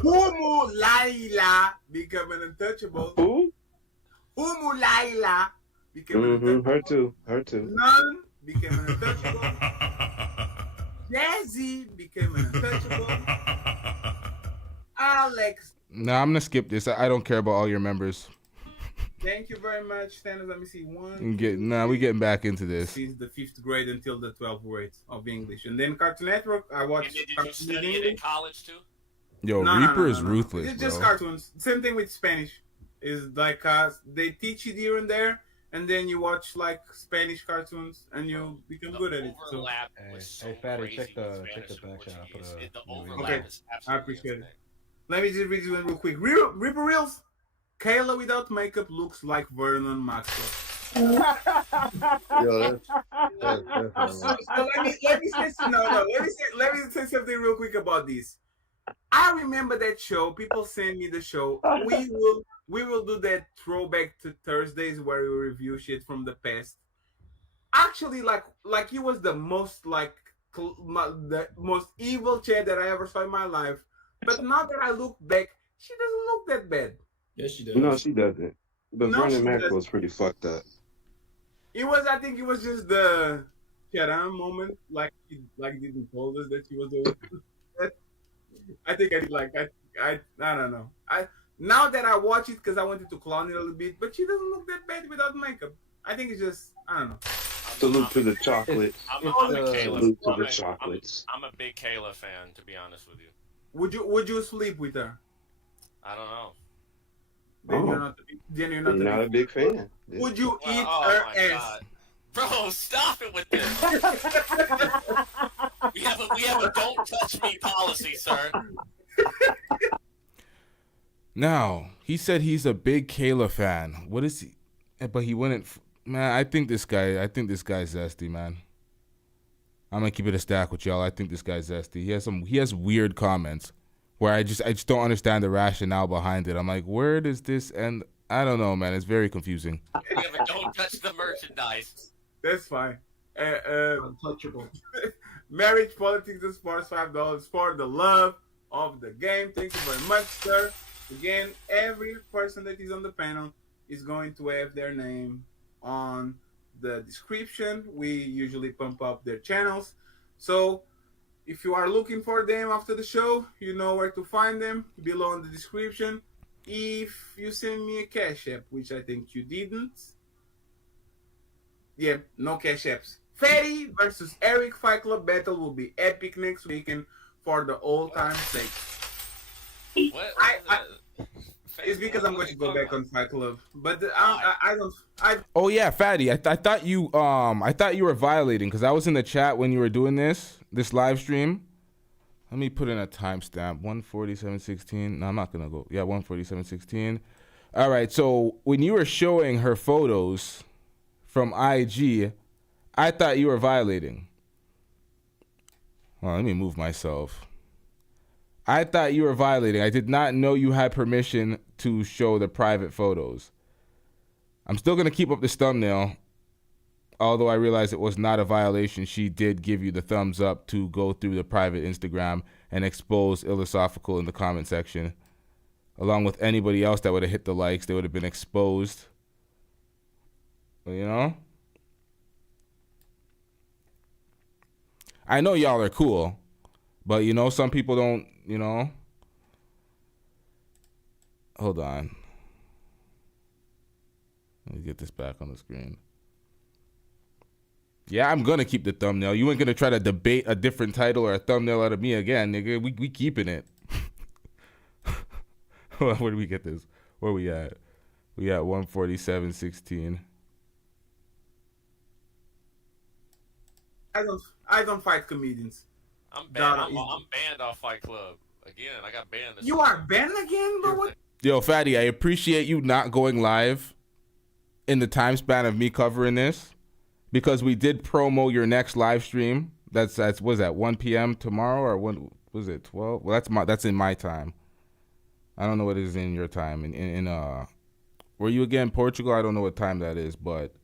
Humu Laila became an untouchable. Who? Humu Laila became an untouchable. Her too. None became an untouchable. Jazzy became an untouchable. Alex. Nah, I'm gonna skip this. I don't care about all your members. Thank you very much, Standards. Let me see. We getting back into this. Since the 5th grade until the 12th grade of English. And then Cartoon Network, I watched. Did you study it in college too? Yo, Reaper is ruthless, It's just bro. cartoons. Same thing with Spanish. Is like they teach it here and there, and then you watch like Spanish cartoons, and you become good at it. So. Hey, Fatty, check the back channel. Okay, I appreciate it. Let me just read this one real quick. Reaper Reels. Kayla without makeup looks like Vernon Maxwell. Yo, that's So let me say let me say something real quick about this. I remember that show. People send me the show. We will do that throwback to Thursdays where we review shit from the past. Actually, like he was the most the most evil chair that I ever saw in my life. But now that I look back, she doesn't look that bad. Yes, she does. No, she doesn't. But No, Vernon she Maxwell's pretty fucked up. I think it was just the Sharon moment, like didn't told us that she was doing. I think I don't know. Now that I watch it because I wanted to clown it a little bit, but she doesn't look that bad without makeup. I think it's just I don't know. Salute to the chocolates. I'm a big Kayla fan, to be honest with you. Would you sleep with her? I don't know. Then you're not a big fan. Would you eat her ass? God. Bro, stop it with this. we have a don't touch me policy, sir. Now, he said he's a big Kayla fan. What is he? But he wouldn't. Man, I think this guy's zesty, man. I'm gonna keep it a stack with y'all. I think this guy's zesty. He has weird comments where I just don't understand the rationale behind it. I'm like, where does this end? I don't know, man. It's very confusing. Yeah, but don't touch the merchandise. That's fine. Untouchable. Marriage, politics, and sports. $5 for the love of the game. Thank you very much, sir. Again, every person that is on the panel is going to have their name on the description. We usually pump up their channels. So if you are looking for them after the show, you know where to find them below in the description. If you send me a cash app, which I think you didn't. Yeah, no cash apps. Fatty versus Eric Fight Club battle will be epic next weekend for the old time sake. It's because I'm going to go back on Fight Club, but I don't. Oh yeah, Fatty. I thought you were violating because I was in the chat when you were doing this live stream. Let me put in a timestamp. 1:47:16. No, I'm not gonna go. Yeah, 1:47:16. All right. So when you were showing her photos from IG, I thought you were violating. Well, let me move myself. I thought you were violating. I did not know you had permission to show the private photos. I'm still going to keep up this thumbnail. Although I realize it was not a violation, she did give you the thumbs up to go through the private Instagram and expose Illosophical in the comment section. Along with anybody else that would have hit the likes, they would have been exposed. You know? I know y'all are cool, but you know, some people don't, you know. Hold on. Let me get this back on the screen. Yeah, I'm gonna keep the thumbnail. You ain't gonna try to debate a different title or a thumbnail out of me again, nigga. We keeping it. Where do we get this? Where we at? We at 147.16. I don't fight comedians. I'm banned. I'm banned off Fight Club again. I got banned. You are banned again, bro? What? Yo, Fatty, I appreciate you not going live in the time span of me covering this, because we did promo your next live stream. That's was that 1 p.m. tomorrow, or when was it 12? Well, that's in my time. I don't know what it is in your time. In were you again Portugal? I don't know what time that is, but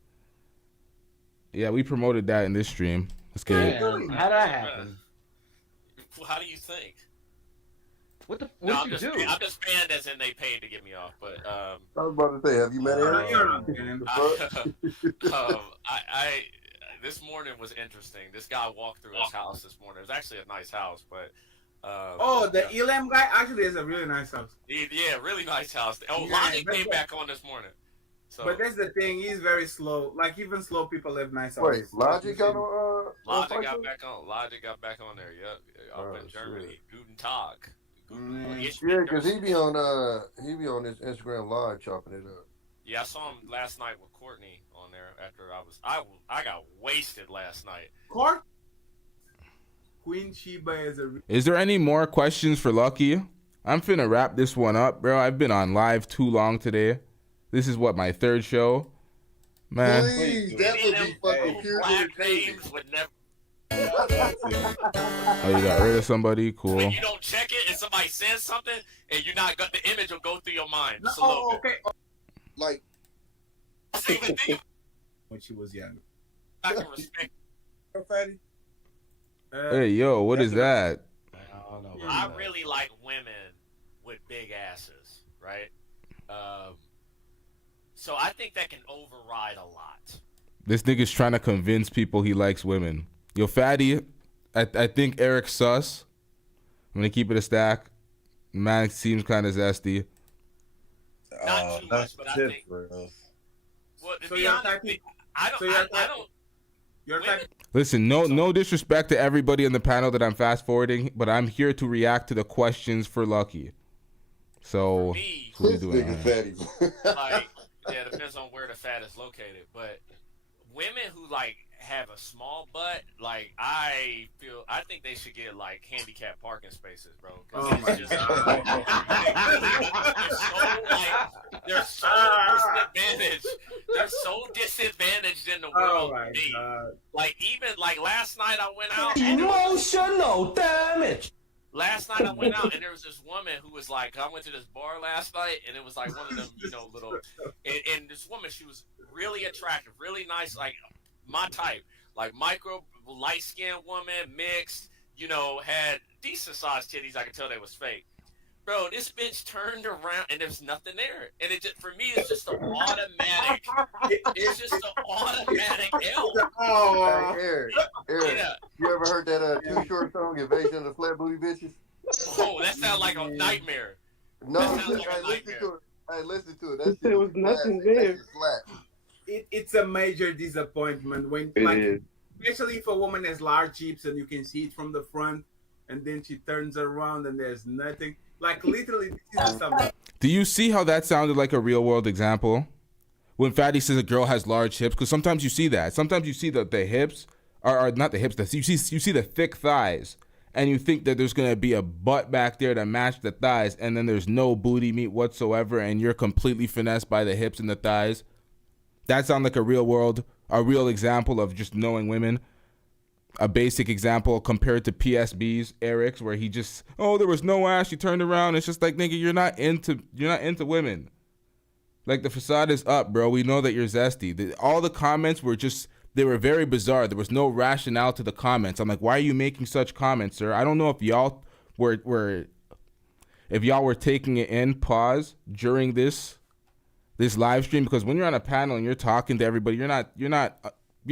yeah, we promoted that in this stream. Let's get it. How'd that happen? How do you think? What I'm just banned as in they paid to get me off, but I was about to say, have you met Eric? This morning was interesting. This guy walked through his house this morning. It was actually a nice house, but the Elam guy actually is a really nice house. Yeah, really nice house. Yeah, Logic came back on this morning. So. But that's the thing. He's very slow. Like even slow people live nice houses. Wait, Logic got on? Logic got back on. Logic got back on there. Yep, up in Germany. Guten Tag. Yeah, because he be on his Instagram live chopping it up. Yeah, I saw him last night with Courtney on there. After I got wasted last night. Queen Sheba is a. Is there any more questions for Lucki? I'm finna wrap this one up, bro. I've been on live too long today. This is what, my third show, man. Please, that would be fucking pure entertainment. Oh, you got rid of somebody? Cool. When you don't check it and somebody says something and you're not got the image will go through your mind. Just a little bit. Okay. Like when she was young. I can respect. Fatty. Hey, yo, what is that? I don't know. I really like women with big asses, right? So I think that can override a lot. This nigga's trying to convince people he likes women. Yo, Fatty, I think Eric's sus. I'm gonna keep it a stack. Man, it seems kind of zesty. Not too much, but I think. Well, to be honest, I don't. Listen, no disrespect to everybody in the panel that I'm fast forwarding, but I'm here to react to the questions for Lucki. So, what are you doing? Like, yeah, it depends on where the fat is located, but women who like have a small butt, like I think they should get like handicapped parking spaces, bro. Oh my They're so disadvantaged. They're so disadvantaged in the world. Oh my God. Like even like last night I went out. Emotional damage. Last night I went out and there was this woman who was like, I went to this bar last night and it was like one of them, little, and this woman, she was really attractive, really nice, like my type, like micro, light-skinned woman, mixed, had decent sized titties. I could tell they was fake. Bro, this bitch turned around and there's nothing there. And it just, for me, it's just an automatic. It's just an automatic L. Hey, Eric, Yeah. you ever heard that Too Short song, Invasion of the Flat Booty Bitches? Oh, that sounds like a nightmare. No, That sounds like a listen nightmare. to it. Hey, listen to it. That shit There was nothing flat. there. That shit's flat. It's a major disappointment when, It like, is. especially if a woman has large hips and you can see it from the front, and then she turns around and there's nothing. Like literally, this is something. Do you see how that sounded like a real world example? When Fatty says a girl has large hips, because sometimes you see that. Sometimes you see the hips, or not the hips, you see the thick thighs, and you think that there's going to be a butt back there to match the thighs, and then there's no booty meat whatsoever, and you're completely finessed by the hips and the thighs. That sounds like a real example of just knowing women. A basic example compared to PSB's Eric's, where he just, there was no ass, she turned around. It's just like, nigga, you're not into women. Like, the facade is up, bro. We know that you're zesty. All the comments were they were very bizarre. There was no rationale to the comments. I'm like, why are you making such comments, sir? I don't know if y'all were taking it in pause during this live stream, because when you're on a panel and you're talking to everybody, you're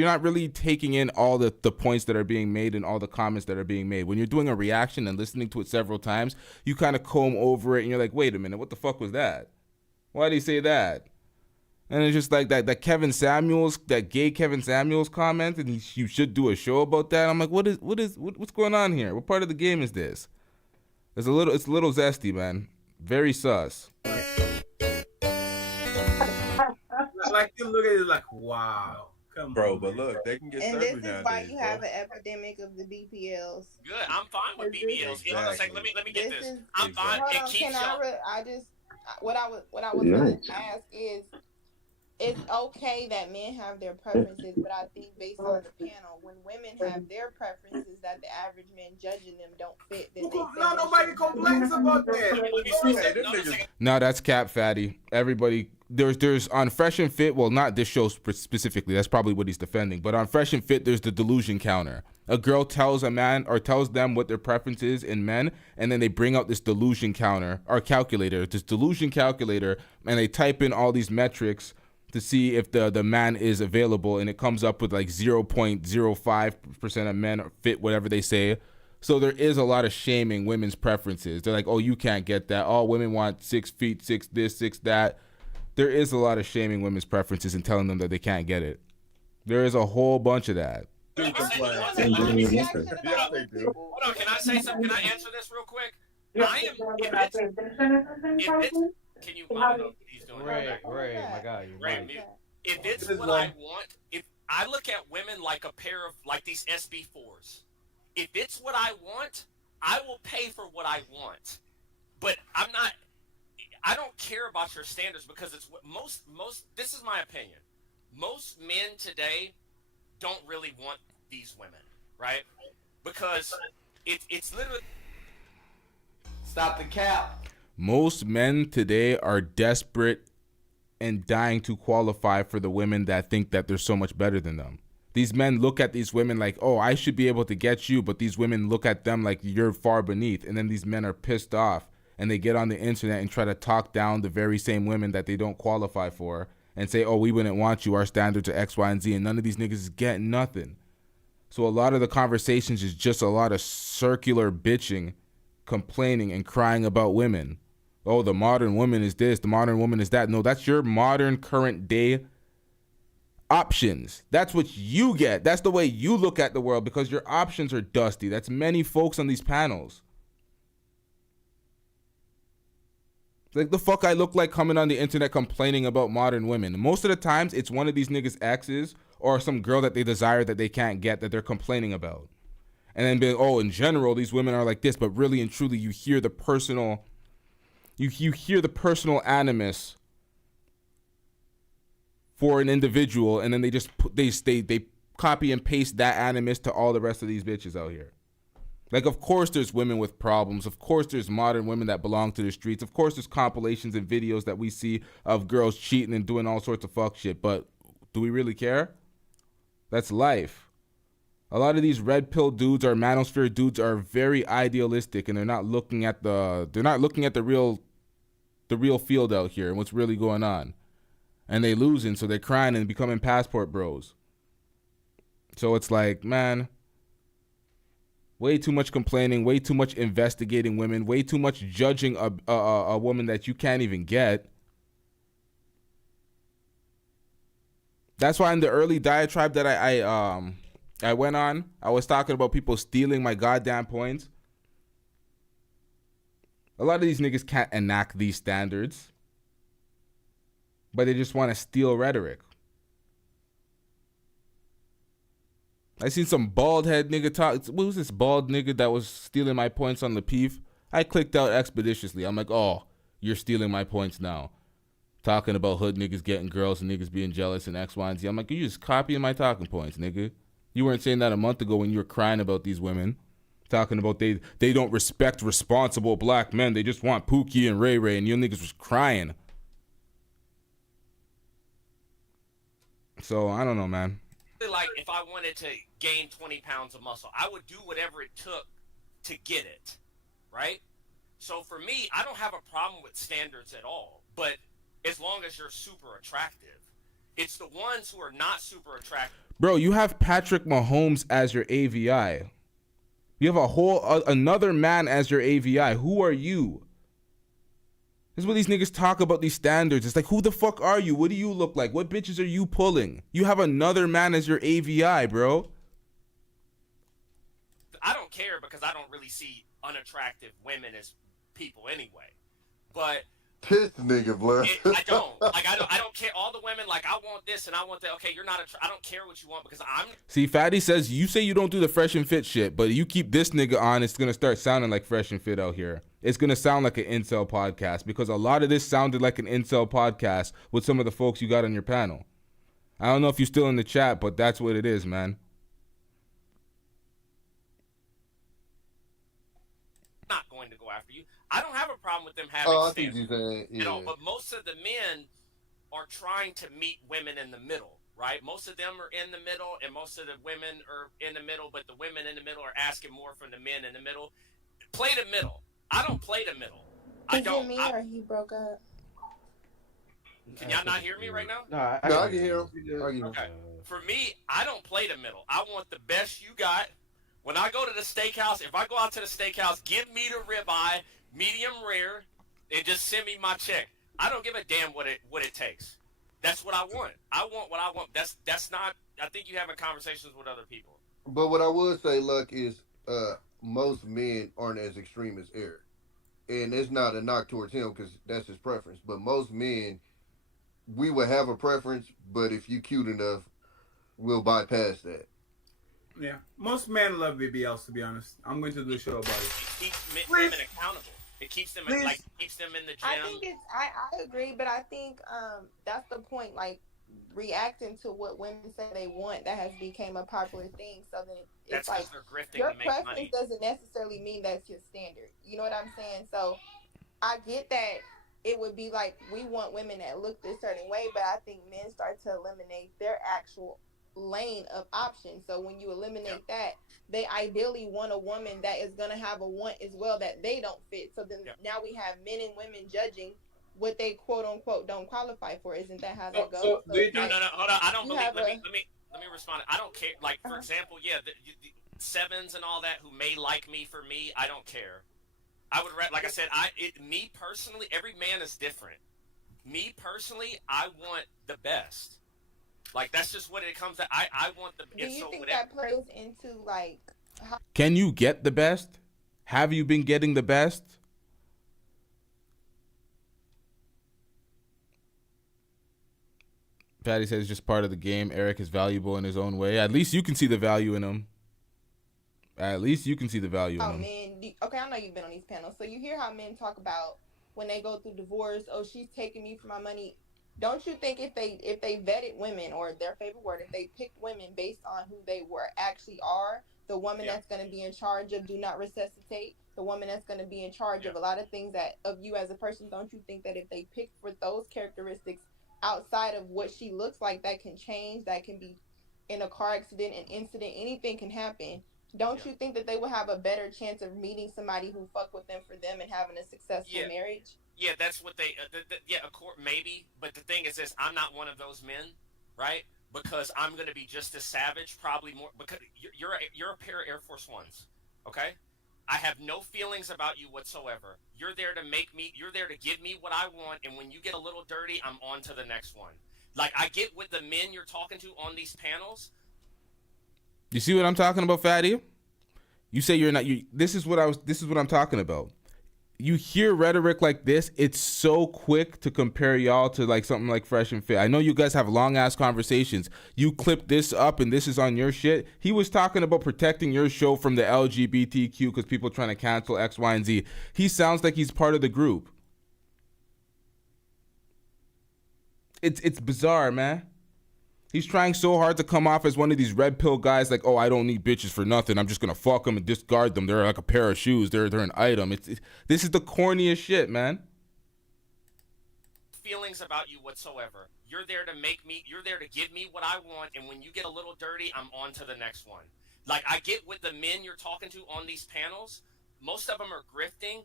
not really taking in all the points that are being made and all the comments that are being made. When you're doing a reaction and listening to it several times, you kind of comb over it and you're like, wait a minute, what the fuck was that? Why did he say that? And it's just like that Kevin Samuels, that gay Kevin Samuels comment, and you should do a show about that. I'm like, what's going on here? What part of the game is this? It's a little zesty, man. Very sus. Like you look at it like, wow. Come Bro, on, but look, they can get And surgery this is nowadays, why you bro. have an epidemic of the BPLs. Good. I'm fine with BBLs. Hold on a second. Let me get this. I'm fine. Hold It on, keeps can y'all. I just what I was gonna ask is, it's okay that men have their preferences, but I think based on the panel, when women have their preferences that the average man judging them don't fit, then they say nobody complains about that. No, that's cap, fatty. Everybody, there's on Fresh and Fit. Well, not this show specifically. That's probably what he's defending. But on Fresh and Fit, there's the delusion counter. A girl tells a man or tells them what their preference is in men, and then they bring out this delusion counter or calculator, this delusion calculator, and they type in all these metrics to see if the man is available, and it comes up with like 0.05% of men fit whatever they say. So there is a lot of shaming women's preferences. They're like, oh, you can't get that. All women want 6 feet, 6 this, 6 that. There is a lot of shaming women's preferences and telling them that they can't get it. There is a whole bunch of that. Hold on, can I say something? Can I answer this real quick? Can you? I don't know what he's doing. Right, my guy. Right. If it's what I want, if I look at women like a pair of like these SB4s, if it's what I want, I will pay for what I want. But I don't care about your standards because it's what most. This is my opinion. Most men today don't really want these women, right? Because it's literally. Stop the cap. Most men today are desperate and dying to qualify for the women that think that they're so much better than them. These men look at these women like, oh, I should be able to get you, but these women look at them like you're far beneath. And then these men are pissed off and they get on the internet and try to talk down the very same women that they don't qualify for and say, oh, we wouldn't want you. Our standards are X, Y, and Z. And none of these niggas is getting nothing. So a lot of the conversations is just a lot of circular bitching, complaining, and crying about women. Oh, the modern woman is this, the modern woman is that. No, that's your modern current day options. That's what you get. That's the way you look at the world because your options are dusty. That's many folks on these panels. Like the fuck I look like coming on the internet complaining about modern women. Most of the times it's one of these niggas' exes or some girl that they desire that they can't get that they're complaining about. And then be like, oh, in general, these women are like this, but really and truly you hear the personal animus for an individual, and then they just they copy and paste that animus to all the rest of these bitches out here. Like, of course there's women with problems. Of course there's modern women that belong to the streets. Of course there's compilations and videos that we see of girls cheating and doing all sorts of fuck shit. But do we really care? That's life. A lot of these red pill dudes or manosphere dudes are very idealistic, and they're not looking at the real field out here and what's really going on. And they losing, so they're crying and becoming passport bros. So it's like, man, way too much complaining, way too much investigating women, way too much judging a woman that you can't even get. That's why in the early diatribe that I went on, I was talking about people stealing my goddamn points. A lot of these niggas can't enact these standards, but they just want to steal rhetoric. I seen some bald head nigga talk. What was this bald nigga that was stealing my points on the peef? I clicked out expeditiously. I'm like, oh, you're stealing my points now. Talking about hood niggas getting girls and niggas being jealous and X, Y, and Z. I'm like, you just copying my talking points, nigga. You weren't saying that a month ago when you were crying about these women. Talking about they don't respect responsible black men. They just want Pookie and Ray Ray, and you niggas was crying. So, I don't know, man. Like, if I wanted to gain 20 pounds of muscle, I would do whatever it took to get it, right? So for me, I don't have a problem with standards at all, but as long as you're super attractive. It's the ones who are not super attractive. Bro, you have Patrick Mahomes as your AVI. You have a whole another man as your AVI. Who are you? This is what these niggas talk about, these standards. It's like, who the fuck are you? What do you look like? What bitches are you pulling? You have another man as your AVI, bro. I don't care because I don't really see unattractive women as people anyway. But Piss nigga, blood. I don't. Like, I don't care. All the women, like, I want this and I want that. Okay, you're not I don't care what you want because I'm... See, Fatty says, you say you don't do the fresh and fit shit, but you keep this nigga on, it's going to start sounding like fresh and fit out here. It's going to sound like an incel podcast because a lot of this sounded like an incel podcast with some of the folks you got on your panel. I don't know if you're still in the chat, but that's what it is, man. Not going to go after you. I don't have a problem with them having I standards. think you're saying, yeah. You know, but most of the men are trying to meet women in the middle, right? Most of them are in the middle, and most of the women are in the middle, but the women in the middle are asking more from the men in the middle. Play the middle. I don't play the middle. I don't. Is it me or he broke up? Can y'all not hear me right now? No, I can hear him. Okay. For me, I don't play the middle. I want the best you got. When I go to the steakhouse, if I go out to the steakhouse, give me the ribeye, medium rare, and just send me my check. I don't give a damn what it takes. That's what I want. I want what I want. That's not. I think you're having conversations with other people. But what I would say, Luck, is most men aren't as extreme as Eric, and it's not a knock towards him because that's his preference. But most men, we would have a preference, but if you cute enough, we'll bypass that. Yeah, most men love BBLs. To be honest, I'm going to do a show about it. It keeps women accountable. It keeps them keeps them in the gym. I think it's. I agree, but I think that's the point. Like reacting to what women say they want, that has become a popular thing. So then it's that's like they're grifting your to make preference money. doesn't necessarily mean that's your standard. You know what I'm saying? So I get that it would be like we want women that look this certain way, but I think men start to eliminate their actual lane of options. So when you eliminate that, they ideally want a woman that is going to have a want as well that they don't fit. So then now we have men and women judging what they quote unquote don't qualify for. Isn't that how that goes? No, hold on. I don't believe. Let me respond. I don't care. Like for example, the sevens and all that who may like me for me, I don't care. I would like I said, me personally, every man is different. Me personally, I want the best. Like that's just what it comes to. I want the. Do you think that plays into like? Can you get the best? Have you been getting the best? Patty says it's just part of the game. Eric is valuable in his own way. At least you can see the value in him. At least you can see the value in him. Men, okay, I know you've been on these panels, so you hear how men talk about when they go through divorce. Oh, she's taking me for my money. Don't you think if they vetted women, or their favorite word, if they picked women based on who they actually are, the woman that's going to be in charge of do not resuscitate, the woman that's going to be in charge of a lot of things of you as a person, don't you think that if they picked for those characteristics outside of what she looks like, that can change, that can be in a car accident, an incident, anything can happen. Don't you think that they will have a better chance of meeting somebody who fuck with them for them and having a successful marriage? Yeah, that's what they. Of course, maybe. But the thing is this: I'm not one of those men, right? Because I'm going to be just as savage, probably more. Because you're a pair of Air Force Ones, okay? I have no feelings about you whatsoever. You're there to make me. You're there to give me what I want, and when you get a little dirty, I'm on to the next one. Like I get with the men you're talking to on these panels. You see what I'm talking about, Fatty? You say you're not. This is what I'm talking about. You hear rhetoric like this, it's so quick to compare y'all to like something like Fresh and Fit. I know you guys have long ass conversations. You clip this up and this is on your shit. He was talking about protecting your show from the LGBTQ because people trying to cancel X, Y, and Z. He sounds like he's part of the group. It's bizarre, man. He's trying so hard to come off as one of these red pill guys, like, oh, I don't need bitches for nothing. I'm just gonna fuck them and discard them. They're like a pair of shoes. They're an item. This is the corniest shit, man. Feelings about you whatsoever. You're there to make me. You're there to give me what I want, and when you get a little dirty, I'm on to the next one. Like I get with the men you're talking to on these panels. Most of them are grifting.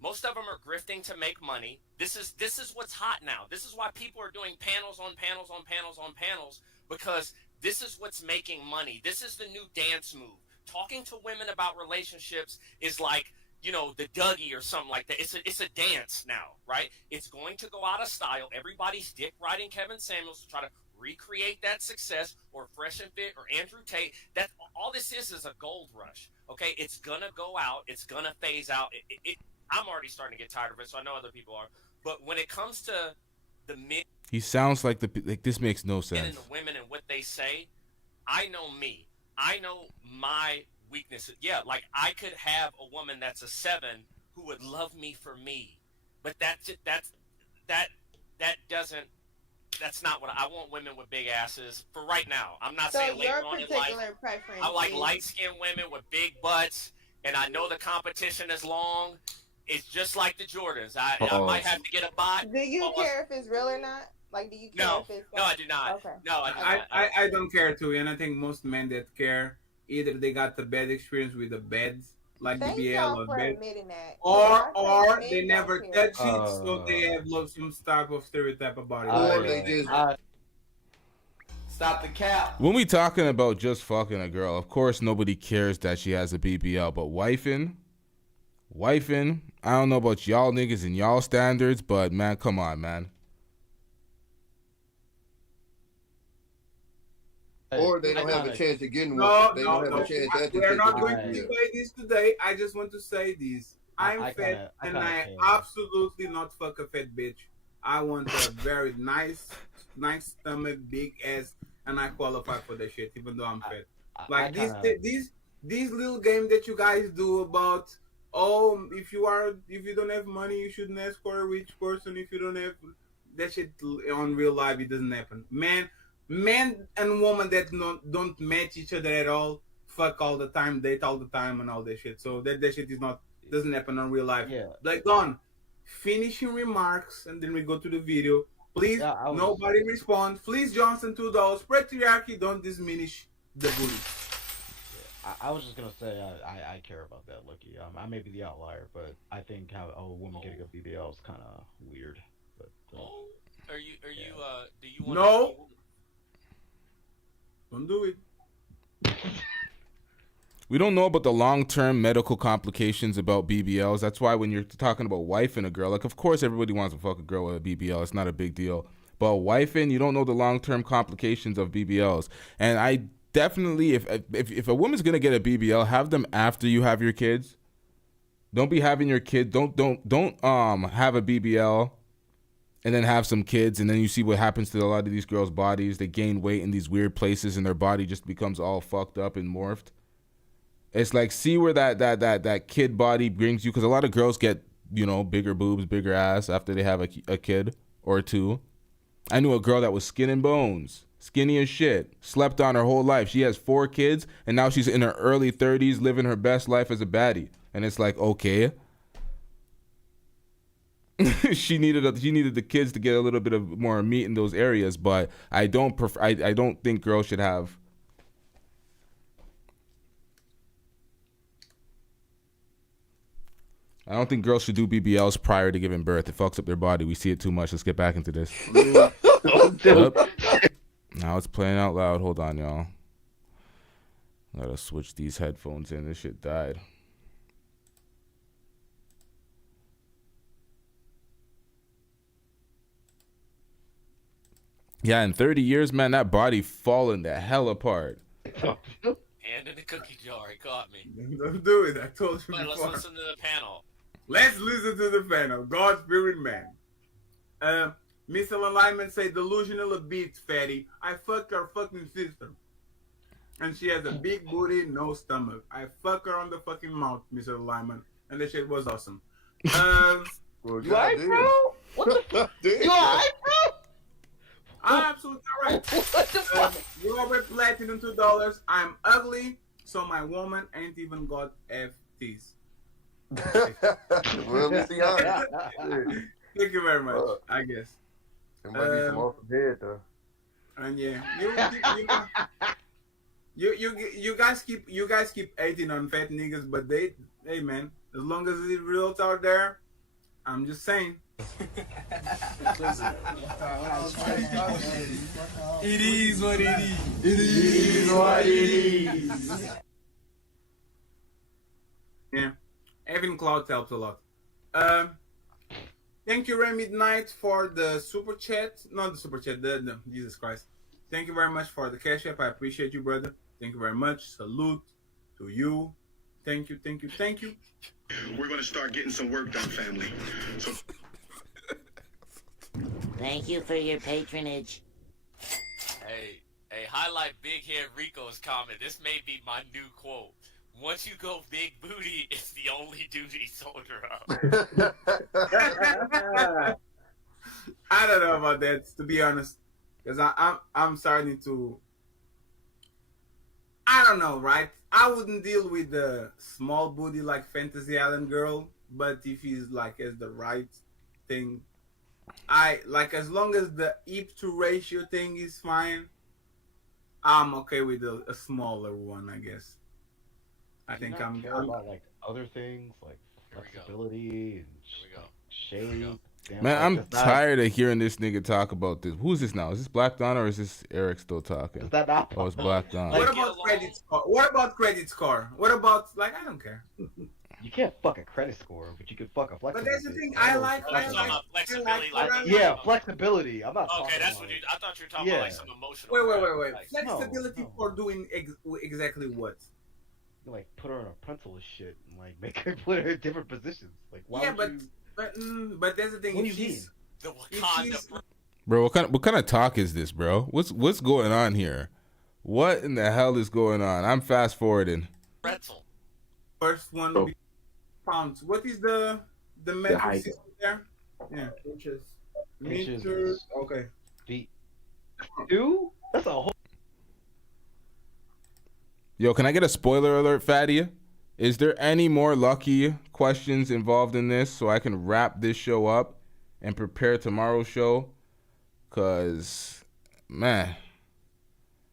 Most of them are grifting to make money. This is what's hot now. This is why people are doing panels on panels on panels on panels, because this is what's making money. This is the new dance move. Talking to women about relationships is like you know, the Dougie or something like that. It's a dance now, right? It's going to go out of style. Everybody's dick riding Kevin Samuels to try to recreate that success, or Fresh and Fit or Andrew Tate. That all this is a gold rush. Okay, it's gonna go out. It's gonna phase out. I'm already starting to get tired of it, so I know other people are. But when it comes to the men, He sounds like this makes no and sense. the women and what they say, I know me. I know my weaknesses. Yeah, like I could have a woman that's a 7 who would love me for me, but that doesn't. That's not what I want. Women with big asses for right now. I'm not So saying later your on in life. particular preference I like is- light-skinned women with big butts, and I know the competition is long. It's just like the Jordans. I might have to get a bot. Do you care if it's real or not? Like, do you care No, if it's no, I do not. Okay. No, I don't care too, and I think most men that care, either they got the bad experience with the beds, like Thank BBL y'all or for bed, admitting that. or Men they don't never care. touch it, so they have some type of stereotype about it. Or they just Stop the cap. When we talking about just fucking a girl, of course nobody cares that she has a BBL, but wifing, I don't know about y'all niggas and y'all standards, but man, come on, man. Or they don't have a chance of getting No, one. They no, don't have no. a chance at the We're not TikTok going to video. debate this today. I just want to say this. I'm I fat, kinda and care. I absolutely not fuck a fat bitch. I want a very nice stomach, big ass, and I qualify for that shit, even though I'm fat. Like these little game that you guys do about, oh, if you don't have money, you shouldn't ask for a rich person. If you don't have that shit on real life, it doesn't happen. Men and women that don't match each other at all, fuck all the time, date all the time, and all that shit. So that shit doesn't happen on real life. Yeah. Like, Don, finishing remarks, and then we go to the video. Please, nobody respond. Please, Johnson, $2. Patriarchy, don't diminish the booty. I was just gonna say I care about that, Lucki. I may be the outlier, but I think how a woman getting a BBL is kind of weird. But Are you do you want? No. Don't do it. We don't know about the long-term medical complications about BBLs. That's why when you're talking about wifing a girl, like, of course everybody wants to fuck a girl with a BBL. It's not a big deal. But wifing, you don't know the long-term complications of BBLs. And I definitely, if a woman's gonna get a BBL, have them after you have your kids. Don't be having your kid. Don't have a BBL and then have some kids, and then you see what happens to a lot of these girls' bodies. They gain weight in these weird places, and their body just becomes all fucked up and morphed. It's like, see where that kid body brings you, because a lot of girls get, bigger boobs, bigger ass after they have a kid or two. I knew a girl that was skin and bones, skinny as shit, slept on her whole life. She has 4 kids, and now she's in her early 30s living her best life as a baddie. And it's like, okay. she needed the kids to get a little bit of more meat in those areas, but I don't think girls should have. I don't think girls should do BBLs prior to giving birth. It fucks up their body. We see it too much. Let's get back into this. Yep. Now it's playing out loud. Hold on, y'all. Let us switch these headphones in. This shit died. Yeah, in 30 years, man, that body falling the hell apart. Hand in the cookie jar. He caught me. Don't do it. I told you But let's before. listen to the panel. Let's listen to the panel. God, Spirit, Man. Mr. Alignment say, delusional a bit, fatty. I fucked her fucking sister. And she has a big booty, no stomach. I fuck her on the fucking mouth, Mr. Alignment. And that shit was awesome. You alright, bro? What the fuck? You alright, bro? I'm absolutely alright. What the fuck? Robert Platinum, $2. I'm ugly, so my woman ain't even got FTs. Well, let's be honest. Thank you very much, I guess. It might be some off the head, though. And yeah, you guys keep hating on fat niggas, but hey man, as long as the reals out there, I'm just saying. It is what it is. It is what it is. Yeah, Having clouds helps a lot. Thank you, Ray Midnight, for the super chat. Not the super chat, the Jesus Christ. Thank you very much for the cash app. I appreciate you, brother. Thank you very much. Salute to you. Thank you, thank you, thank you. We're going to start getting some work done, family. So... Thank you for your patronage. Hey, highlight Big Head Rico's comment. This may be my new quote. Once you go big booty, it's the only duty soldier up. I don't know about that, to be honest, because I'm starting to. I don't know, right? I wouldn't deal with the small booty like Fantasy Island girl, but if he's like as the right thing, I like as long as the hip to ratio thing is fine. I'm okay with a smaller one, I guess. I think I'm about like other things like flexibility and shape. Man, I'm tired of hearing this nigga talk about this. Who's this now? Is this Black Dawn or is this Eric still talking? Is that not? Oh, it's Black Dawn. What about credit score? What about credit score? What about I don't care. You can't fuck a credit score, but you can fuck a flexibility. But that's the thing. I like flexibility. Yeah, flexibility. I'm not. Okay, that's what you. I thought you were talking about like some emotional. Wait. Flexibility for doing exactly what? You like put her on a pencil and shit, and like make her put her in different positions. Like why? Yeah, would but that's the thing. What do you mean? The Wakanda. Bro, what kind of talk is this, bro? What's going on here? What in the hell is going on? I'm fast forwarding. Pretzel. First one pounds. What is the metric system there? Yeah, inches. Okay. Feet. 2? That's a whole. Yo, can I get a spoiler alert, Fatty? Is there any more Lucki questions involved in this so I can wrap this show up and prepare tomorrow's show? Cause, man, let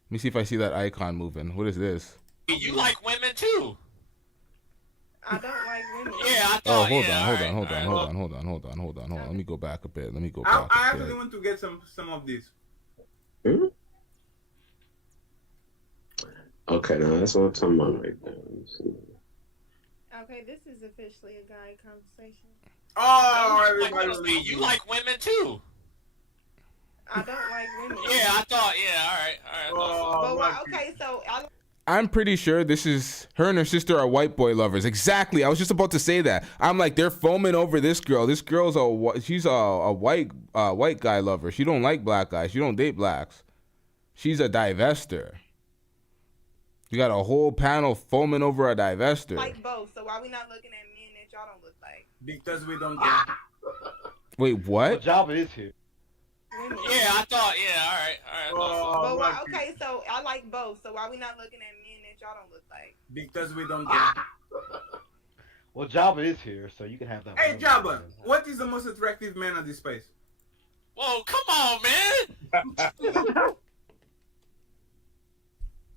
me see if I see that icon moving. What is this? You like women too. I don't like women. Yeah, I Oh, thought. hold on. Let me go back a bit. I actually want to get some of these. Okay, now that's what I'm talking about right now. Okay, this is officially a guy conversation. Oh, everybody. You like women too. I don't like women. Yeah, I thought. Yeah, all right. Okay, so I'm pretty sure this is her and her sister are white boy lovers. Exactly. I was just about to say that. I'm like, they're foaming over this girl. This girl's she's a white guy lover. She don't like black guys. She don't date blacks. She's a divester. You got a whole panel foaming over a divester. like both. So why we not looking at men that y'all don't look like? Because we don't. Wait, what? What job it is here? Women. Yeah, I thought. Yeah, all right. But why, okay, so I like both. So why we not looking at men that y'all don't look like? Because we don't. Well, Jabba is here, so you can have that. Hey, Jabba, what is the most attractive man on this space? Whoa, come on, man!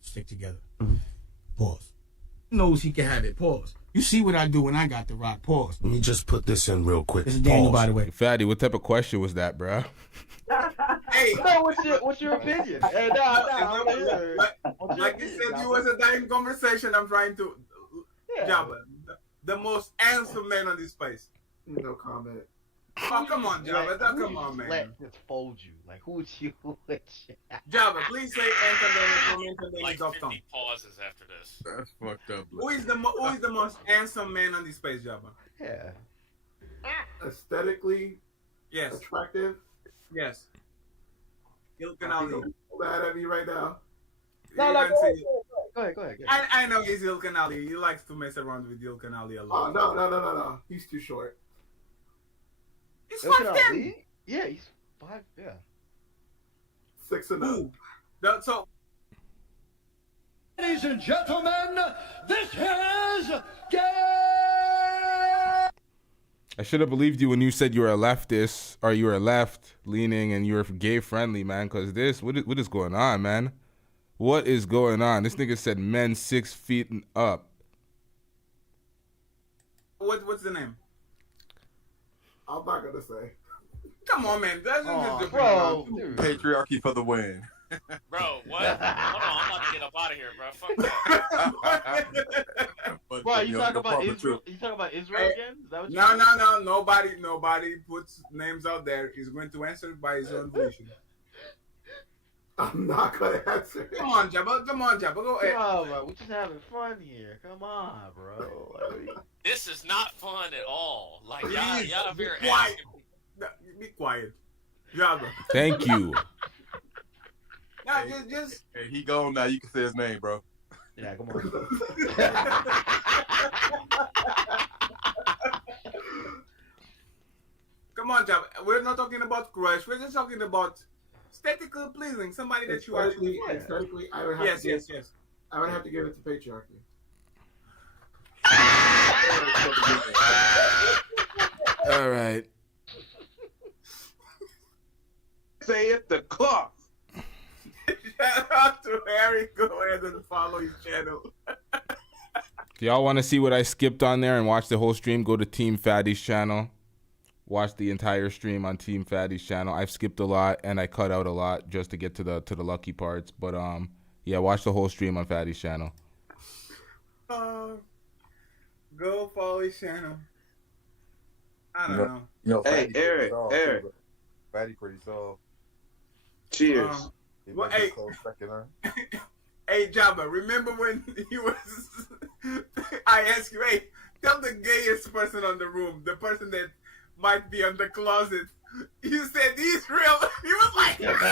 Stick together. Pause. Knows he can have it. Pause. You see what I do when I got the rock. Pause. Let me just put this in real quick. This is Daniel, by the way. Fatty, what type of question was that, bro? Hey, no, what's your opinion? Hey, like you said, you was a dying conversation. I'm trying to. Jabba, the most handsome man on this space. No comment. Oh, come on, Jabba. Come on, man. Let this fold you. Like, who would you with? Jabba, please say and then Like 50 pauses after this. That's fucked up. Who is the most handsome man on this space, Jabba? Yeah. Aesthetically, yes. Attractive, yes. Ilkan Ali. Mad at me right now. No, go ahead. I know he's Ilkan Ali. He likes to mess around with Ilkan Ali a lot. Oh, no. He's too short. He's 5'10". Yeah, he's 5. Yeah. 6 and up. So, ladies and gentlemen, this is Gay. I should have believed you when you said you were a leftist or you were left leaning and you were gay friendly, man. Cause what is going on, man? What is going on? This nigga said men 6 feet and up. What's the name? I'm not gonna say. Come on, man. That's just bro. Patriarchy for the win. Bro, what? Hold on, I'm about to get up out of here, bro. Fuck that. Why put you me on talking your about bumper Israel? too. You talking about Israel Hey, again? Is that what no. Nobody puts names out there. He's going to answer by his own volition. I'm not gonna answer. Come on, Jabba. Go ahead. Come on, we're just having fun here. Come on, bro. Like, what are you... This is not fun at all. Like Please, y'all be here quiet. asking. No, be quiet, Jabba. Thank you. Now, just. Hey, he gone now. You can say his name, bro. Yeah, come on. Come on, Jabba. We're not talking about crush. We're just talking about aesthetically pleasing. Somebody that you actually. Aesthetically, I would have Yes. I would have to give it to patriarchy. All right. Say it the clock. Shout out to Harry. Go ahead and follow his channel. If y'all want to see what I skipped on there and watch the whole stream, go to Team Fatty's channel. Watch the entire stream on Team Fatty's channel. I've skipped a lot and I cut out a lot just to get to the lucky parts. But yeah, watch the whole stream on Fatty's channel. Go follow his channel. I don't know. You know, Hey, Eric. Fatty pretty soft. Cheers. Well, hey, hey, Jabba, remember when he was? I asked you, hey, tell the gayest person on the room, the person that might be on the closet. You said he's real. He was like, he was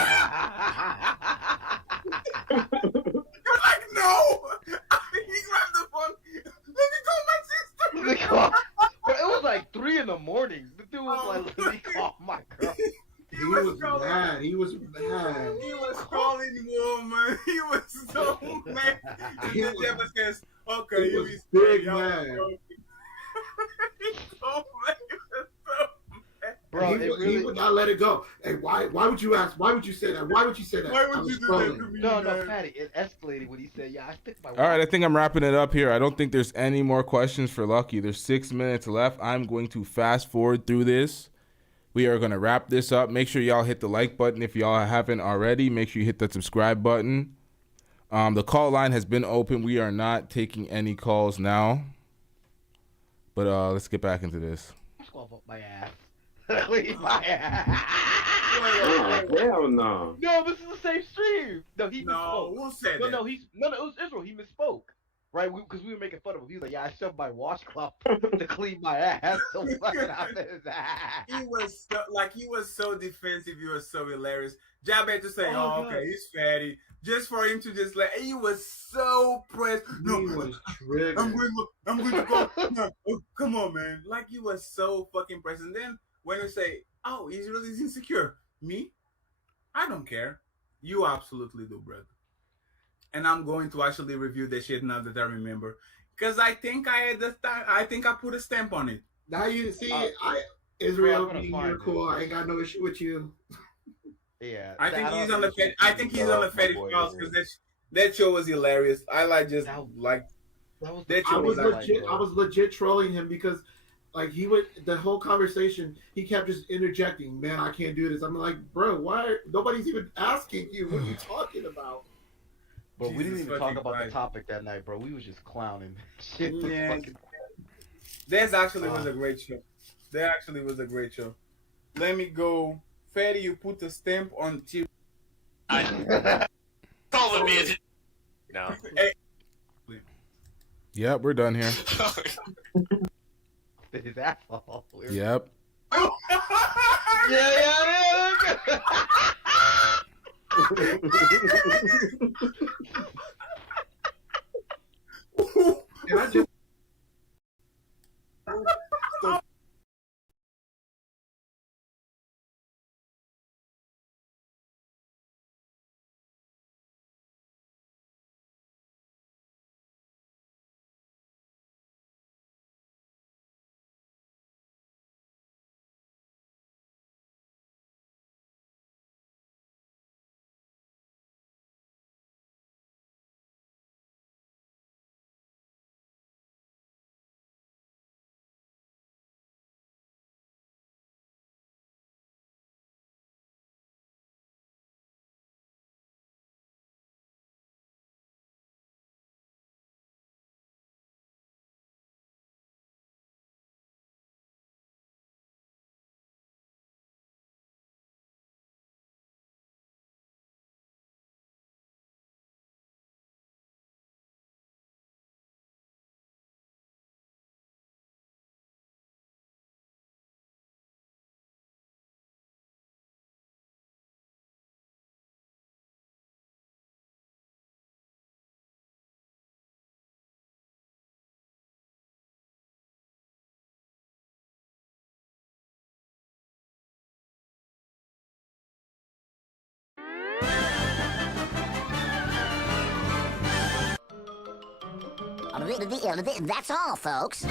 like, no. He grabbed the phone. Let me call my sister. But it was like 3 in the morning. The dude was like, let me call my girl. He was mad. He was mad. He was calling woman. He was so mad. And then Jabba says, okay, He you was be big y'all mad. He's so mad. He was so mad. Bro, he would not let it go. Hey, why would you ask? Why would you say that? Why would you say that? Why would you do that to me? No, Patty, it escalated when he said, yeah, I stick my All right, I think I'm wrapping it up here. I don't think there's any more questions for Lucki. There's 6 minutes left. I'm going to fast forward through this. We are going to wrap this up. Make sure y'all hit the like button if y'all haven't already. Make sure you hit the subscribe button. The call line has been open. We are not taking any calls now. But let's get back into this. Swap up my ass. Leave my ass. Hell no. No, this is the same stream. No, he misspoke. Who said no, that? it was Israel. He misspoke. Right? Because we were making fun of him. He was like, yeah, I shoved my washcloth to clean my ass. So fucking out of his ass. He was so defensive. He was so hilarious. Jabba had to say, Oh, okay, he's fatty. Just for him to just like, he was so pressed. No, He was triggered. I'm going to go. No, oh, come on, man. Like, he was so fucking pressed. And then when you say, oh, he's really insecure. Me? I don't care. You absolutely do, brother. And I'm going to actually review the shit now that I remember. Because I think I put a stamp on it. Now you see, Israel, I'm gonna you're cool. I ain't got no issue with you. Yeah. I think he's on the fetish files because that show was hilarious. I like just like that show I was legit trolling him because like the whole conversation he kept just interjecting, man, I can't do this. I'm like, bro, why nobody's even asking you what are you talking about? But we didn't even talk about the topic that night, bro. We was just clowning. Shit. Yeah. That actually was a great show. That actually was a great show. Let me go. Fatty, you put a stamp on Call me a no. Hey. Yep, we're done here. His asshole. Yep. Yeah. And I just That's all, folks.